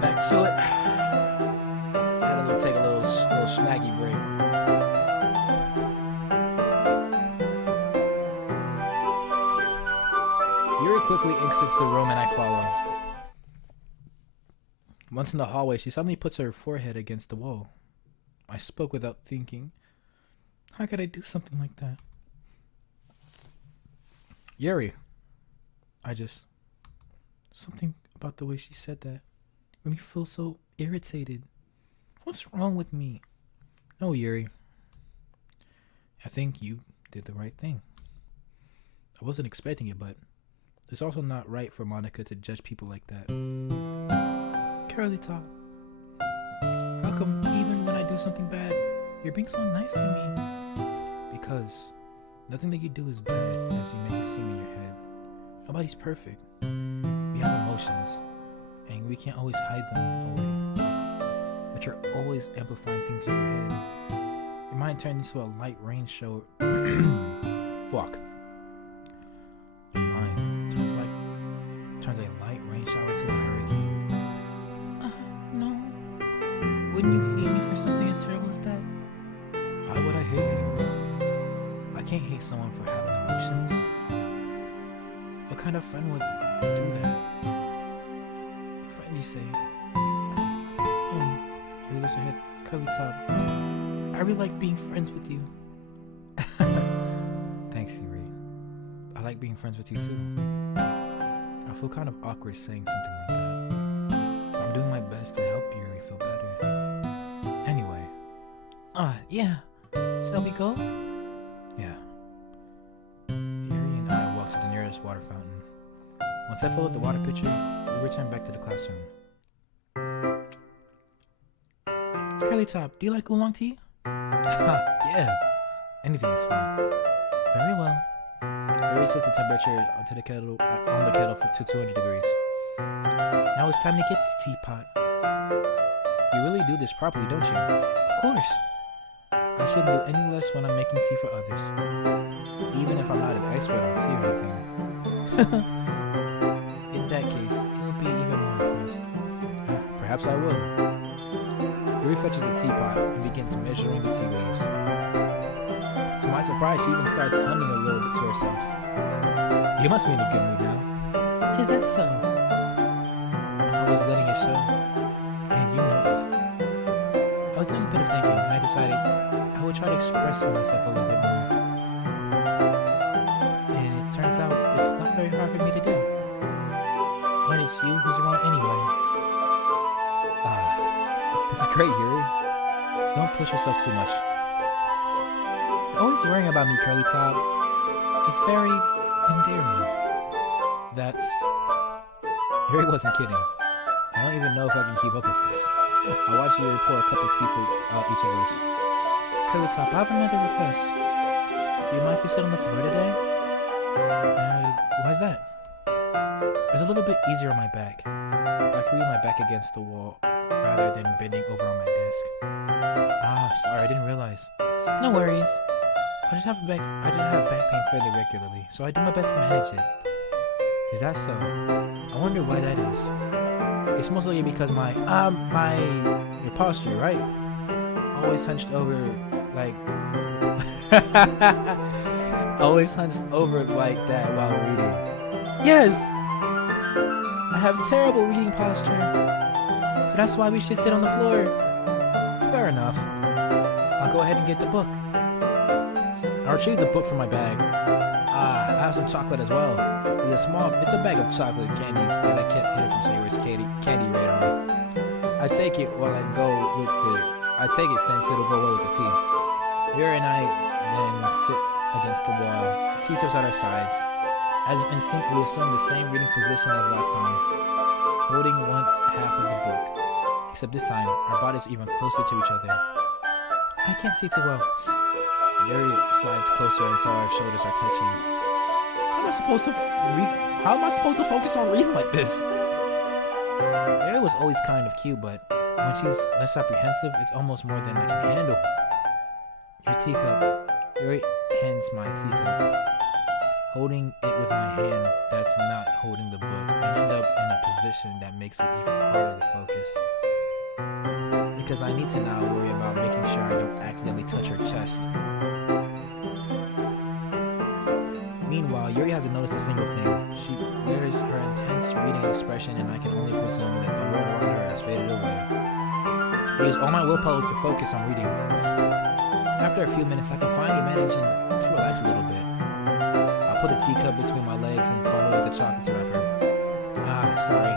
back to it. Had to take a little snaggy break. Yuri quickly exits the room and I follow. Once in the hallway, she suddenly puts her forehead against the wall. I spoke without thinking. How could I do something like that? Yuri. Something about the way she said that made me feel so irritated. What's wrong with me? No, Yuri. I think you did the right thing. I wasn't expecting it, but it's also not right for Monica to judge people like that. Curly Top, how come even when I do something bad, you're being so nice to me? Because nothing that you do is bad as you make it seem in your head. Nobody's perfect. We have emotions, and we can't always hide them away. But you're always amplifying things in your head. Your mind turned into a light rain shower. Fuck. Your mind turns a light rain shower to a hurricane. No. Wouldn't you hate me for something as terrible as that? Why would I hate you? I can't hate someone for having emotions. What kind of friend would do that? Friend, you say? You lose your head, Curly Top. I really like being friends with you. Thanks, Yuri. I like being friends with you too. I feel kind of awkward saying something like that. I'm doing my best to help Yuri feel better. Anyway. Yeah. Shall we go? Yeah. Yuri and I walk to the nearest water fountain. Once I fill up the water pitcher, we return back to the classroom. Curly Top, do you like oolong tea? Yeah. Anything is fine. Very well. Yuri sets the temperature on the kettle to 200 degrees. Now it's time to get the teapot. You really do this properly, don't you? Of course. I shouldn't do any less when I'm making tea for others. Even if I'm not an expert on tea or anything. In that case, you'll be even more impressed. Perhaps I will. Yuri fetches the teapot and begins measuring the tea leaves. To my surprise, she even starts humming a little bit to herself. You must be in a good mood now. Is that so? I was letting it show, and you noticed. I was doing a bit of thinking, and I decided I would try to express myself a little bit more. And it turns out it's not very hard for me to do. you who's around anyway. This is great, Yuri. Just don't push yourself too much. You're always worrying about me, Curly Top. It's very endearing. That's... Yuri wasn't kidding. I don't even know if I can keep up with this. I watched Yuri pour a cup of tea for each of us. Curly Top, I have another request. Do you mind if we sit on the floor today? Why's that? It's a little bit easier on my back. I can read my back against the wall rather than bending over on my desk. Sorry, I didn't realize. No worries. I just have back pain fairly regularly, so I do my best to manage it. Is that so? I wonder why that is. It's mostly because your posture, right? Always hunched over, like... always hunched over like that while reading. Yes! I have terrible reading posture. So that's why we should sit on the floor. Fair enough. I'll go ahead and get the book. I retrieved the book from my bag. I have some chocolate as well. It's a bag of chocolate candies that I kept hidden from Sayori's candy radar. I take it since it'll go well with the tea. Yuri and I then sit against the wall, teacups at our sides. As if in sync, we assume the same reading position as last time, holding one half of the book. Except this time, our bodies are even closer to each other. I can't see too well. Yuri slides closer until our shoulders are touching. How am I supposed to focus on reading like this? Yuri was always kind of cute, but when she's less apprehensive, it's almost more than I can handle. Your teacup. Yuri hands my teacup. Holding it with my hand that's not holding the book, I end up in a position that makes it even harder to focus. Because I need to now worry about making sure I don't accidentally touch her chest. Meanwhile, Yuri hasn't noticed a single thing. She wears her intense reading expression, and I can only presume that the world around her has faded away. I use all my willpower to focus on reading. After a few minutes, I can finally manage to relax a little bit. I put the teacup between my legs and fumble with the chocolate wrapper. Sorry. I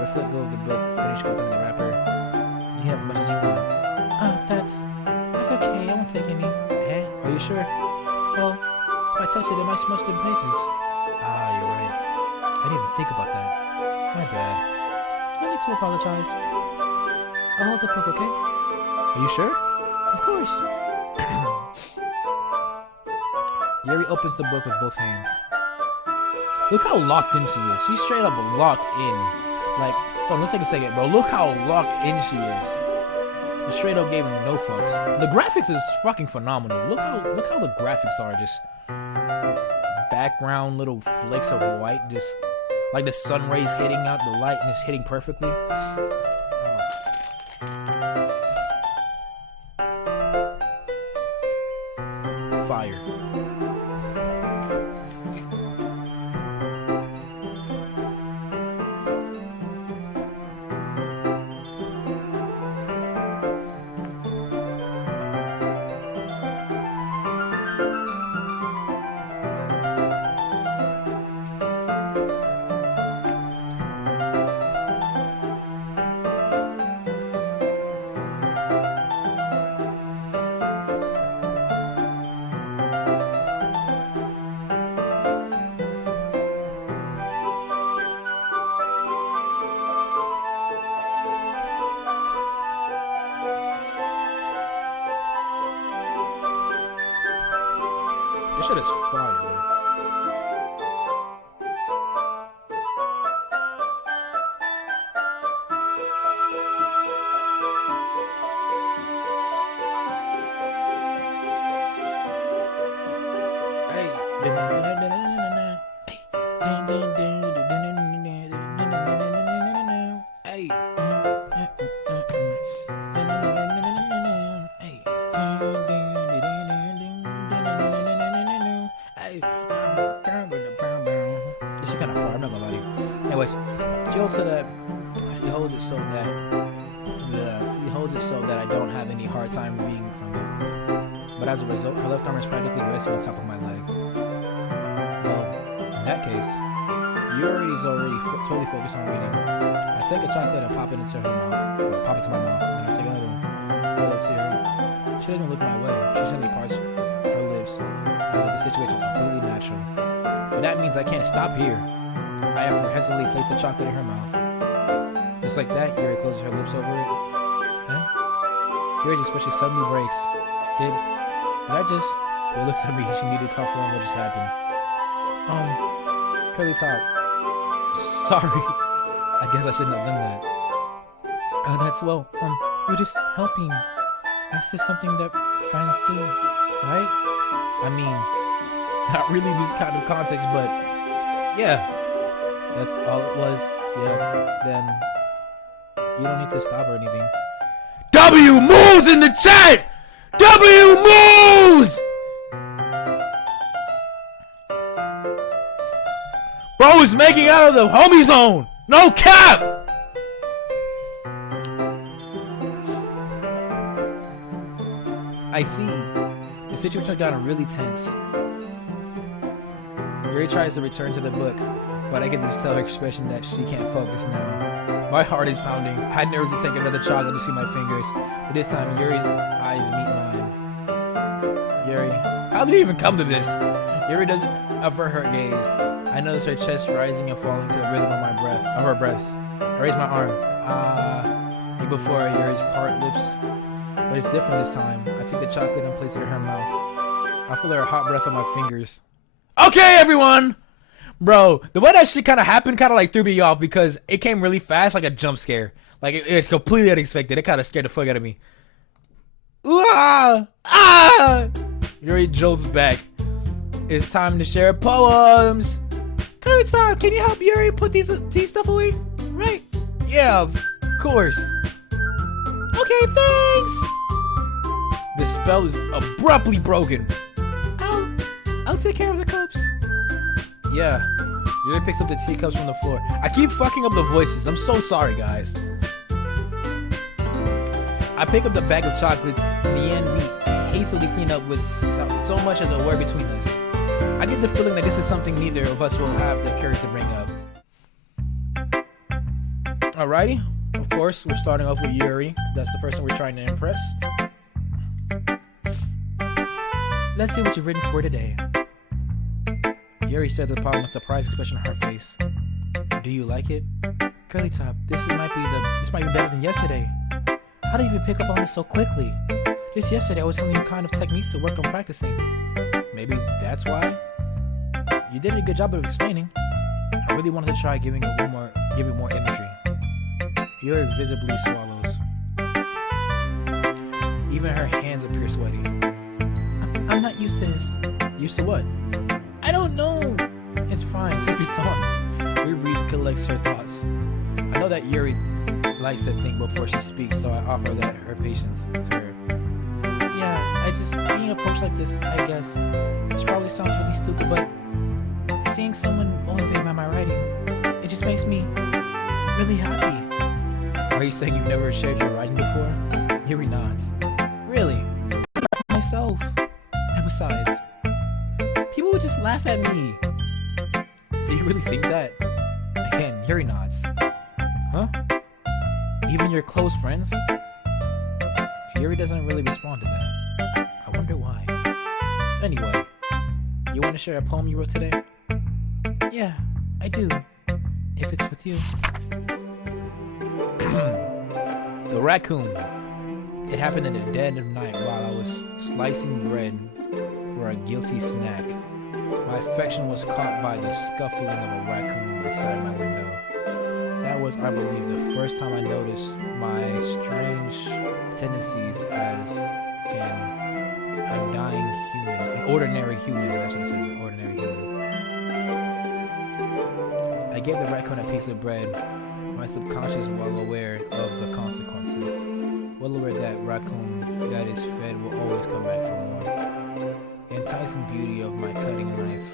let go of the book, finish opening the wrapper. You can have as much as you want. That's okay. I won't take any. Are you sure? Well, if I touch it, it might smush the pages. You're right. I didn't even think about that. My bad. No need to apologize. I'll hold the book, okay? Are you sure? Of course. Yuri opens the book with both hands. Look how locked in she is. She's straight up locked in. Like, let's take a second, bro. Look how locked in she is. She straight up gave him no fucks. The graphics is fucking phenomenal. Look how the graphics are. Just background little flakes of white, just like the sun rays hitting out the light and it's hitting perfectly. Fire. This shit is fire, man. This is kind of far, I'm not gonna lie to you. Anyways, she holds it so that I don't have any hard time reading from it. But as a result, her left arm is practically resting on top of my leg. Well, in that case, Yuri's already totally focused on reading. I take a chocolate and pop it into her mouth. Or pop it to my mouth. And then I take another one. Hold it to her. She doesn't look my way. She simply parts her lips as if the situation is completely natural. But that means I can't stop here. I apprehensively place the chocolate in her mouth. Just like that, Yuri closes her lips over it. Eh? Yuri's expression suddenly breaks. Did I just... It looks at me. She needed to confirm what just happened. Curly top. Sorry. I guess I shouldn't have done that. That's well. You're just helping. That's just something that friends do, right? I mean, not really in this kind of context, but yeah. That's all it was. Yeah. Then you don't need to stop or anything. W moves in the chat. W moves. Bro is making out of the homie zone. No cap. I see. The situation got really tense. Yuri tries to return to the book, but I can just tell her expression that she can't focus now. My heart is pounding. I had nerves to take another chocolate between my fingers, but this time Yuri's eyes meet mine. Yuri, how did it even come to this? Yuri doesn't avert her gaze. I notice her chest rising and falling to the rhythm of her breaths. I raise my arm. Like before, Yuri's part lips, but it's different this time. I take the chocolate and place it in her mouth. I feel her hot breath on my fingers. Okay, everyone. Bro, the way that shit kind of happened kind of like threw me off because it came really fast, like a jump scare. Like it's completely unexpected. It kind of scared the fuck out of me. Ooh, ah! Yuri jolts back. It's time to share poems. Kurita, can you help Yuri put these stuff away? Right. Yeah, of course. Okay, thanks. The spell is abruptly broken. I'll take care of the cups. Yeah. Yuri picks up the teacups from the floor. I keep fucking up the voices. I'm so sorry, guys. I pick up the bag of chocolates. In the end, we hastily clean up with so much as a word between us. I get the feeling that this is something neither of us will have the courage to bring up. Alrighty. Of course, we're starting off with Yuri. That's the person we're trying to impress. Let's see what you've written for today. Yuri said the problem with a surprised expression on her face. Do you like it? Curly top, this might be better than yesterday. How did you even pick up on this so quickly? Just yesterday I was telling you kind of techniques to work on practicing. Maybe that's why? You did a good job of explaining. I really wanted to try giving it more imagery. Yuri visibly swallows. Even her hands appear sweaty. I'm not used to this. Used to what? I don't know. It's fine. Take your time. Yuri collects her thoughts. I know that Yuri likes to think before she speaks, so I offer that her patience to her. Yeah, I just being approached like this, I guess. This probably sounds really stupid, but seeing someone motivated by my writing, it just makes me really happy. Are you saying you've never shared your writing before? Yuri nods. Really? Myself. And besides, people would just laugh at me. Do you really think that? Again, Yuri nods. Huh? Even your close friends? Yuri doesn't really respond to that. I wonder why. Anyway, you want to share a poem you wrote today? Yeah, I do. If it's with you. The raccoon. It happened in the dead of night while I was slicing bread for a guilty snack. My affection was caught by the scuffling of a raccoon outside my window. That was, I believe, the first time I noticed my strange tendencies as a dying human, an ordinary human. That's what it says, an ordinary human. I gave the raccoon a piece of bread. My subconscious well aware of the consequences. Well aware that raccoon that is fed will always come back for more. The enticing beauty of my cutting knife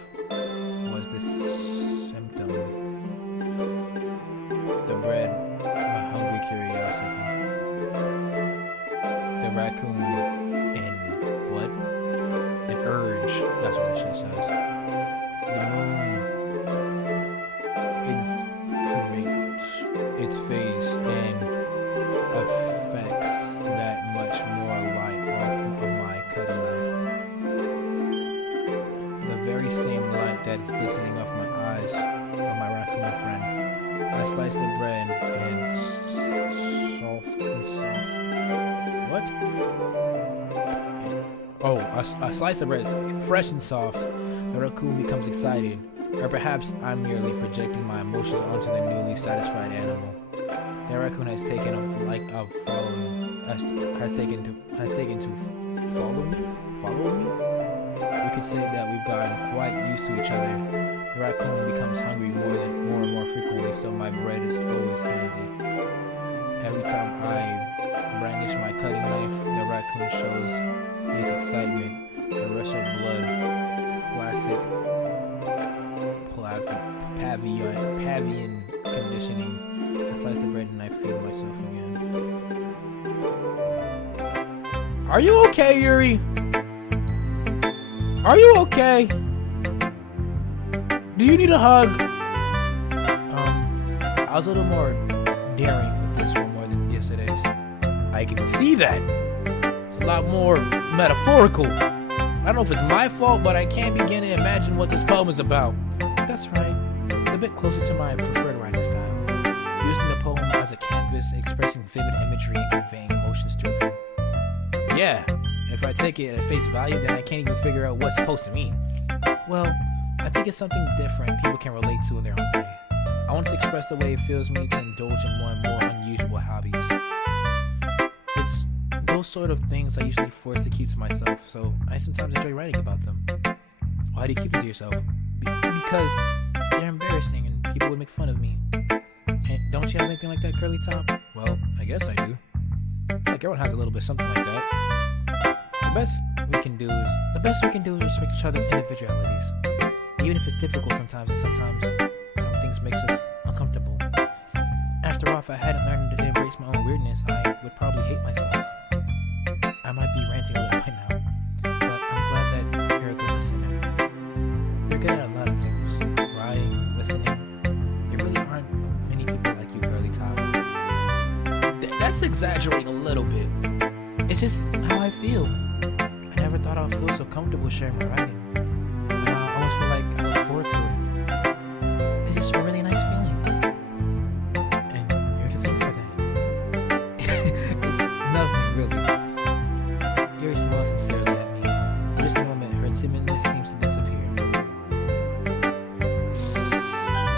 was the symptom. The bread, my hungry curiosity. The raccoon, and what? An urge. That's what it says. The moon. very same light that is glistening off my eyes of my raccoon friend. I slice the bread and soft and soft. What? Oh, I slice the bread fresh and soft. The raccoon becomes excited, or perhaps I'm merely projecting my emotions onto the newly satisfied animal. The raccoon has taken a like of following, has taken to follow me. We could say that we've gotten quite used to each other. The raccoon becomes hungry more and more frequently, so my bread is always handy. Every time I brandish my cutting knife, the raccoon shows its excitement. The rush of blood, classic Pavian conditioning. I slice the bread and I feed myself again. Are you okay, Yuri? Are you okay? Do you need a hug? I was a little more daring with this one more than yesterday's. I can see that. It's a lot more metaphorical. I don't know if it's my fault, but I can't begin to imagine what this poem is about. That's right. It's a bit closer to my preferred writing style. Using the poem as a canvas, expressing vivid imagery and conveying emotions through them. Yeah, if I take it at face value, then I can't even figure out what's supposed to mean. Well, I think it's something different people can relate to in their own way. I want to express the way it feels me to indulge in more and more unusual hobbies. It's those sort of things I usually force to keep to myself, so I sometimes enjoy writing about them. Why do you keep them to yourself? Because they're embarrassing and people would make fun of me. And don't you have anything like that, Curly Top? Well, I guess I do. Like everyone has a little bit something like that. The best we can do is respect each other's individualities. Even if it's difficult sometimes, and sometimes some things makes us uncomfortable. After all, if I hadn't learned to embrace my own weirdness, I would probably hate myself. I might be ranting a little by now, but I'm glad that you're a good listener. You're good at a lot of things. Writing, listening. There really aren't many people like you, Curly Top. That's exaggerating a little bit. It's just how I feel. I never thought I'd feel so comfortable sharing my writing. And I almost feel like I look forward to it. It's just a really nice feeling. And you're to thank for that. It's nothing, really. Yuri smiles sincerely at me. For just a moment, her timidness seems to disappear.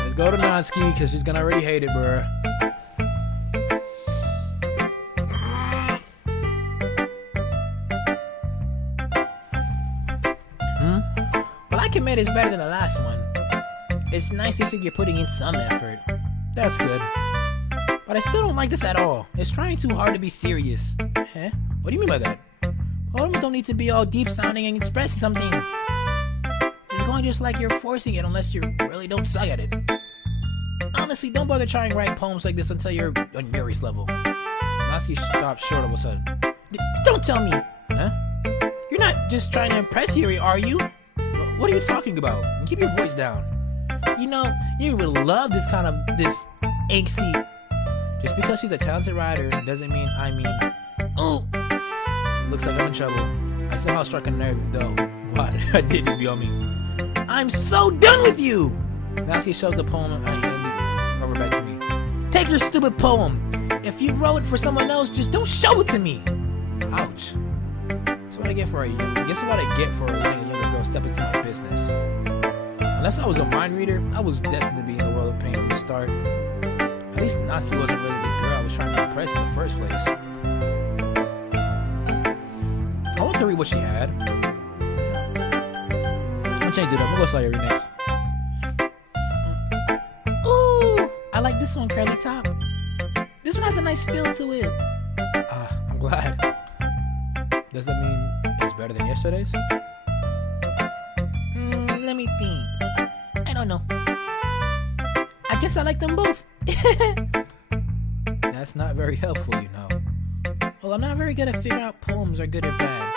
Let's go to Nansky, because she's gonna already hate it, bruh. Well, I can admit it's better than the last one. It's nice to see you're putting in some effort. That's good. But I still don't like this at all. It's trying too hard to be serious. Huh? What do you mean by that? Poems don't need to be all deep sounding and express something. It's going just like you're forcing it unless you really don't suck at it. Honestly, don't bother trying to write poems like this until you're on Yuri's level. Natsuki stopped short all of a sudden. Don't tell me! Huh? You're not just trying to impress Yuri, are you? What are you talking about? Keep your voice down. You know, you would love this angsty. Just because she's a talented writer doesn't mean oh, looks like I'm in trouble. I somehow struck a nerve though. Why I did this be on me? I'm so done with you! Now she shows the poem I handed over back to me. Take your stupid poem. If you wrote it for someone else, just don't show it to me. Ouch. That's what I get for letting a younger girl step into my business. Unless I was a mind reader, I was destined to be in the world of pain from the start. At least Natsuki wasn't really the girl I was trying to impress in the first place. I want to read what she had. I'm gonna change it up. I'm gonna go Sayori next. Ooh, I like this one, Curly Top. This one has a nice feel to it. I'm glad. Does that mean it's better than yesterday's? Let me think. I don't know. I guess I like them both. That's not very helpful, you know. Well, I'm not very good at figuring out poems are good or bad.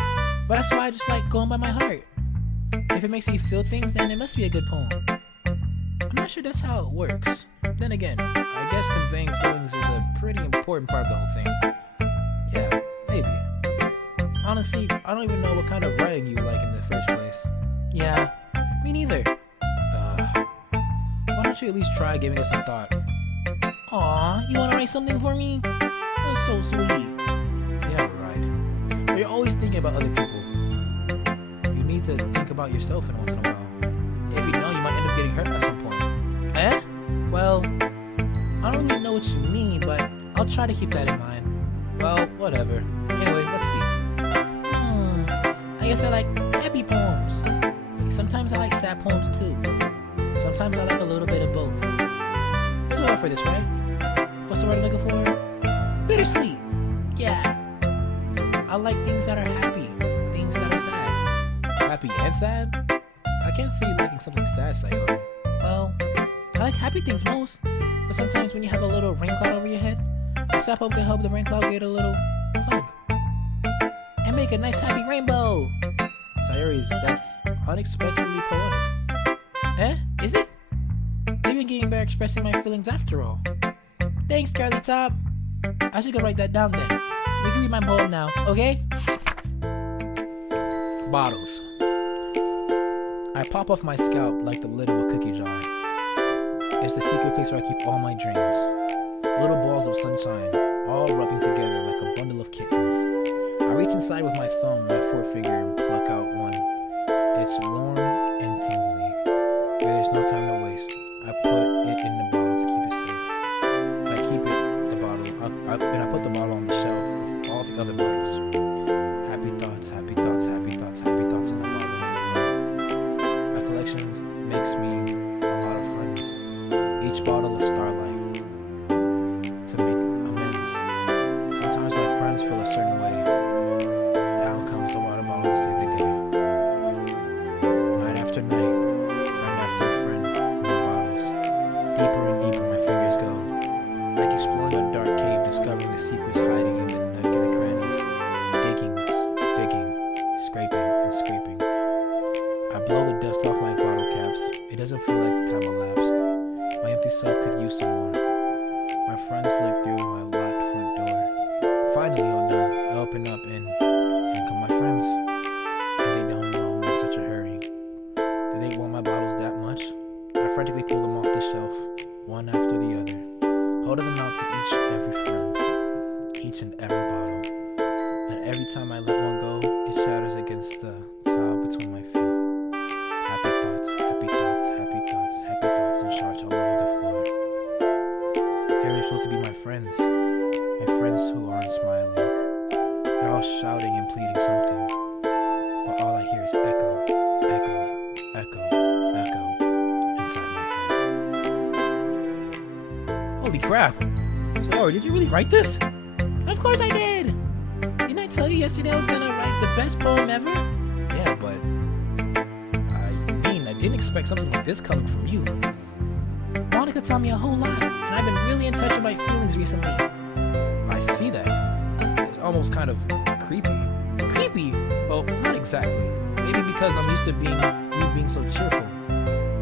But that's why I just like going by my heart. If it makes you feel things, then it must be a good poem. I'm not sure that's how it works. Then again, I guess conveying feelings is a pretty important part of the whole thing. Yeah, maybe. Honestly, I don't even know what kind of writing you like in the first place. Yeah, Me neither. Why don't you at least try giving it some thought? Aw, you wanna write something for me? That's so sweet. Yeah, right. But you're always thinking about other people. You need to think about yourself in once in a while. If you know, you might end up getting hurt at some point. Eh? Well, I don't really know what you mean, but I'll try to keep that in mind. Well, whatever. Anyway, let's see. I guess I like happy poems. Sometimes I like sad poems too. Sometimes I like a little bit of both. There's a word for this, right? What's the word I'm looking for? Bittersweet. Yeah. I like things that are happy, things that are sad. Happy and sad? I can't see you liking something sad, Sayori. Well, I like happy things most, but sometimes when you have a little rain cloud over your head, a sad poem can help the rain cloud get a little hug and make a nice happy rainbow. Sayori's, that's unexpectedly poetic. Eh? Is it? Maybe I'm getting better expressing my feelings after all. Thanks, Curly Top. I should go write that down then. You can read my poem now, okay? Bottles. I pop off my scalp like the lid of a cookie jar. It's the secret place where I keep all my dreams. Little balls of sunshine, all rubbing together like a bundle of kittens. I reach inside with my thumb, my forefinger, and pluck out one. It's warm and tingly. There's no time to waste. I put it in the bottle to keep it safe. And I keep it, the bottle, and I put the bottle on the shelf with all the other bottles. Happy thoughts, happy thoughts, happy thoughts, happy thoughts in the bottle and in the room. My collection makes me a lot of friends. Each bottle a starlight to make amends. Sometimes my friends feel a certain way. Down comes the water bottle to save the day. Night after night, friend after friend, more bottles. Deeper and deeper my fingers go, like exploring a dark cave, discovering the secrets hiding in the nook and the crannies. Digging, scraping and scraping. I blow the dust off my bottle caps. It doesn't feel like time elapsed. My empty self could use some more. My friends look through my locked front door. Finally all done, I open up and in come my friends. And they don't know I'm in such a hurry. Do they want my bottles that much? I frantically pull them off the shelf, one after the other, holding them out to each and every friend, each and every bottle. And every time I let one go, it shatters against the tile between my feet. Happy thoughts, happy thoughts, happy thoughts, happy thoughts, and shards all over the floor. They're supposed to be my friends who aren't smiling. They're all shouting and pleading something, but all I hear is echo, echo, echo, echo inside my head. Holy crap! Sorry, did you really write this? Of course I did. Didn't I tell you yesterday I was gonna write the best poem ever? Yeah, but I didn't expect something like this coming from you. Monica taught me a whole lot, and I've been really in touch with my feelings recently. I see that. It's almost kind of creepy. Creepy? Well, not exactly. Maybe because I'm used to you being so cheerful.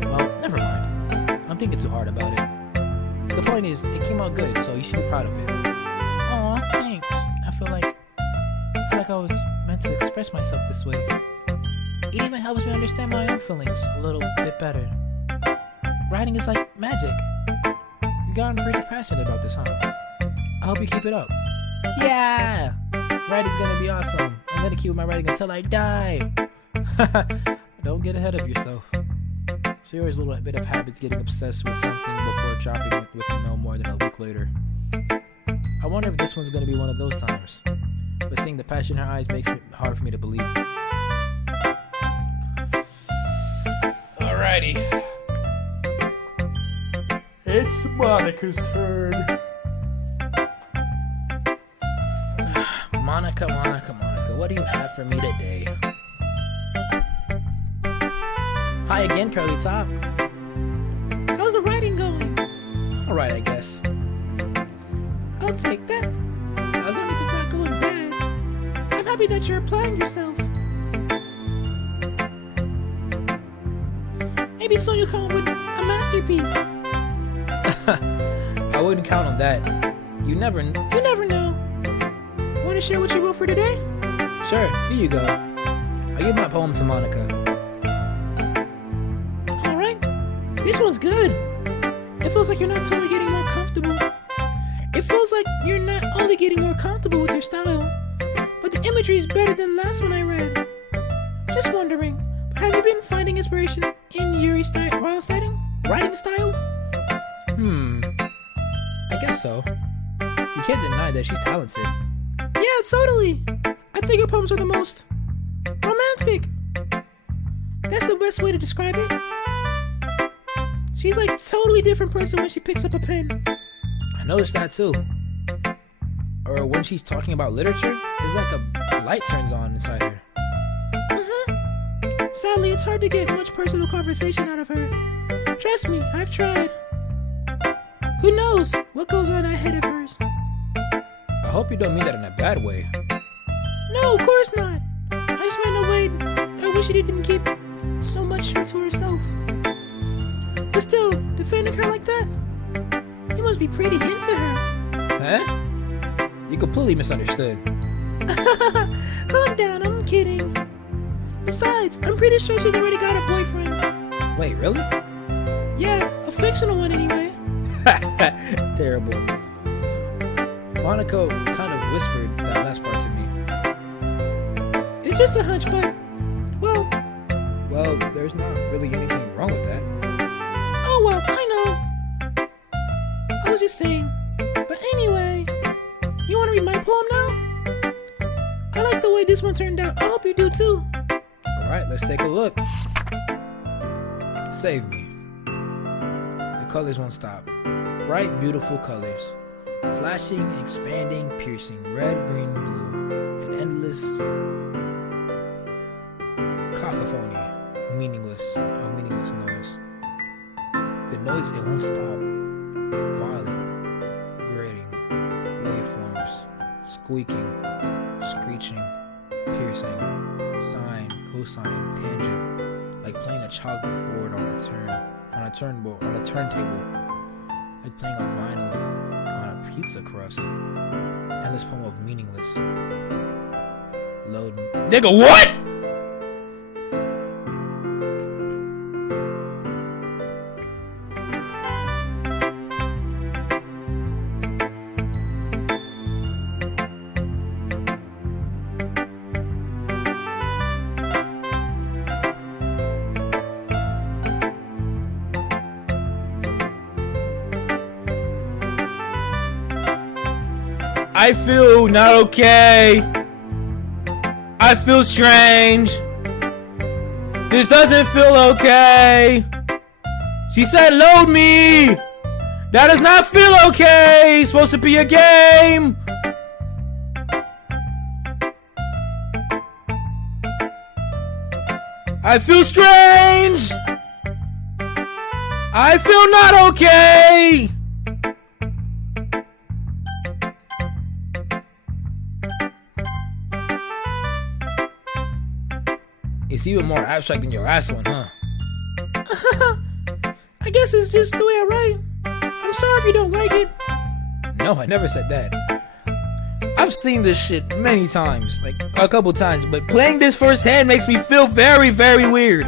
Well, never mind. I'm thinking too hard about it. The point is, it came out good, so you should be proud of it. Aw, thanks. I feel like I was meant to express myself this way. It even helps me understand my own feelings a little bit better. Writing is like magic. You've gotten pretty passionate about this, huh? I hope you keep it up. Yeah! Writing's gonna be awesome. I'm gonna keep my writing until I die. Don't get ahead of yourself. Sayori's little bit of habits getting obsessed with something before dropping it with no more than a week later. I wonder if this one's gonna be one of those times. But seeing the passion in her eyes makes it hard for me to believe. Alrighty. It's Monica's turn. Monica, what do you have for me today? Hi again, Curly Top. How's the writing going? Alright, I guess. I'll take that. As long as it's not going bad. I'm happy that you're applying yourself. Maybe soon you'll come up with a masterpiece. I wouldn't count on that. You never know. Want to share what you wrote for today? Sure, here you go. I give my poem to Monica. This one's good. It feels like you're not totally getting more comfortable. It feels like you're not only getting more comfortable with your style, but the imagery is better than last one I read. Just wondering, have you been finding inspiration in Yuri's writing style? I guess so. You can't deny that she's talented. Yeah, totally. I think her poems are the most romantic. That's the best way to describe it. She's like a totally different person when she picks up a pen. I noticed that too. Or when she's talking about literature, it's like a light turns on inside her. Sadly, it's hard to get much personal conversation out of her. Trust me, I've tried. Who knows what goes on ahead of hers? I hope you don't mean that in a bad way. No, of course not. I just meant a way I wish she didn't keep so much shit to herself. But still, defending her like that, you must be pretty into her. Huh? You completely misunderstood. Calm down, I'm kidding. Besides, I'm pretty sure she's already got a boyfriend. Wait, really? Yeah, a fictional one anyway. Terrible. Monaco kind of whispered that last part to me. It's just a hunch, but, well, there's not really anything wrong with that. oh well, I know. I was just saying. But anyway, you want to read my poem now? I like the way this one turned out. I hope you do too. Alright, let's take a look. Save me. The colors won't stop. Bright, beautiful colors. Flashing, expanding, piercing. Red, green, blue. An endless cacophony. A meaningless noise. The noise, it won't stop. Violent, grating, waveforms, squeaking, screeching, piercing, sine, cosine, tangent, like playing a chalkboard on a turntable, like playing a vinyl on a pizza crust. Endless poem of meaningless. Load. Nigga, what? I feel not okay. I feel strange. This doesn't feel okay. She said load me. That does not feel okay. It's supposed to be a game. I feel strange. I feel not okay. It's even more abstract than your last one, huh? I guess it's just the way I write. I'm sorry if you don't like it. No, I never said that. I've seen this shit many times, like a couple times, but playing this firsthand makes me feel very, very weird.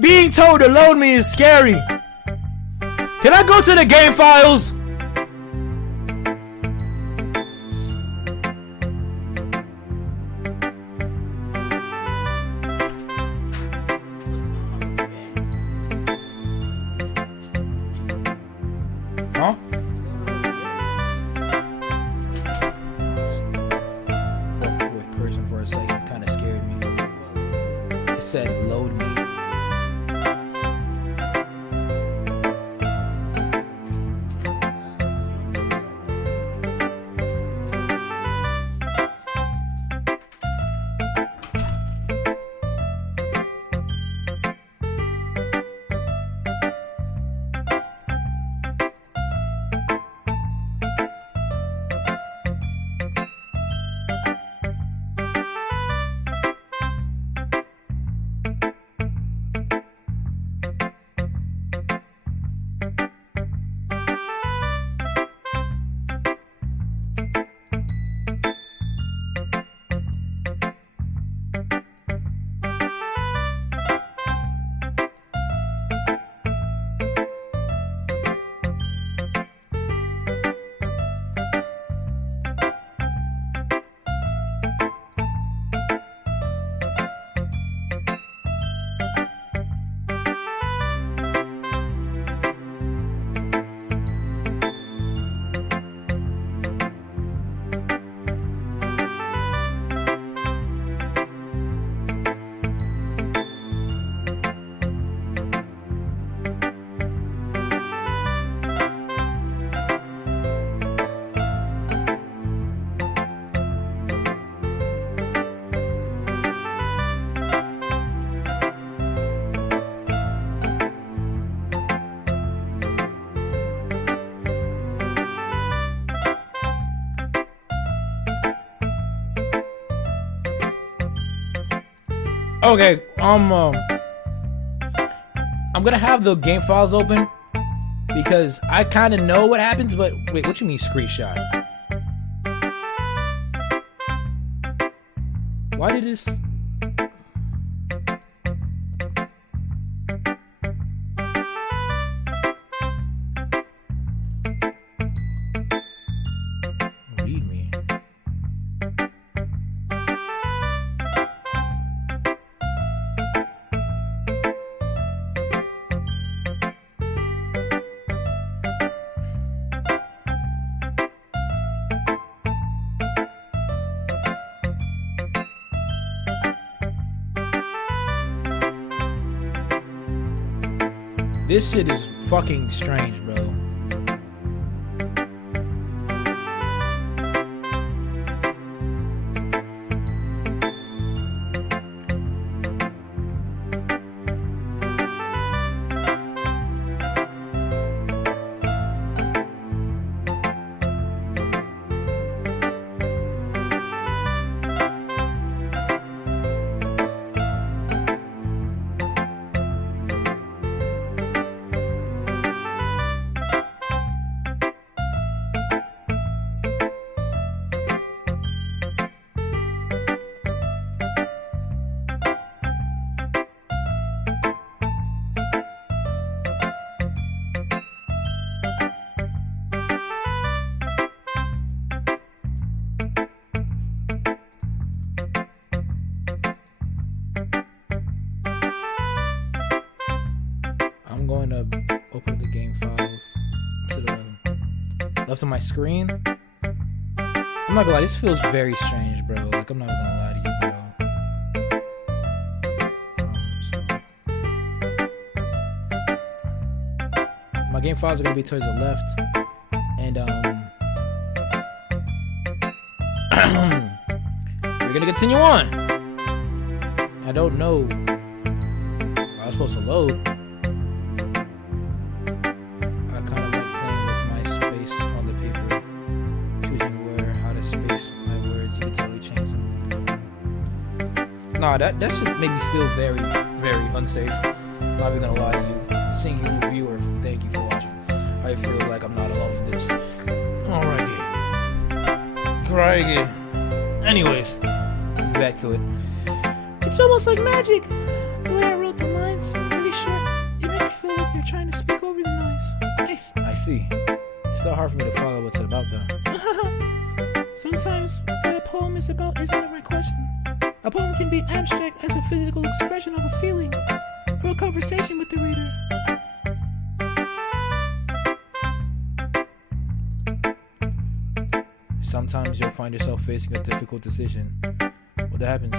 Being told to load me is scary. Can I go to the game files? Huh? Fourth person for a second kind of scared me. It said load me. Okay, I'm gonna have the game files open because I kind of know what happens, but wait, what you mean screenshot? Why did this? Read me. This shit is fucking strange, bro. I'm going to open up the game files to the left of my screen. I'm not gonna lie, this feels very strange, bro. Like, I'm not gonna lie to you, bro. My game files are gonna be towards the left, and we're gonna continue on. I don't know. I was supposed to load. I kind of like playing with my space on the paper, choosing where, how to space my words. You can totally change them. Nah, that should make me feel very, very unsafe. I'm not even gonna lie to you. Seeing you, new viewer, thank you for watching. I feel like I'm not alone in this. Alrighty. Crikey. Anyways, back to it. It's almost like magic. The way I wrote the lines, pretty short. You make me feel like you're trying to speak over the noise. Nice. I see. It's so hard for me to follow what's it about, though. Sometimes what a poem is about isn't the right question. A poem can be abstract as a physical expression of a feeling or a conversation with the reader. Sometimes you'll find yourself facing a difficult decision. What happens?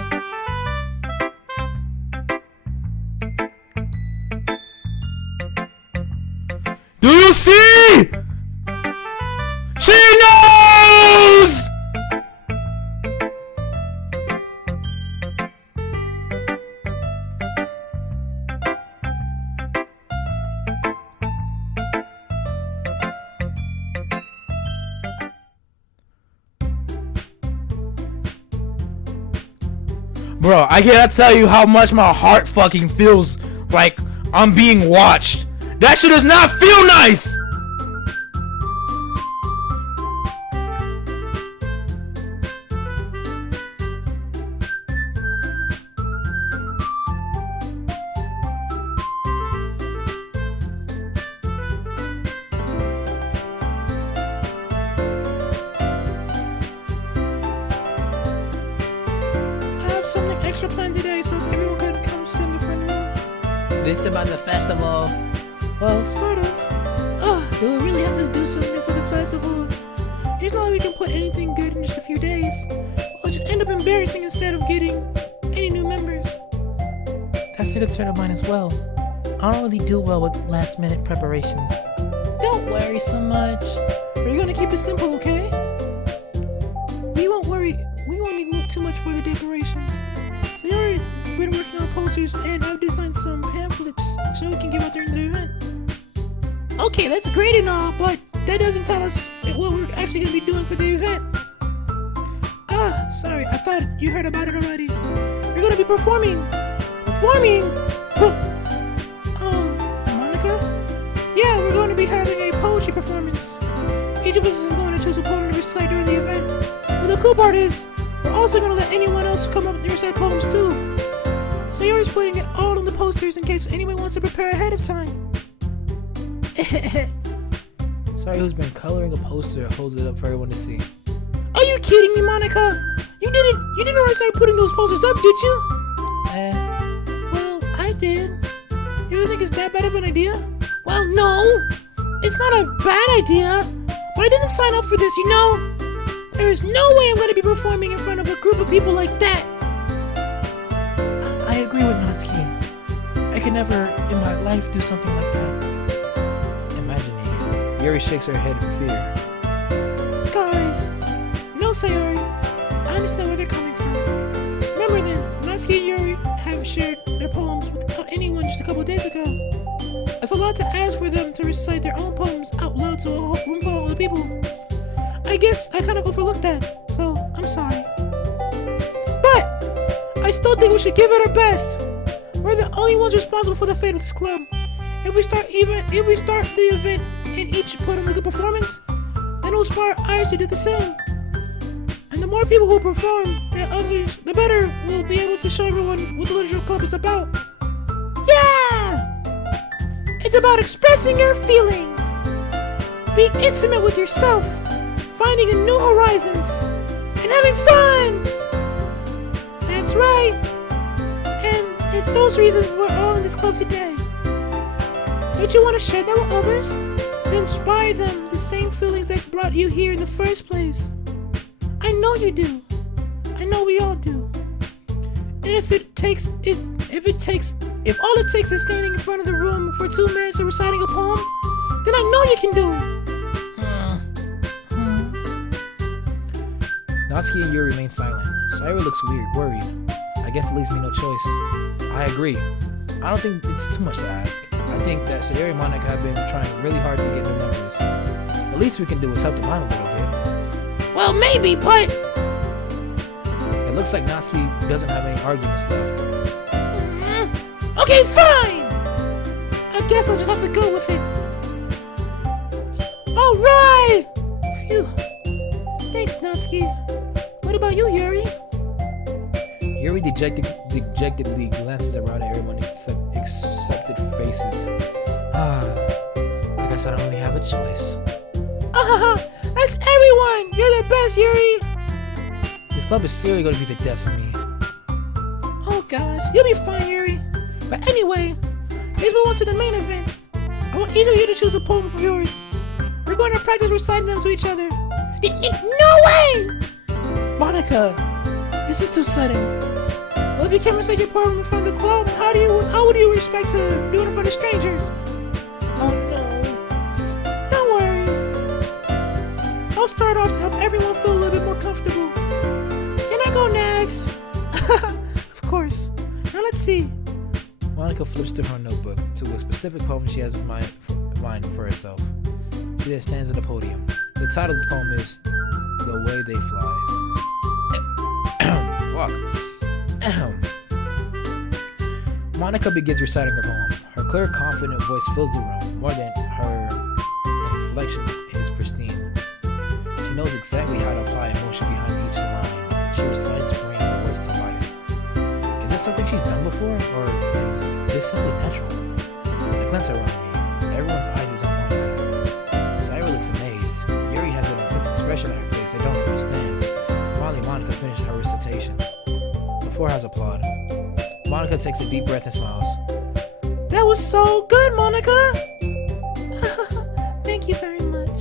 Do you see? She knows! Bro, I cannot tell you how much my heart fucking feels like I'm being watched. That shit does not feel nice! I have something extra planned today, so if everyone could come sit in the front room. This about the festival. Well, sort of. Do we really have to do something for the festival? It's not like we can put anything good in just a few days. We'll just end up embarrassing instead of getting any new members. That's a concern of mine as well. I don't really do well with last minute preparations. Don't worry so much. We're gonna keep it simple, okay? We won't worry. We won't need to move too much for the decorations. So you already been working on posters, and I've designed some pamphlets so we can give out during the event. Okay, that's great and all, but that doesn't tell us what we're actually gonna be doing for the event. Sorry, I thought you heard about it already. We're gonna be performing performing? But, Monica? Yeah, we're going to be having a poetry performance. Each of us is going to choose a poem to recite during the event. But the cool part is, we're also going to let anyone else come up and recite poems too. Sayori's putting it all on the posters in case anyone wants to prepare ahead of time. Sorry, who's been coloring a poster and holds it up for everyone to see. Are you kidding me, Monica? You didn't already start putting those posters up, did you? Well, I did. You really think it's that bad of an idea? Well, no. It's not a bad idea. But I didn't sign up for this, you know? There is no way I'm going to be performing in front of a group of people like that. I agree with Natsuki. I could never in my life do something like that. Imagining it, Yuri shakes her head in fear. Guys, no, Sayori. I understand where they're coming from. Remember then, Natsuki and Yuri have shared their poems without anyone just a couple days ago. It's a lot to ask for them to recite their own poems out loud to a whole room full of people. I guess I kind of overlooked that, so I'm sorry. But I still think we should give it our best. We're the only ones responsible for the fate of this club. If we start the event and each put on a good performance, then it'll inspire others to do the same. And the more people who perform, the better we'll be able to show everyone what the literature club is about. Yeah! It's about expressing your feelings, being intimate with yourself, finding new horizons, and having fun! That's right! And it's those reasons we're all in this club today. Don't you want to share that with others? To inspire them the same feelings that brought you here in the first place. I know you do. I know we all do. And if all it takes is standing in front of the room for 2 minutes and reciting a poem, then I know you can do it. Natsuki and Yuri remain silent. Sayori looks worried. I guess it leaves me no choice. I agree. I don't think it's too much to ask. I think that Sayori and Monica have been trying really hard to get new members. The least we can do is help them out a little bit. Well, maybe, but... It looks like Natsuki doesn't have any arguments left. Okay, fine! I guess I'll just have to go with it. Alright! Phew. Thanks, Natsuki. What about you, Yuri? Yuri dejectedly glances around at everyone accepted faces. I guess I don't really have a choice. That's everyone! You're the best, Yuri! This club is seriously going to be the death of me. Oh gosh, you'll be fine, Yuri. But anyway, let's move on to the main event. I want each of you to choose a poem of yours. We're going to practice reciting them to each other. No way! Monica, this is too sudden. Well, if you can't recite your poem in front of the club, how would you expect to do it in front of strangers? Oh no. Don't worry. I'll start off to help everyone feel a little bit more comfortable. Can I go next? Of course. Now let's see. Monica flips through her notebook to a specific poem she has in mind for herself. She then stands at the podium. The title of the poem is The Way They Fly. Fuck. Monica begins reciting her poem. Her clear, confident voice fills the room. More than her inflection is pristine. She knows exactly how to apply emotion behind each line. She recites, bringing the words to life. Is this something she's done before, or is this simply natural? I glance around me. Everyone's eyes is on Monica. Sayori looks amazed. Yuri has an intense expression on her face I don't understand. Finally, Monica finishes her recitation. The floor has applaud. Monica takes a deep breath and smiles. That was so good, Monica! Thank you very much.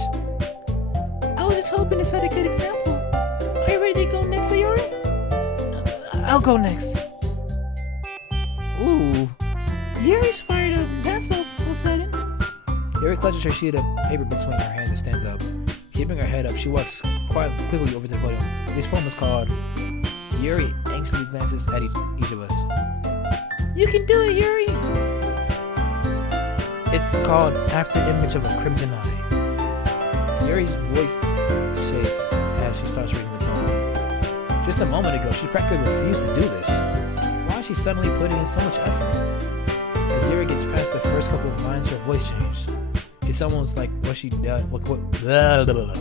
I was just hoping to set a good example. Are you ready to go next, Sayori? I'll go next. Ooh. Yuri's fired up. That's all of a sudden. Yuri clutches her sheet of paper between her hands and stands up. Keeping her head up, she walks quickly over to the podium. This poem is called Yuri anxiously glances at each of us. You can do it, Yuri! It's called After Image of a Crimson Eye. Yuri's voice shakes as she starts reading the poem. Just a moment ago, she practically refused to do this. Why is she's suddenly putting in so much effort. As Yuri gets past the first couple of lines, her voice changed. It's almost like what she does. Blah, blah, blah.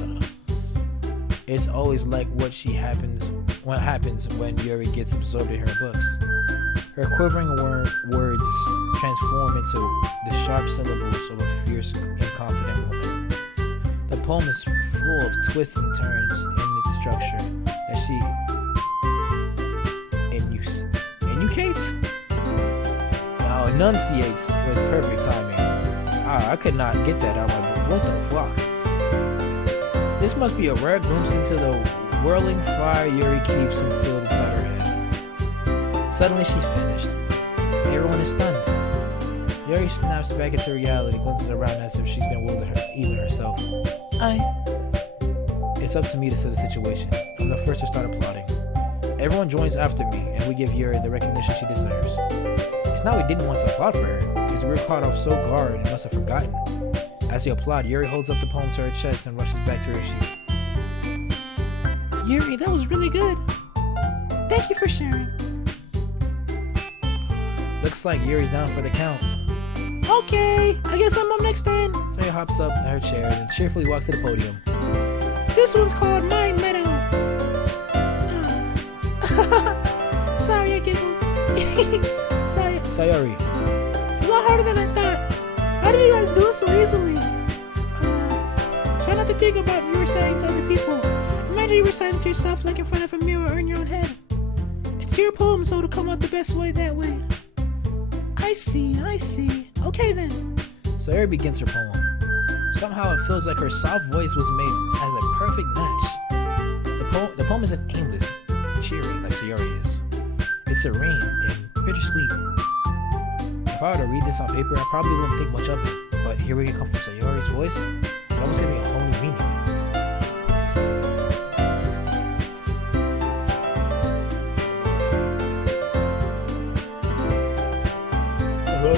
It's always like what happens when Yuri gets absorbed in her books. Her quivering words transform into the sharp syllables of a fierce and confident woman. The poem is full of twists and turns in its structure that she enunciates? No, enunciates with perfect timing. I could not get that out of my book. What the fuck? This must be a rare glimpse into the whirling fire Yuri keeps concealed inside her head. Suddenly she finished. Everyone is stunned. Yuri snaps back into reality, glances around as if she's been bewildered even herself. It's up to me to set the situation. I'm the first to start applauding. Everyone joins after me, and we give Yuri the recognition she deserves. It's not we didn't want to applaud for her, because we were caught off so guard and must have forgotten. As we applaud, Yuri holds up the poem to her chest and rushes back to her seat. Yuri, that was really good. Thank you for sharing. Looks like Yuri's down for the count. Okay, I guess I'm up next then. Saya hops up in her chair and cheerfully walks to the podium. This one's called My Meadow. Sorry, I giggled. Sayori. A lot harder than I thought. How did you guys do it so easily? Try not to think about you reciting to other people. Imagine you reciting to yourself like in front of a mirror or in your own head. It's your poem, so it'll come out the best way that way. I see. Okay then. Sayori begins her poem. Somehow it feels like her soft voice was made as a perfect match. The poem isn't aimless, cheery like Sayori is. It's serene and bittersweet. If I were to read this on paper, I probably wouldn't think much of it. But here we come from Sayori's voice, it almost gave me a whole new meaning. Hello?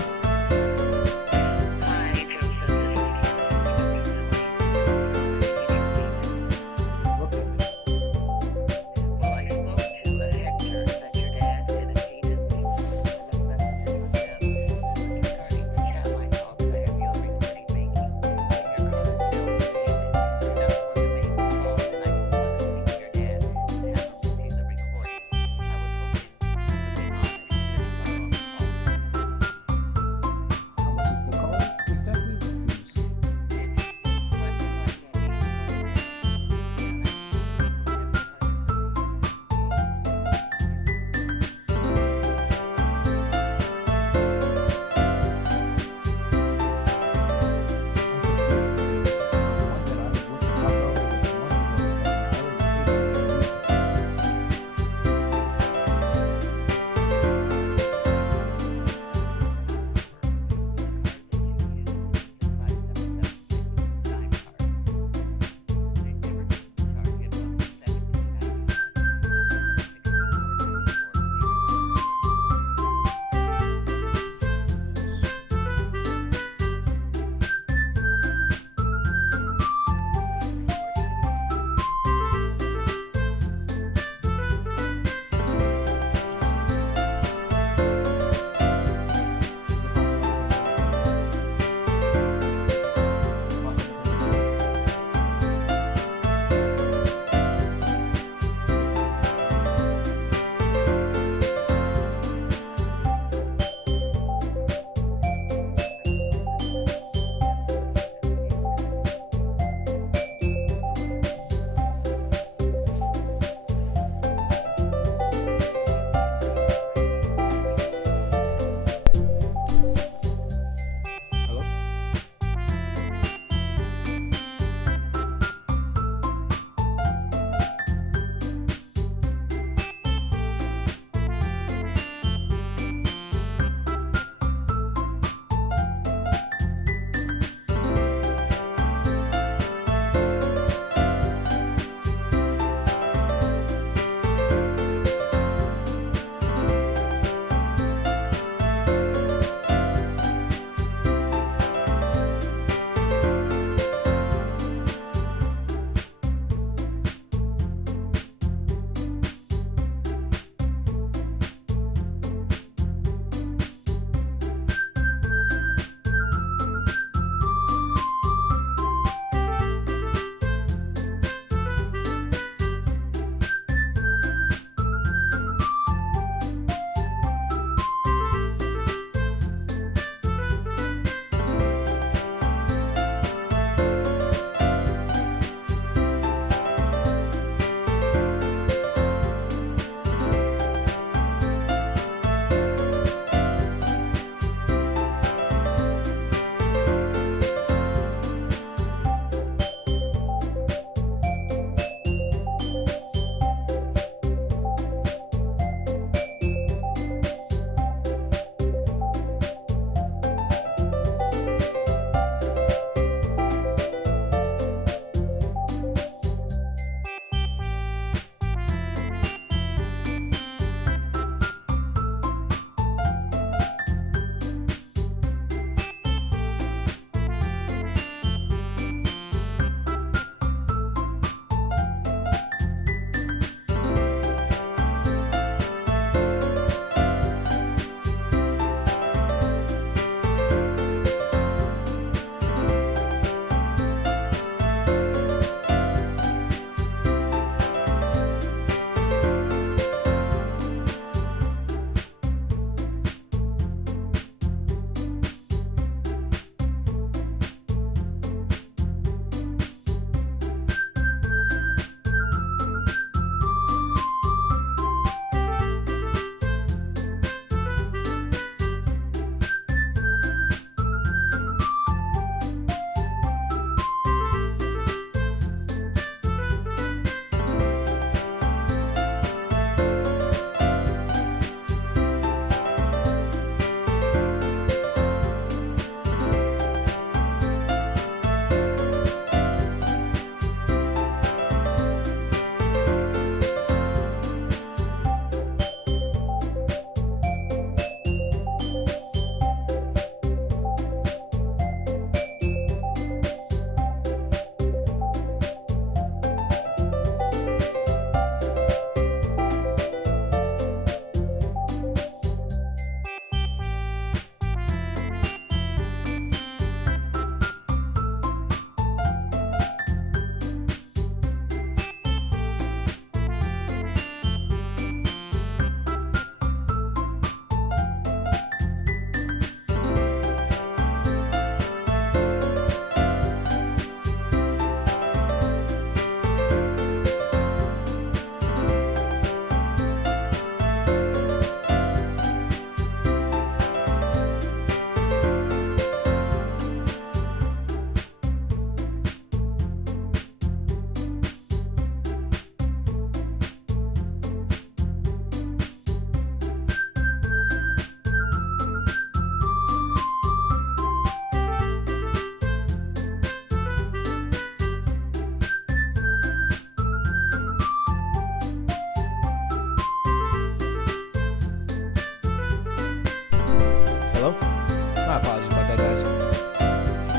My apologies about that, guys.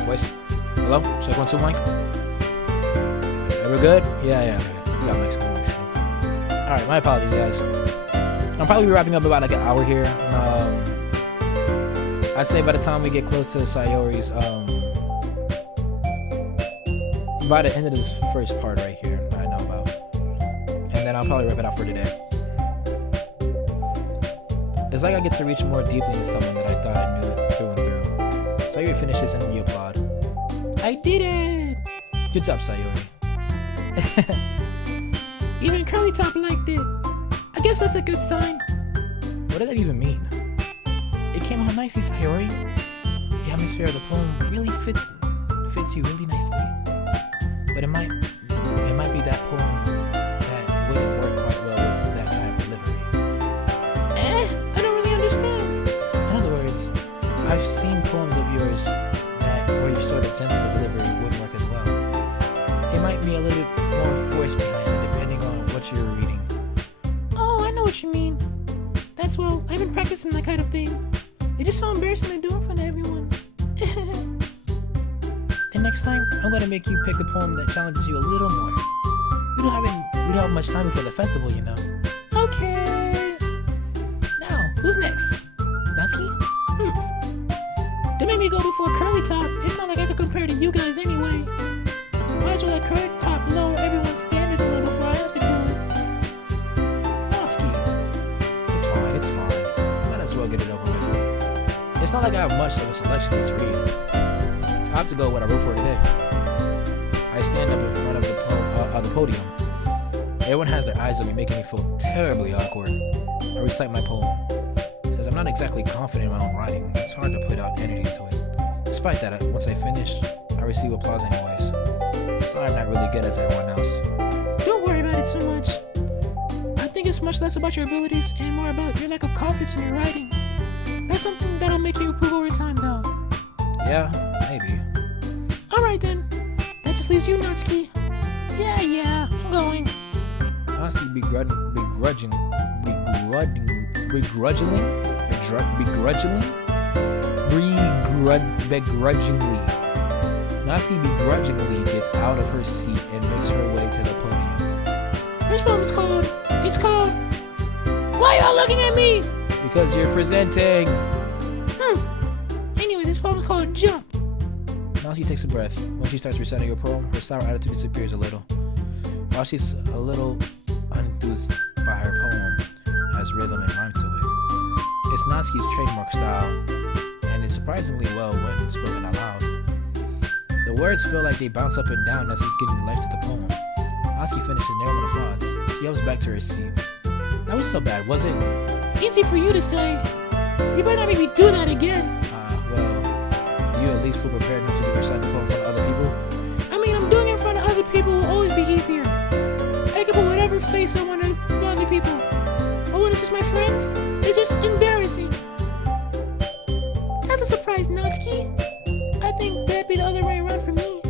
Voice. Hello? Check 1, 2, mic. We're good? Yeah. We got Mexico. Alright, my apologies, guys. I'll probably be wrapping up about like an hour here. I'd say by the time we get close to Sayori's, by the end of this first part right here, I know about. And then I'll probably wrap it up for today. It's like I get to reach more deeply into someone that I thought I knew it through and through. Sayori finishes and we applaud. I did it! Good job, Sayori. Even Curly Top liked it. I guess that's a good sign. What does that even mean? It came out nicely, Sayori. The atmosphere of the poem really fits you really nicely. But it might be that poem that wouldn't work quite well with that kind of delivery. I don't really understand. In other words, I've seen poems of yours where your sort of gentle delivery wouldn't work as well. It might be a little bit more force behind it, depending on what you're reading. Oh, I know what you mean. That's well, I've been practicing that kind of thing. It's just so embarrassing to do in front of everyone. Then next time, I'm gonna make you pick a poem that challenges you a little more. We don't have much time before the festival, you know. Okay. Now, who's next? Natsuki? Don't make me go before Curly Top. It's not like I could compare to you guys anyway. Might as well let Curly Top lower everyone's standards a little before I have to do it. Natsuki. It's fine. Might as well get it over with. It's not like I have much of a selection to read. I have to go with what I wrote for today. I stand up in front of the podium. Everyone has their eyes on me, making me feel terribly awkward. I recite my poem. Because I'm not exactly confident in my own writing. It's hard to put out energy to it. Despite that, once I finish, I receive applause anyways. So I'm not really good as everyone else. Don't worry about it too much. I think it's much less about your abilities and more about your lack of confidence in your writing. That's something that'll make you improve over time, though. Yeah, maybe. Alright then. That just leaves you, Natsuki. Yeah, I'm going. Honestly, begrudgingly, Natsuki begrudgingly gets out of her seat and makes her way to the podium. This poem is called. It's called. Why y'all looking at me? Because you're presenting. Anyway, this poem is called Jump. Natsuki takes a breath. When she starts reciting her poem, her sour attitude disappears a little. While she's a little unenthused by her poem, has rhythm and rhyme to it. It's Natsuki's trademark style, and it's surprisingly well when spoken out loud. The words feel like they bounce up and down as he's giving life to the poem. Natsuki finishes and everyone applauds. She goes back to her seat. That was so bad, was it? Easy for you to say. You better not make me do that again. Well, do you at least feel prepared enough to recite the poem in front of other people? I mean, I'm doing it in front of other people will always be easier. I can put whatever face I want to for other people. But when it's just my friends, it's just embarrassing. That's a surprise, Natsuki. I think that'd be the other way around for me.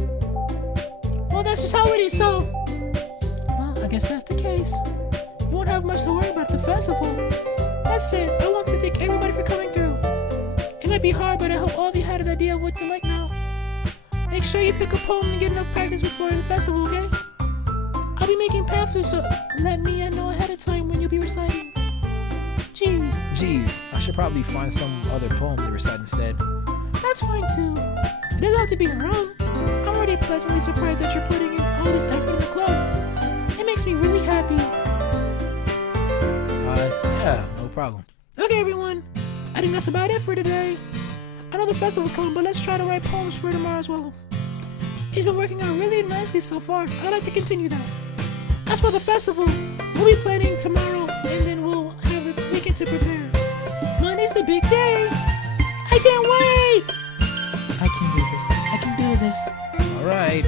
Well, that's just how it is, so... Well, I guess that's the case. You won't have much to worry about at the festival. That said, I want to thank everybody for coming through. It might be hard, but I hope all of you had an idea of what you like now. Make sure you pick a poem and get enough practice before the festival, okay? I'll be making pamphlets, so let me know ahead of time when you'll be reciting. Jeez, I should probably find some other poem to recite instead. That's fine too. It doesn't have to be your own. I'm already pleasantly surprised that you're putting in all this effort in the club. It makes me really happy. Yeah, no problem. Okay, everyone. I think that's about it for today. I know the festival's coming, but let's try to write poems for tomorrow as well. It's been working out really nicely so far. I'd like to continue that. As for the festival, we'll be planning tomorrow, and then we'll have the weekend to prepare. Monday's the big day. I can't wait. I can do this. Alright.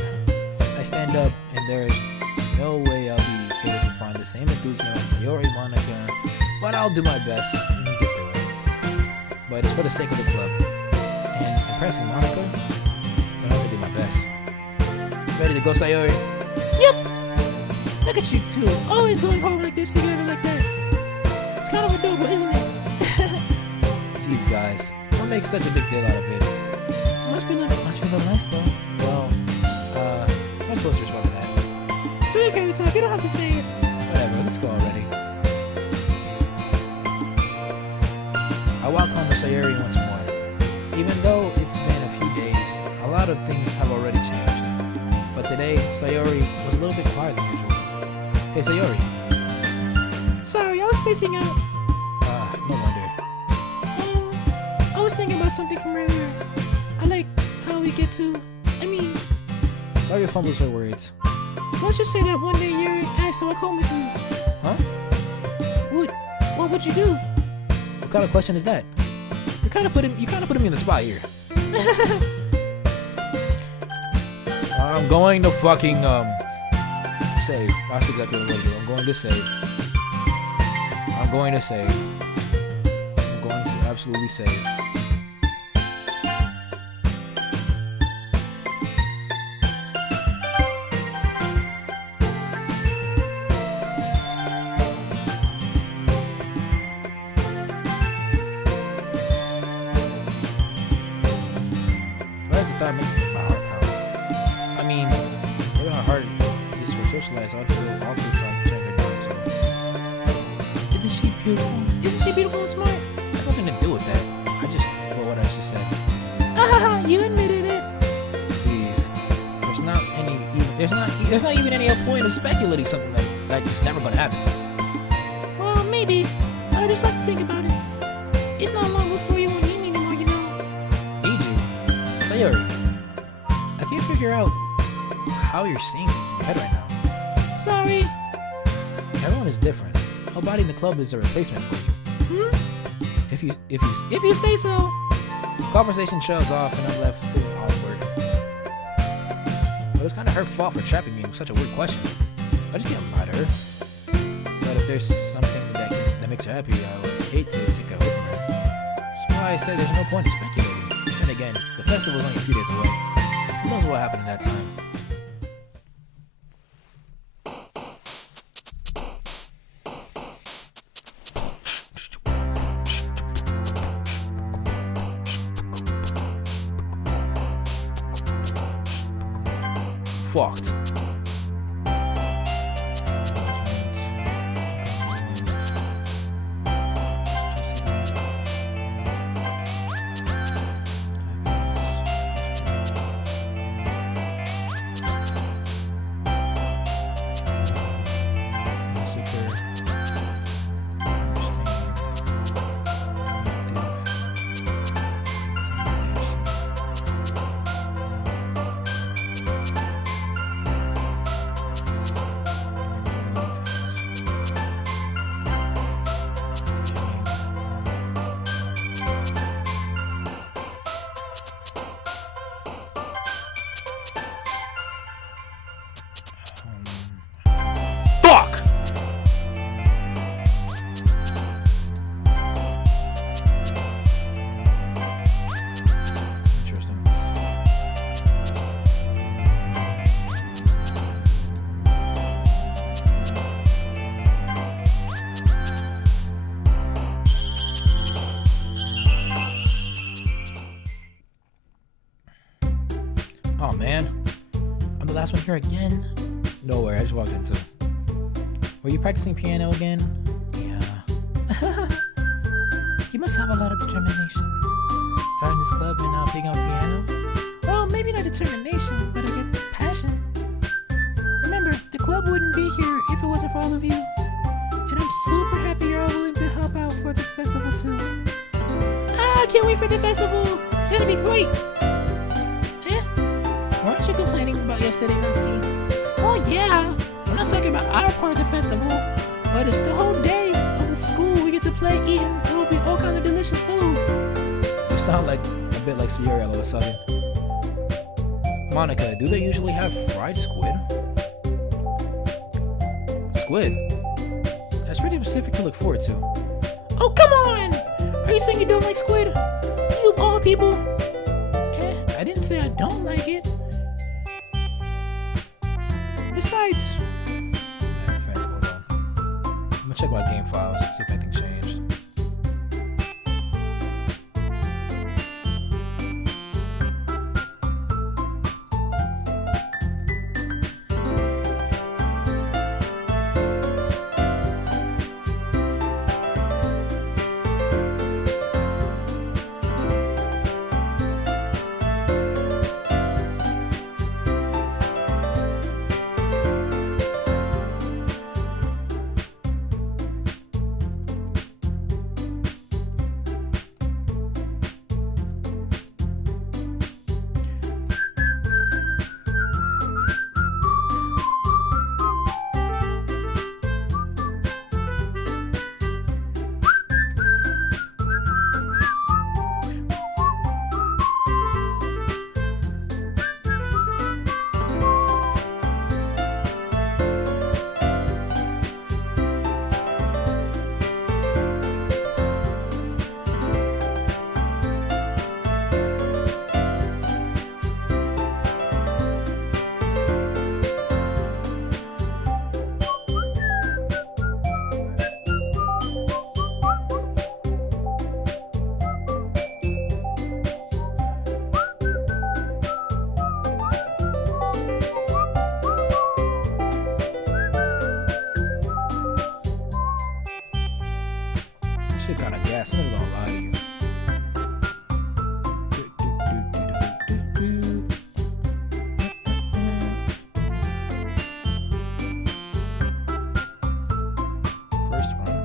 I stand up, and there's no way I'll be able to find the same enthusiasm as Sayori, Monica, but I'll do my best and get through it. But it's for the sake of the club. And impressing Monica, I have to do my best. Ready to go, Sayori? Yep. Look at you two, always going home like this together like that. It's kind of adorable, isn't it? Jeez, guys. Don't make such a big deal out of it. Must be the nice though. Well, I'm supposed to respond to that. So you can't talk. You don't have to say it. Whatever, let's go already. I walk home to Sayori once more. Even though it's been a few days, a lot of things have already changed. But today, Sayori was a little bit quieter than usual. Hey Sayori. Sorry, I was spacing out. No wonder. I was thinking about something from earlier. I like how we get to. I mean, Sayori fumbles her words. let's just say that one day Yuri asked to walk home with you. Huh? What would you do? What kind of question is that? You kind of put me in the spot here. I'm going to fucking save. That's exactly what I'm going to do. I'm going to save. I'm going to absolutely save. Why is the time making my heart pound? I mean, maybe my heart is for socialized. I'd feel awfully time turning her down. So, Isn't she beautiful? Isn't she beautiful and smart? has nothing to do with that. I just wrote what I just said. You admitted it. Please, there's not even any point of speculating something like it's never gonna happen. Well, maybe. I just like to think about it. It's not long before you won't need me anymore, you know. Need you, Sayori. I can't figure out how you're seeing this in your head right now. Sorry. Everyone is different. Nobody in the club is a replacement for you. If you If you say so. conversation trails off and I'm left feeling awkward. But it was kind of her fault for trapping me with such a weird question. I just can't lie to her. But if there's something that makes her happy, I would hate to take it away from her. That's why I said there's no point in speculating. And again, the festival's only a few days away. Who knows what happened in that time? Fucked. Fuck! Interesting. Oh man, I'm the last one here again. No worry, I just walked into. Were you practicing piano again? Yeah. You must have a lot of determination. Starting this club and now picking up piano? Well, maybe not determination, but I guess passion. Remember, the club wouldn't be here if it wasn't for all of you. And I'm super happy you're all willing to help out for the festival too. I can't wait for the festival. It's gonna be great. Weren't you complaining about yesterday, Natsuki? Oh yeah. I'm not talking about our part of the festival, but it's the whole days of the school we get to play, eat, and there will be all kind of delicious food. You sound like a bit like Sayori all of a sudden. Monica, do they usually have fried squid? Squid? That's pretty specific to look forward to. Oh, come on! Are you saying you don't like squid? You of all people? I didn't say I don't like it. Besides, Matter of fact, hold on. I'm gonna check my game files, see if anything changed. fast. I'm not gonna lie to you. First one.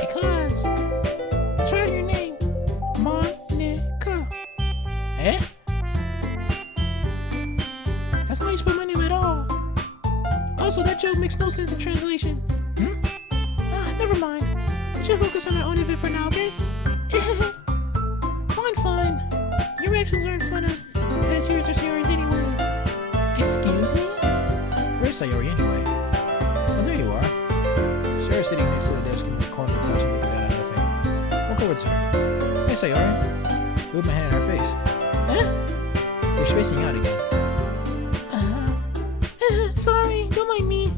Because I tried your name, Monica. Eh? That's not how you spell my name at all. Also, that joke makes no sense in translation. Never mind. Should focus on our own event for now, okay? Fine. Your reactions aren't fun as yours or Sayori's anyway. Excuse me? Where's Sayori anyway? Oh, there you are. Sarah's sitting next to the desk in the corner of the classroom looking down at nothing. Walk over to her. Hey, Sayori. Move my hand in her face. You're spacing out again. Sorry, don't mind me.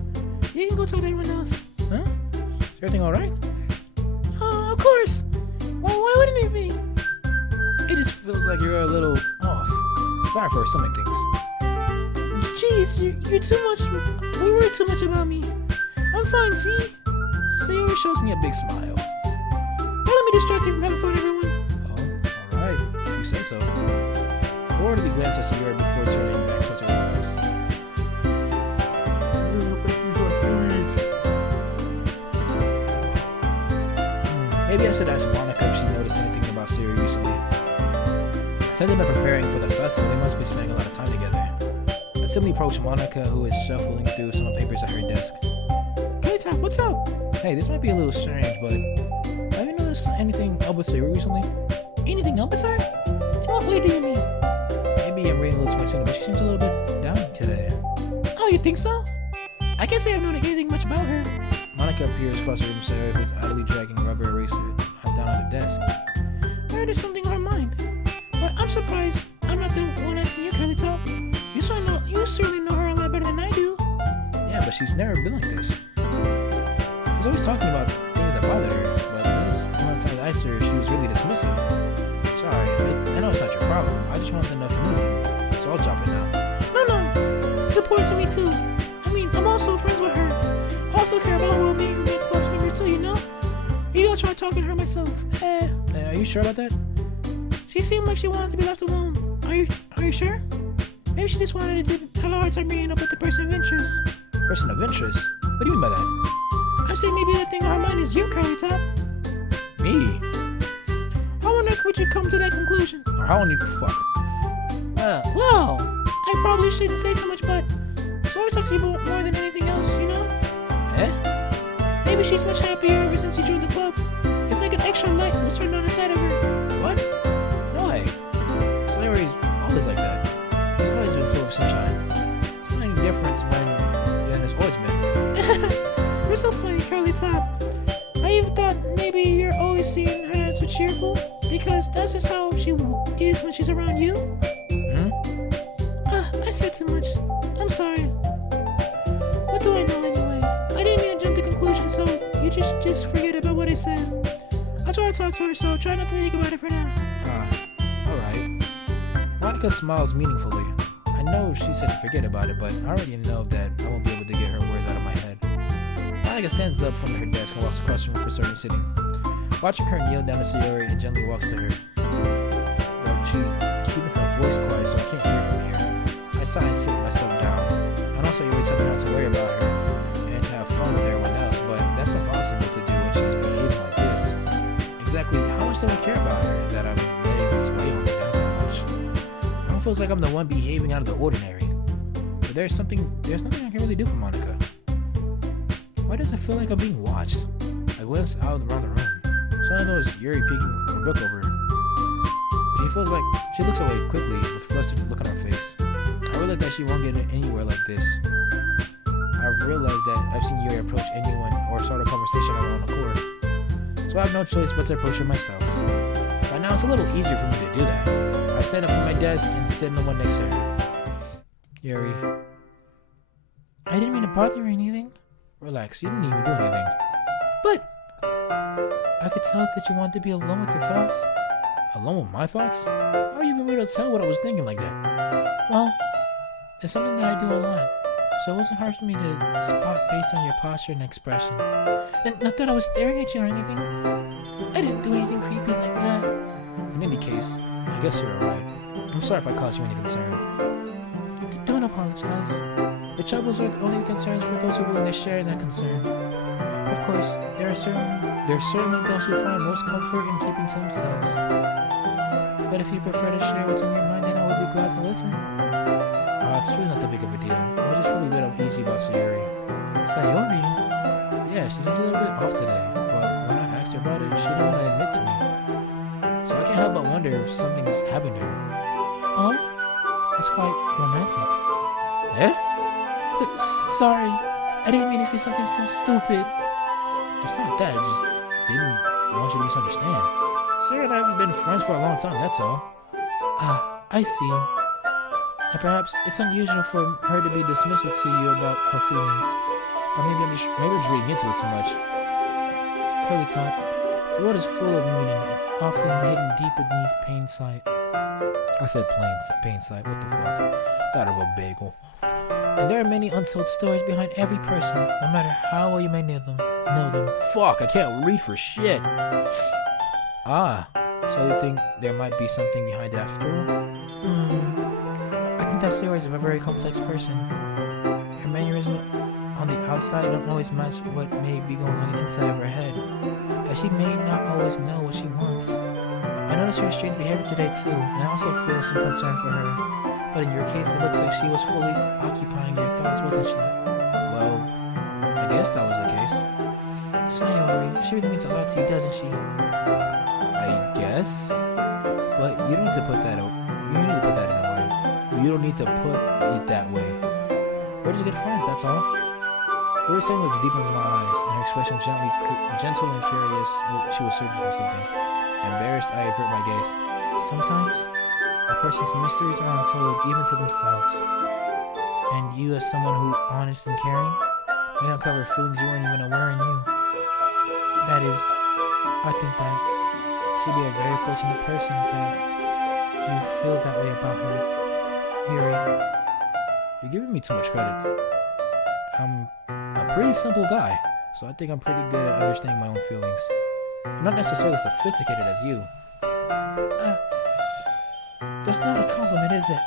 You can go talk to everyone else. Huh? Is everything alright? Of course. Why wouldn't it be? It just feels like you're a little off. Sorry for assuming things. Jeez, you're too much. We worry too much about me. I'm fine, see? Sayori shows me a big smile. Don't let me distract you from having fun, everyone. Oh, alright. You say so. Orderly glance at Sayori before turning back towards everyone else. Maybe I should ask Monica if she noticed anything about Sayori recently. Since they've been preparing for the festival, they must be spending a lot of time together. I timidly approach Monica, who is shuffling through some papers at her desk. Hey, Top, what's up? Hey, this might be a little strange, but have you noticed anything up with Sayori recently? Anything up with her? In what way do you mean? Maybe I'm reading a little too much into it, but she seems a little bit down today. Oh, you think so? I can't say I've known anything much about her. Monica appears across the room, Sayori, who's idly dragging a rubber eraser down on the desk. Maybe there's something on her mind. But I'm surprised I'm not the one asking you, Curly Top. You certainly know her a lot better than I do. Yeah, but she's never been like this. She's always talking about things that bother her, but this is one of the times I asked her if she was really dismissive. Sorry, I know it's not your problem. I just wanted to know if you knew anything, so I'll drop it now. No. It's important to me, too. I mean, I'm also friends with her. I also care about well-being of my club's member, too, you know? Maybe I'll try talking to her myself. Are you sure about that? She seemed like she wanted to be left alone. Are you sure? Maybe she just wanted to have a hard time bringing up with the person of interest. Person of interest? What do you mean by that? I'm saying maybe the thing on her mind is you, Curly Top. Me? How on earth would you come to that conclusion? Or how on you fuck? Well, I probably shouldn't say too much, but Sayori talks to you more than anything else, you know? Maybe she's much happier ever since you joined the club. It's like an extra light was turned on inside of her. What? No way. Sayori's always like that. She's always been full of sunshine. It's not any different than it's always been. You're so funny, Curly Top. I even thought maybe you're always seeing her as so cheerful, because that's just how she is when she's around you. I said too much. I'm sorry. What do I know anyway? I didn't mean to jump to conclusions, so you just forget about what I said. I'll try to talk to her, so try not to think about it for now. Alright. Monica smiles meaningfully. I know she said to forget about it, but I already know that I won't be able to get her words out of my head. Monica stands up from her desk and walks across the room for certain sitting. Watching her kneel down to Sayori and gently walks to her. But she keeping her voice quiet so I can't hear from here. I sigh and sit myself down. I know Sayori told me not to worry about her and to have fun with everyone else, but that's impossible to do when she's behaving like this. Exactly how much do I care about her that I'm letting this weigh on me down so much? It feels like I'm the one behaving out of the ordinary. But there's nothing I can really do for Monica. Why does it feel like I'm being watched? I glance out around the room. So I notice Yuri peeking from her book over her. She looks away quickly with a flustered look on her face. I realize that she won't get anywhere like this. I've realized that I've seen Yuri approach anyone or start a conversation on her own accord. So I have no choice but to approach her myself. By now it's a little easier for me to do that. I stand up from my desk and sit in the one next to her. Yuri. I didn't mean to bother you or anything. Relax, you didn't even do anything. But I could tell that you wanted to be alone with your thoughts. Alone with my thoughts? How are you even able to tell what I was thinking like that? Well, it's something that I do a lot, so it wasn't hard for me to spot based on your posture and expression. And not that I was staring at you or anything. I didn't do anything creepy like that. In any case, I guess you're alright. I'm sorry if I caused you any concern. Don't apologize. Your troubles are only concerns for those who are willing to share that concern. Of course, there are certainly those who find most comfort in keeping to themselves. But if you prefer to share what's on your mind, then I would be glad to listen. It's really not that big of a deal. I was just feeling a bit uneasy about Sayori. Sayori? Yeah, she seems a little bit off today, but when I asked her about it, she didn't want to admit to me. So I can't help but wonder if something's happened to her. Oh? That's quite romantic. Eh? Sorry, I didn't mean to say something so stupid. It's not that, I just didn't want you to misunderstand. Sarah and I have been friends for a long time, that's all. Ah, I see. And perhaps it's unusual for her to be dismissive to you about her feelings. Or maybe I'm just reading into it too much. Curly talk. The world is full of meaning and often hidden deep beneath pain sight. I said pain sight, what the fuck? Got of a bagel. And there are many untold stories behind every person, no matter how well you may know them. Fuck, I can't read for shit. Ah, so you think there might be something behind it after all? I think that Sayori is a very complex person. Her mannerism on the outside don't always match what may be going on inside of her head, and she may not always know what she wants. I noticed her strange behavior today too, and I also feel some concern for her. But in your case, it looks like she was fully occupying your thoughts, wasn't she? Well, I guess that was the case. Sayori, she really means a lot to you, doesn't she? I guess? But you don't need to put that in a way. You don't need to put it that way. We're just good friends, that's all. Her saying looks deep into my eyes, and her expression gentle and curious. She was searching for something. Embarrassed, I avert my gaze. Sometimes, a person's mysteries are untold even to themselves. And you, as someone who's honest and caring, may uncover feelings you weren't even aware in you. That is, I think that she'd be a very fortunate person to have you feel that way about her. Yuri. You're giving me too much credit. I'm a pretty simple guy, so I think I'm pretty good at understanding my own feelings. I'm not necessarily sophisticated as you. That's not a compliment, is it?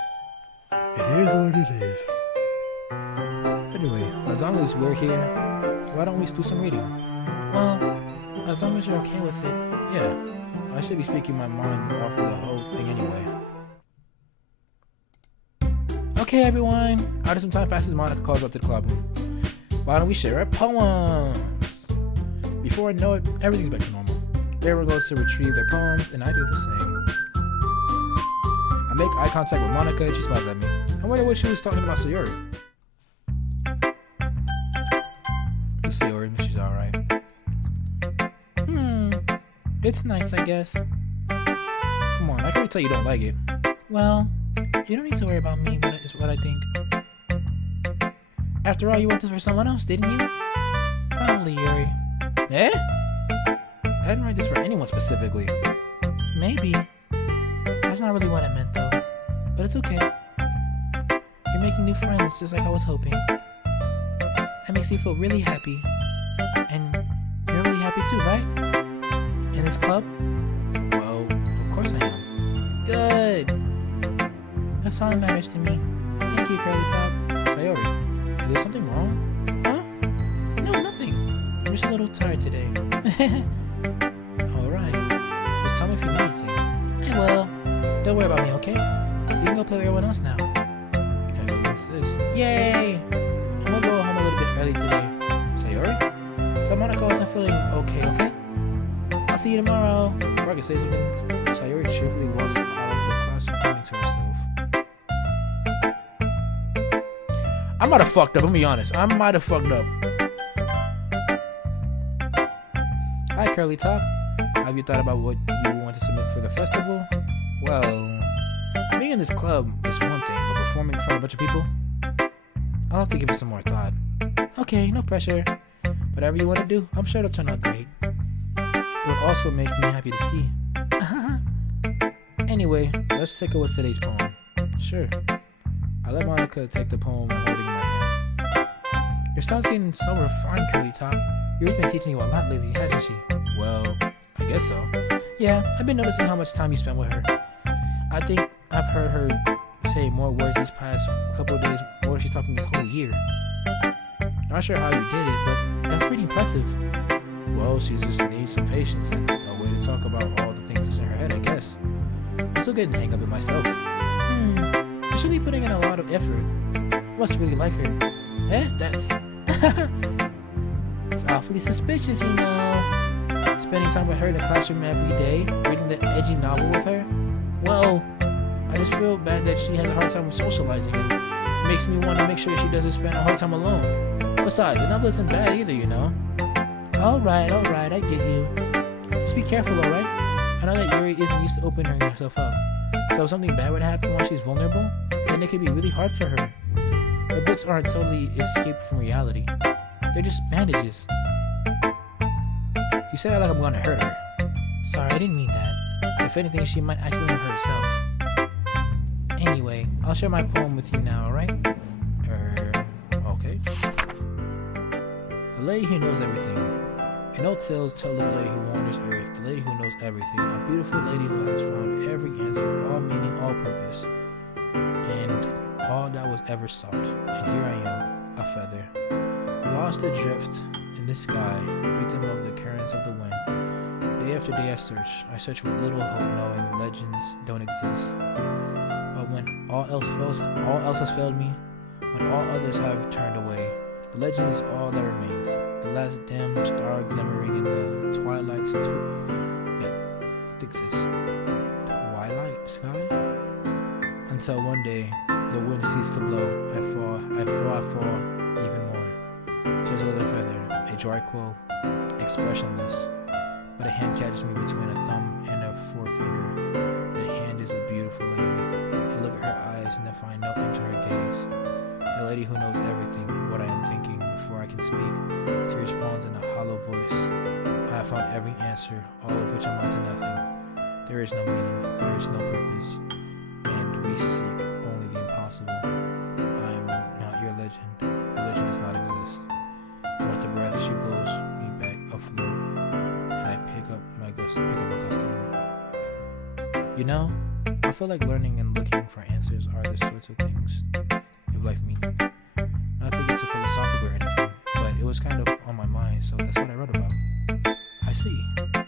It is what it is. Anyway, as long as we're here, why don't we do some reading? Well, as long as you're okay with it. Yeah, I should be speaking my mind off of the whole thing anyway. Okay, everyone. After some time passes, Monica calls up to the club room. Why don't we share our poems? Before I know it, everything's back to normal. Everyone goes to retrieve their poems, and I do the same. I make eye contact with Monica, and she smiles at me. I wonder what she was talking about Sayori. Sayori, she's alright. It's nice, I guess. Come on, I can tell you don't like it. Well, you don't need to worry about me, but it's what I think. After all, you wrote this for someone else, didn't you? Probably Yuri. Eh? I didn't write this for anyone specifically. Maybe. That's not really what I meant, though. But it's okay. You're making new friends, just like I was hoping. That makes me feel really happy. And you're really happy too, right? In this club? Well, of course I am. Good. That's all that matters to me. Thank you, Curly Top. Sayori, is there something wrong? Huh? No, nothing. I'm just a little tired today. Alright. Just tell me if you need anything. I will. Don't worry about me, okay? You can go play with everyone else now. If you insist. Yay! I'm gonna go home a little bit early today. Sayori? So Monica wasn't feeling okay? I'll see you tomorrow. Before I can say something, Sayori cheerfully walks out of the classroom pointing to herself. I might have fucked up, I'm gonna be honest. I might have fucked up. Hi, Curly Top. Have you thought about what you want to submit for the festival? Well, Being in this club is one thing, but performing in front of a bunch of people? I'll have to give it some more thought. okay, no pressure. Whatever you want to do, I'm sure it'll turn out great. It would also make me happy to see. Anyway, let's take a look at today's poem. Sure. I let Monica take the poem I'm holding in my hand. Your style's getting so refined, Curly Top. Yuri's been teaching you a lot lately, hasn't she? Well, I guess so. Yeah, I've been noticing how much time you spend with her. I think I've heard her say more words these past couple of days more than she's talking this whole year. Not sure how you did it, but that's pretty impressive. Well, she just needs some patience and a way to talk about all the things that's in her head, I guess. I'm still getting the hang of it myself. You should be putting in a lot of effort. You must really like her. That's... It's awfully suspicious, you know. Spending time with her in the classroom every day, reading the edgy novel with her. Well, I just feel bad that she has a hard time socializing, and it makes me want to make sure she doesn't spend a hard time alone. Besides, the novel isn't bad either, you know. Alright, I get you. Just be careful, alright? I know that Yuri isn't used to opening herself up. So if something bad would happen while she's vulnerable, then it could be really hard for her. Her books aren't totally escaped from reality. They're just bandages. You say that like I'm gonna hurt her. Sorry, I didn't mean that. If anything, she might actually hurt herself. Anyway, I'll share my poem with you now, alright? Okay. The lady who knows everything. And old tales tell of the lady who wanders earth, the lady who knows everything, a beautiful lady who has found every answer, all meaning, all purpose, and all that was ever sought. And here I am, a feather, lost adrift in the sky, victim of the currents of the wind. Day after day I search with little hope, knowing legends don't exist. But when all else has failed me, when all others have turned away, the legend is all that remains. The last dim star glimmering in the twilight sky. Until one day, the wind ceased to blow. I fall even more. Just a little feather, a dry quill, expressionless. But a hand catches me between a thumb and a forefinger. That hand is a beautiful lady. I look at her eyes and I find no end to her gaze. The lady who knows everything, what I am thinking before I can speak. She responds in a hollow voice. I have found every answer, all of which amount to nothing. There is no meaning, there is no purpose, and we seek only the impossible. I am not your legend. Religion does not exist. And with the breath, she blows me back afloat, and I pick up a gust of wind. You know, I feel like learning and looking for answers are the sorts of things give life meaning. Not to get too philosophical or anything, but it was kind of on my mind, so that's what I wrote about. I see. I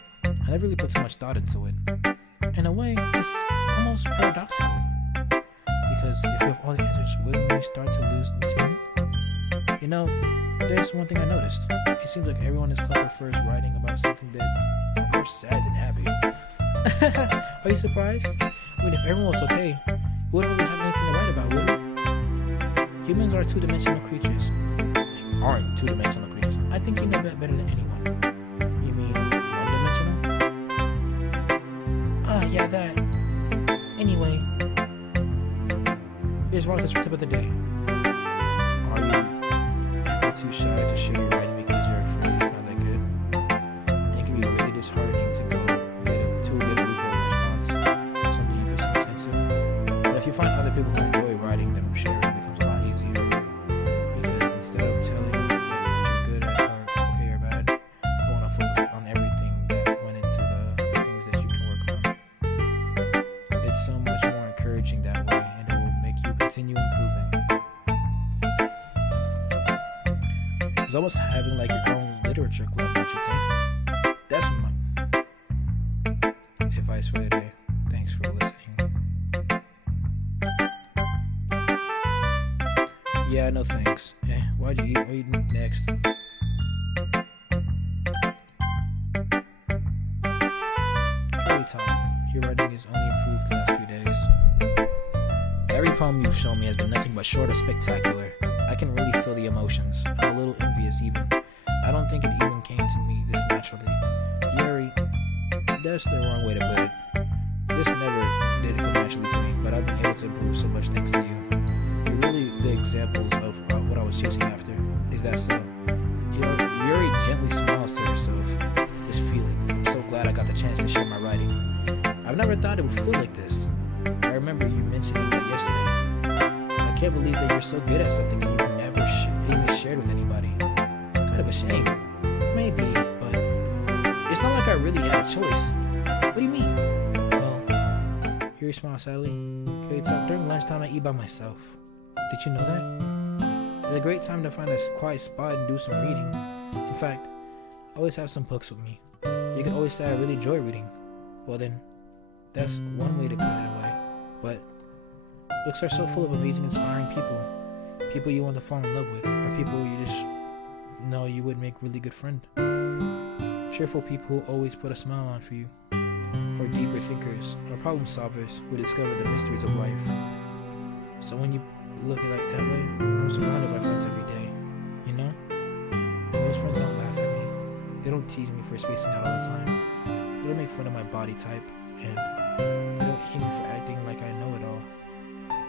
never really put too much thought into it. In a way, it's almost paradoxical. Because if you have all the answers, wouldn't we start to lose its meaning? You know, there's one thing I noticed. It seems like everyone in this club prefers writing about something that are more sad than happy. Are you surprised? I mean, if everyone was okay, we wouldn't really have anything to write about, would we? Humans are two-dimensional creatures. Aren't two-dimensional creatures. I think you know that better than anyone. You mean one-dimensional? Yeah, that. Anyway, here's Martha's tip of the day. Are you ever too shy to share your writing because you're afraid it's not that good? It can be really disheartening to go get a lukewarm response, something you put some into. But if you find other people who enjoy writing, then sharing becomes a lot easier. Because instead of telling that what you're good at or okay or bad, I want to focus on everything that went into the continue improving. It's almost having like your own literature club, don't you think? That's my advice for the day. Thanks for listening. Yeah, no thanks. Why'd you eat? What are you doing next? Curly Top, your writing is only improved the last few days. Every poem you've shown me has been nothing but short or spectacular. I can really feel the emotions. I'm a little envious even. I don't think it even came to me this naturally. Yuri, that's the wrong way to put it. This never did come naturally to me, but I've been able to improve so much thanks to you. You're really the examples of what I was chasing after. Is that so? Yuri gently smiles to herself. This feeling. I'm so glad I got the chance to share my writing. I've never thought it would feel like this. I remember you mentioning that yesterday. I can't believe that you're so good at something and you've never even shared with anybody. It's kind of a shame. Maybe, but it's not like I really had a choice. What do you mean? Well, Yuri smiles sadly. Okay, Top, during lunchtime I eat by myself. Did you know that? It's a great time to find a quiet spot and do some reading. In fact, I always have some books with me. You can always say I really enjoy reading. Well then, that's one way to put it away. But books are so full of amazing, inspiring people. People you want to fall in love with, or people you just know you would make really good friend. Cheerful people who always put a smile on for you. Or deeper thinkers, or problem solvers who discover the mysteries of life. So when you look at it that way, I'm surrounded by friends every day. You know? And those friends don't laugh at me. They don't tease me for spacing out all the time. They don't make fun of my body type, and they don't hate me for acting like I know it all.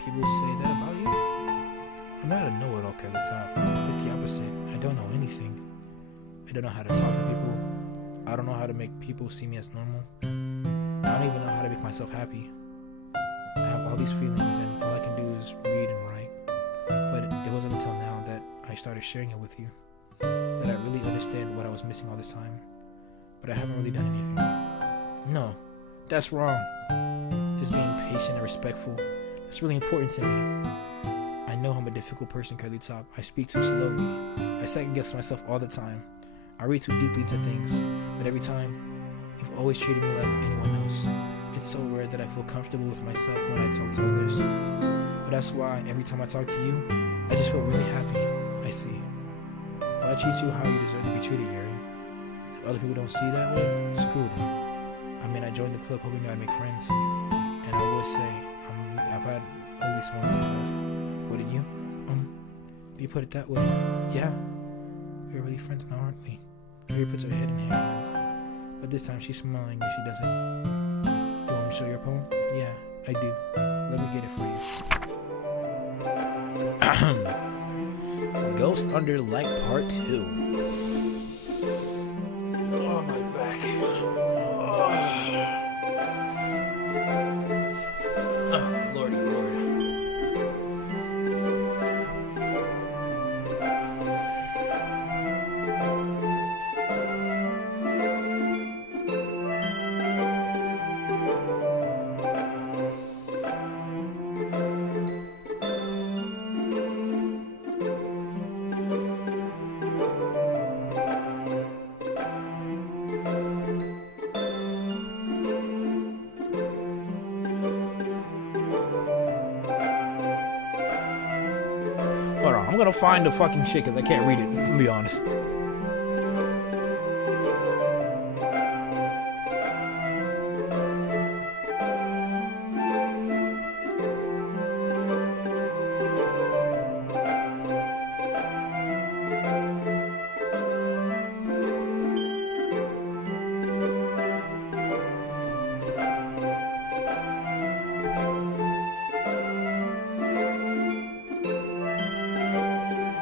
People say that about you? I'm not a know-it-all, Curly Top. It's the opposite. I don't know anything. I don't know how to talk to people. I don't know how to make people see me as normal. I don't even know how to make myself happy. I have all these feelings and all I can do is read and write. But it wasn't until now that I started sharing it with you that I really understand what I was missing all this time. But I haven't really done anything. No, that's wrong. Just being patient and respectful. That's really important to me. I know I'm a difficult person, Curly Top. I speak too slowly. I second guess myself all the time. I read too deeply into things. But every time, you've always treated me like anyone else. It's so rare that I feel comfortable with myself when I talk to others. But that's why every time I talk to you, I just feel really happy. I see. Well, I treat you how you deserve to be treated, Yuri. If other people don't see that way, screw them. I mean, I joined the club hoping I'd make friends. And I would say, I've had at least one success. Wouldn't you? If you put it that way, yeah. We're really friends now, aren't we? Yuri puts her head in hands. But this time she's smiling and she doesn't. You want me to show your poem? Yeah, I do. Let me get it for you. Ghost Under Light Part 2. Oh, my back. Oh, lordy lord. Hold on, I'm gonna find the fucking shit because I can't read it, to be honest.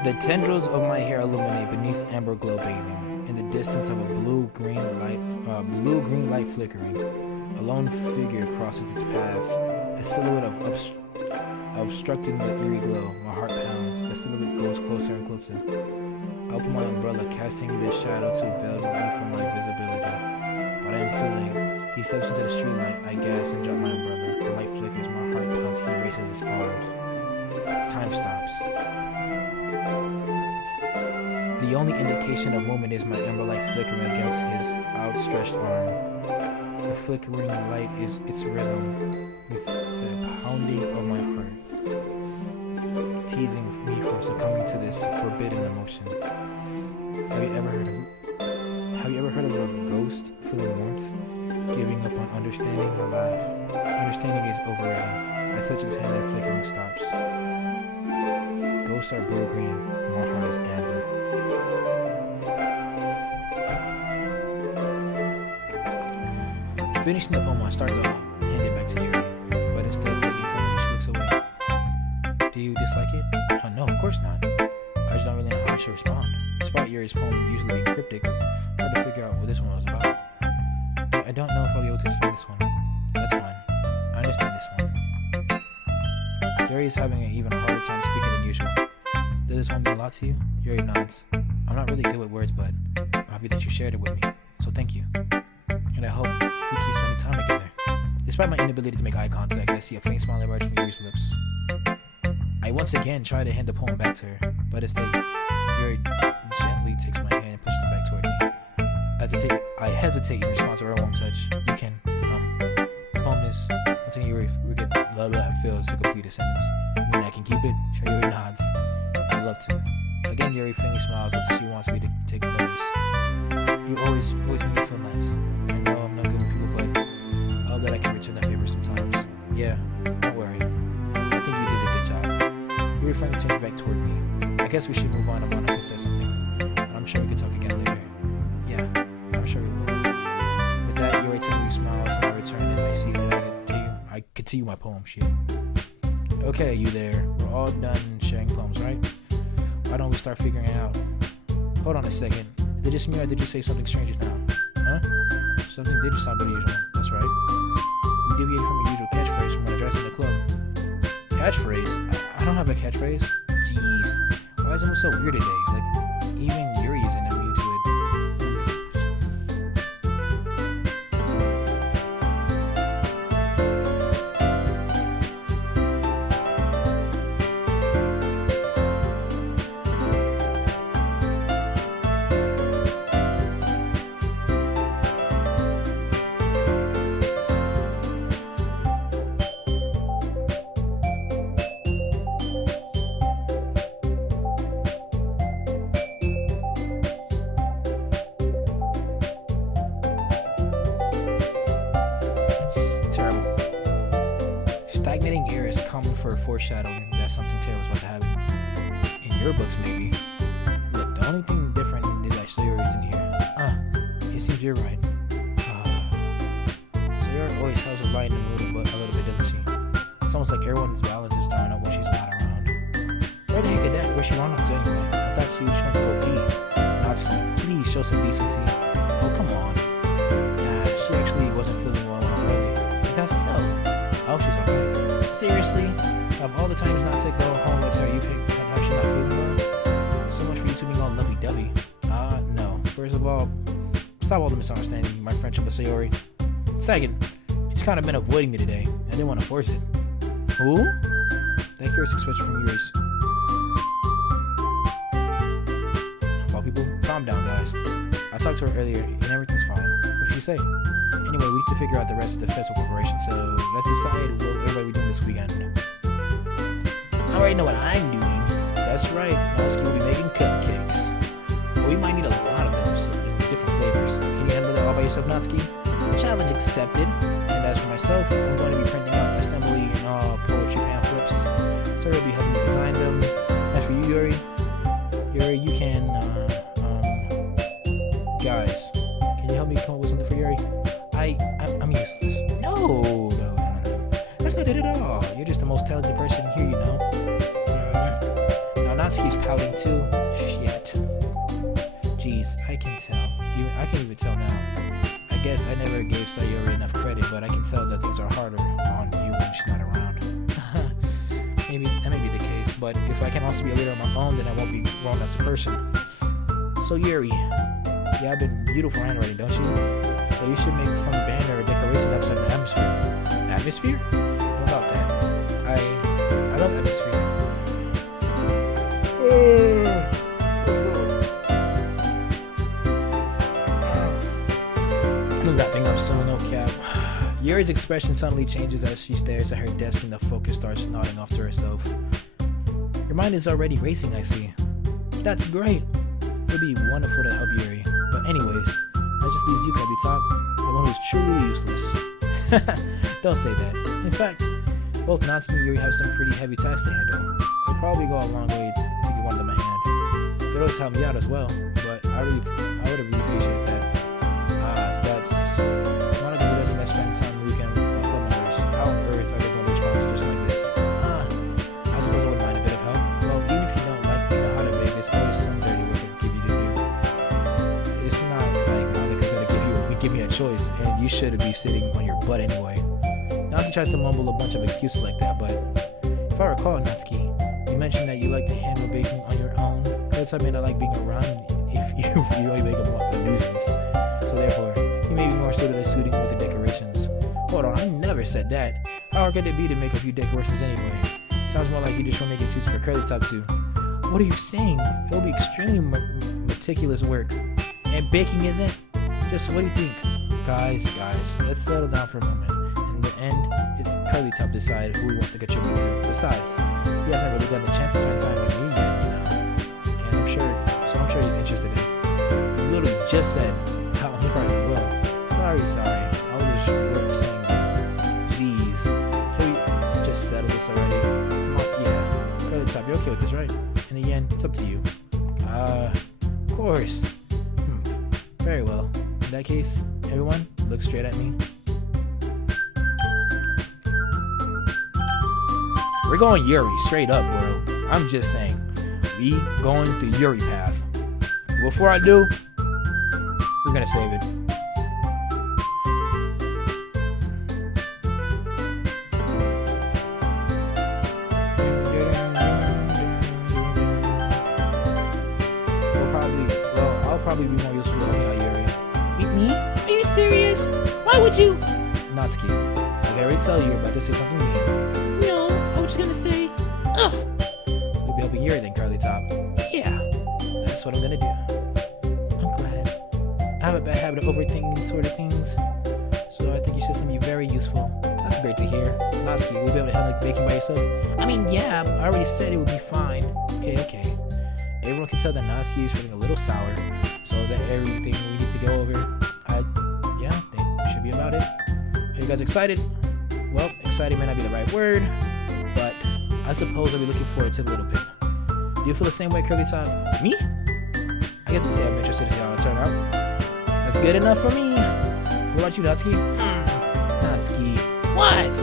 The tendrils of my hair illuminate beneath amber glow bathing. In the distance of a blue-green light flickering, a lone figure crosses its path. A silhouette obstructing the eerie glow. My heart pounds. The silhouette grows closer and closer. I open my umbrella, casting the shadow to veil me from my visibility. But I am too late. He steps into the streetlight. I gasp and drop my umbrella. The light flickers. My heart pounds. He raises his arms. Time stops. The only indication of movement is my ember light flickering against his outstretched arm. The flickering light is its rhythm with the pounding of my heart, teasing me from succumbing to this forbidden emotion. Have you ever heard of a ghost feeling warmth, giving up on understanding or laugh? Understanding is overrated. I touch his hand and flickering stops. Ghosts are blue-green, my heart is amber. Finishing the poem, I start to hand it back to Yuri, but instead taking it from her, she looks away. Do you dislike it? No, of course not. I just don't really know how I should respond. Despite Yuri's poem usually being cryptic, hard to figure out what this one was about. I don't know if I'll be able to explain this one. That's fine. I understand this one. Yuri is having an even harder time speaking than usual. Does this one mean a lot to you? Yuri nods. I'm not really good with words, but I'm happy that you shared it with me, so thank you. And I hope we keep spending time together. Despite my inability to make eye contact, I see a faint smile emerge from Yuri's lips. I once again try to hand the poem back to her, but instead, Yuri gently takes my hand and pushes it back toward me. I hesitate in response to her warm touch. You can, the poem is, until Yuri blah blah fails to complete a sentence. When I can keep it, sure, Yuri nods. I'd love to. Again, Yuri faintly smiles as if she wants me to take notice. You always make me feel nice. I know I'm not good with people, but I hope that I can return that favor sometimes. Yeah, don't worry. I think you did a good job. Yuri finally turns back toward me. I guess we should move on. I want to say something. But I'm sure we can talk again later. Yeah, I'm sure we will. With that, Yuri typically smiles and I return and I see that I continue my poem. Shit. Okay, you there. We're all done sharing poems, right? Why don't we start figuring it out? Hold on a second. Is it just me or did you say something strange just now? Huh? Something did just sound unusual. That's right. We deviated from your usual catchphrase when addressing the club. Catchphrase? I don't have a catchphrase. Jeez. Why is it so weird today? Like, even Yuri isn't immune to it. Stagnating air is common for a foreshadowing that something terrible is about to happen. In your books, maybe. Look, the only thing different is that Sayori is in here. It seems you're right. Sayori always has a light in the mood, but a little bit, doesn't she? It's almost like everyone's balance is down when she's not around. Where the heck is that? Where's she running to anyway? I thought she just went to go pee. Natsuki, please show some decency. Oh, come on. Nah, she actually wasn't feeling well earlier. That's so. Oh, she's alright. Seriously? Of all the times not to go home with her, you picked how she's not feeling well? So much for you two being all lovey-dovey. No. First of all, stop all the misunderstanding my friendship with Sayori. Second, she's kind of been avoiding me today. I didn't want to force it. Who? That curious expression from Yuri's. Well, people, calm down, guys. I talked to her earlier, and everything's fine. What did she say? Anyway, we need to figure out the rest of the festival preparation, so let's decide what everybody doing this weekend. I already know what I'm doing. That's right, Natsuki will be making cupcakes. But we might need a lot of them, so in different flavors. Can you handle that all by yourself, Natsuki? Challenge accepted. And as for myself, I'm going to be printing out assembly and poetry pamphlets. So will be helping me design them. As for you, Yuri, you can, guys, can you help me come up with something for Yuri? I'm useless. No. That's not it at all. You're just the most talented person here, you know. Now Natsuki's pouting too. Shit. Jeez, I can tell. I can even tell now. I guess I never gave Sayori enough credit, but I can tell that things are harder on you when she's not around. Maybe that may be the case, but if I can also be a leader on my own, then I won't be wrong as a person. So Yuri, you have a beautiful handwriting, don't you? So you should make some banner or decorations outside the atmosphere. Atmosphere? What about that? I love atmosphere. So no cap. Yuri's expression suddenly changes as she stares at her desk and the focus starts nodding off to herself. Your mind is already racing, I see. That's great. It'd be wonderful to help Yuri. But anyways, that just leaves you, Cubby Top, the one who's truly useless. Don't say that. In fact, both Natsuki and Yuri have some pretty heavy tasks to handle. It'll probably go a long way to give one of them a hand. Could always help me out as well, but I would really appreciate that. That's one of the suggestions I spend time on the weekend with my club members. How on earth are they going to respond just like this? I suppose I wouldn't mind a bit of help. Well, even if you don't like me know how to bake, there's always some dirty work I can give you to do. It's not like Monica's going to give me a choice, and you should be sitting on your butt anyway. Natsuki tries to mumble a bunch of excuses like that, but if I recall, Natsuki, you mentioned that you like to handle baking on your own. That's I mean I like being around if you only make a nuisance. So therefore, you may be more suited as suiting with the decorations. Hold on, I never said that. How hard could it be to make a few decorations anyway? Sounds more like you just want to make excuses for Curly Top too. What are you saying? It will be extremely meticulous work. And baking isn't? Just what do you think? Guys, let's settle down for a moment. In the end, it's Curly Top decide who he wants to contribute to. Besides, he hasn't really gotten a chance to spend time with me yet, you know. And I'm sure he's interested in it. You literally just said how I'm surprised as well. Sorry. I was just saying, please, can we just settle this already? Yeah, Curly Top, you're okay with this, right? In the end, it's up to you. Of course. Very well. In that case, everyone, look straight at me. We're going Yuri, straight up, bro. I'm just saying. We going the Yuri path. Before I do, we're gonna save it. I'll probably be more useful than Yuri. Me? Are you serious? Why would you? Natsuki, I already tell you about to say something mean. No, I was just gonna say, ugh. You'll be helping Yuri then, Curly Top. Yeah. That's what I'm gonna do. I'm glad. I have a bad habit of overthinking these sort of things, so I think your system will be very useful. That's great to hear. Natsuki, will you be able to handle baking by yourself? I mean, yeah, but I already said it would be fine. Okay. Everyone can tell that Natsuki is feeling a little sour, so that everything we need to go over, I think should be about it. Are you guys excited? Well, excited may not be the right word, but I suppose I'll be looking forward to the little bit. Do you feel the same way, Curly Top? Me? I guess to say I'm interested to see how it'll turn out. That's good enough for me. What about you, Natsuki? Natsuki. what?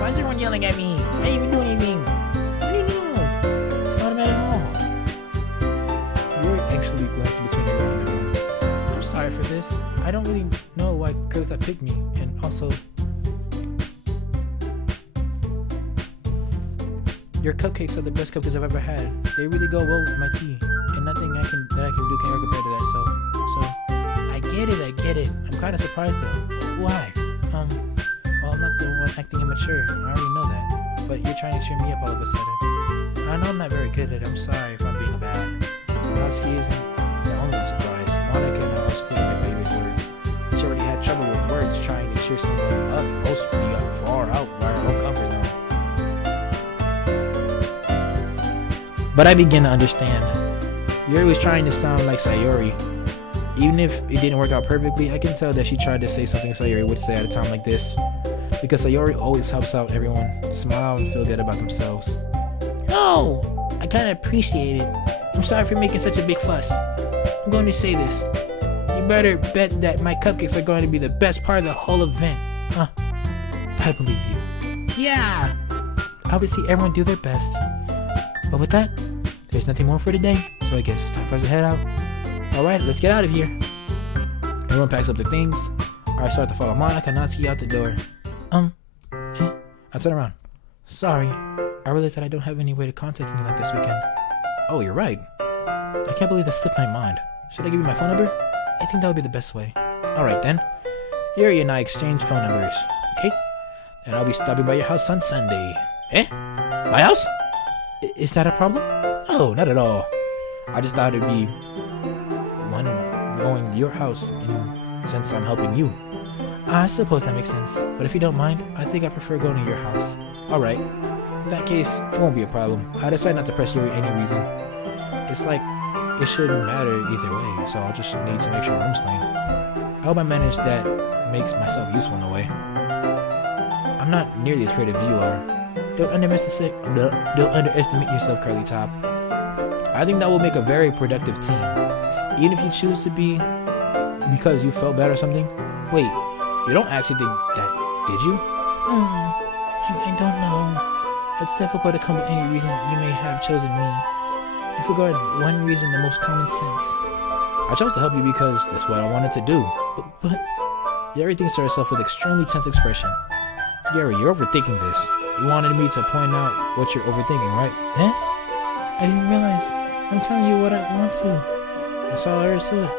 Why is everyone yelling at me? I didn't even do anything. What do you know? It's not bad at all. You're actually glancing between everyone in the room. I'm sorry for this. I don't really know why Curly Top picked me, and also your cupcakes are the best cupcakes I've ever had. They really go well with my tea, and nothing that I can do can ever compare to that. So I get it. I'm kind of surprised though. Why? Well, I'm not the one acting immature. I already know that. But you're trying to cheer me up all of a sudden. I know I'm not very good at it. I'm sorry if I'm being bad. Natsuki isn't the only one surprised. Monica and I also taken back by Yuri's words. She already had trouble with words trying to cheer someone up. Most of you got far out by her own comfort zone. But I begin to understand. Yuri was trying to sound like Sayori. Even if it didn't work out perfectly, I can tell that she tried to say something Sayori would say at a time like this. Because Sayori always helps out everyone smile and feel good about themselves. No, I kind of appreciate it. I'm sorry for making such a big fuss. I'm going to say this. You better bet that my cupcakes are going to be the best part of the whole event. I believe you. Yeah. I would see everyone do their best. But with that, there's nothing more for today, so I guess it's time for us to head out. Alright, let's get out of here. Everyone packs up their things. I start to follow Monica and Natsuki out the door. I turn around. Sorry, I realized that I don't have any way to contact anyone this weekend. Oh, you're right. I can't believe that slipped my mind. Should I give you my phone number? I think that would be the best way. Alright then. Yuri and I exchange phone numbers. Okay? And I'll be stopping by your house on Sunday. My house? Is that a problem? Oh, not at all. I just thought it'd be one going to your house, and since I'm helping you. I suppose that makes sense, but if you don't mind, I think I prefer going to your house. Alright. In that case, it won't be a problem. I decided not to press you for any reason. It's like, it shouldn't matter either way, so I'll just need to make sure room's clean. I hope I managed that makes myself useful in a way. I'm not nearly as creative as you are. Don't underestimate yourself, Curly Top. I think that will make a very productive team. Even if you choose to be because you felt bad or something. Wait, you don't actually think that, did you? I don't know. It's difficult to come with any reason you may have chosen me. If we regard one reason, the most common sense. I chose to help you because that's what I wanted to do. But Yuri thinks to herself with extremely tense expression. Yuri, you're overthinking this. You wanted me to point out what you're overthinking, right? Huh? I didn't realize. I'm telling you what I want to. That's all there is to it.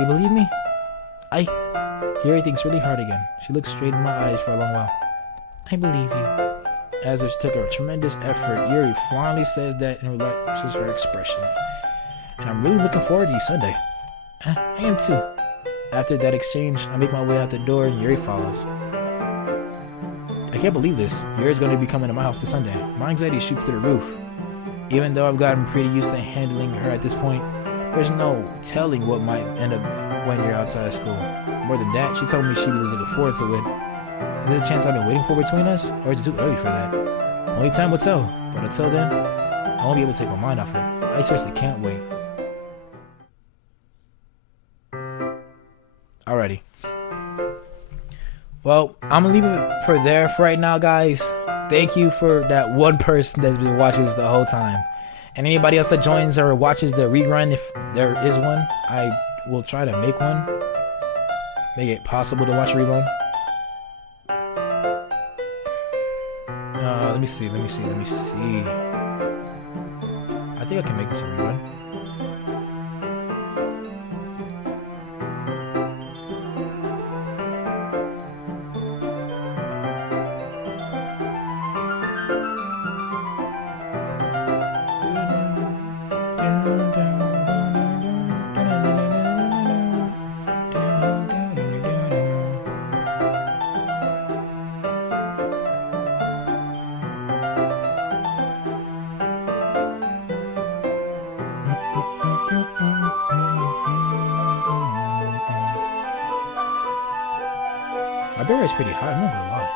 You believe me? Yuri thinks really hard again. She looks straight in my eyes for a long while. I believe you. As if she took a tremendous effort, Yuri finally says that and relaxes her expression. And I'm really looking forward to you Sunday. I am too. After that exchange, I make my way out the door and Yuri follows. I can't believe this. Yuri's going to be coming to my house this Sunday. My anxiety shoots through the roof. Even though I've gotten pretty used to handling her at this point, there's no telling what might end up when you're outside of school. More than that, she told me she'd be looking forward to it. Is there a chance I've been waiting for between us? Or is it too early for that? Only time will tell. But until then, I won't be able to take my mind off it. I seriously can't wait. Alrighty. Well, I'm gonna leave it for there for right now, guys. Thank you for that one person that's been watching this the whole time. And anybody else that joins or watches the rerun, if there is one, I will try to make one. Make it possible to watch a rerun. Let me see. I think I can make this a rerun. My bear rate's pretty high, I'm not gonna lie.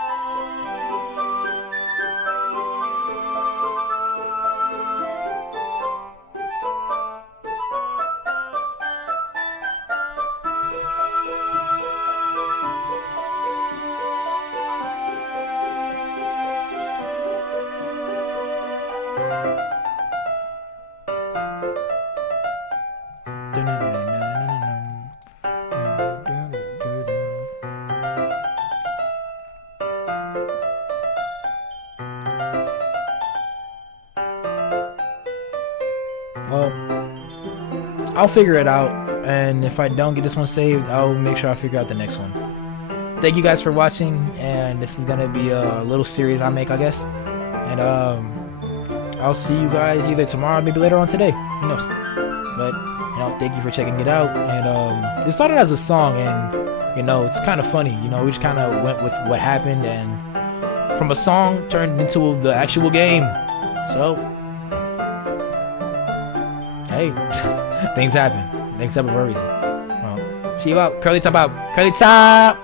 Well, I'll figure it out, and if I don't get this one saved, I'll make sure I figure out the next one. Thank you guys for watching, and this is gonna be a little series I make, I guess. And I'll see you guys either tomorrow or maybe later on today. Who knows? But thank you for checking it out. And it started as a song, and it's kind of funny. We just kind of went with what happened, and from a song turned into the actual game. So, hey, things happen. Things happen for a reason. Well, see you out. Curly Top out. Curly Top!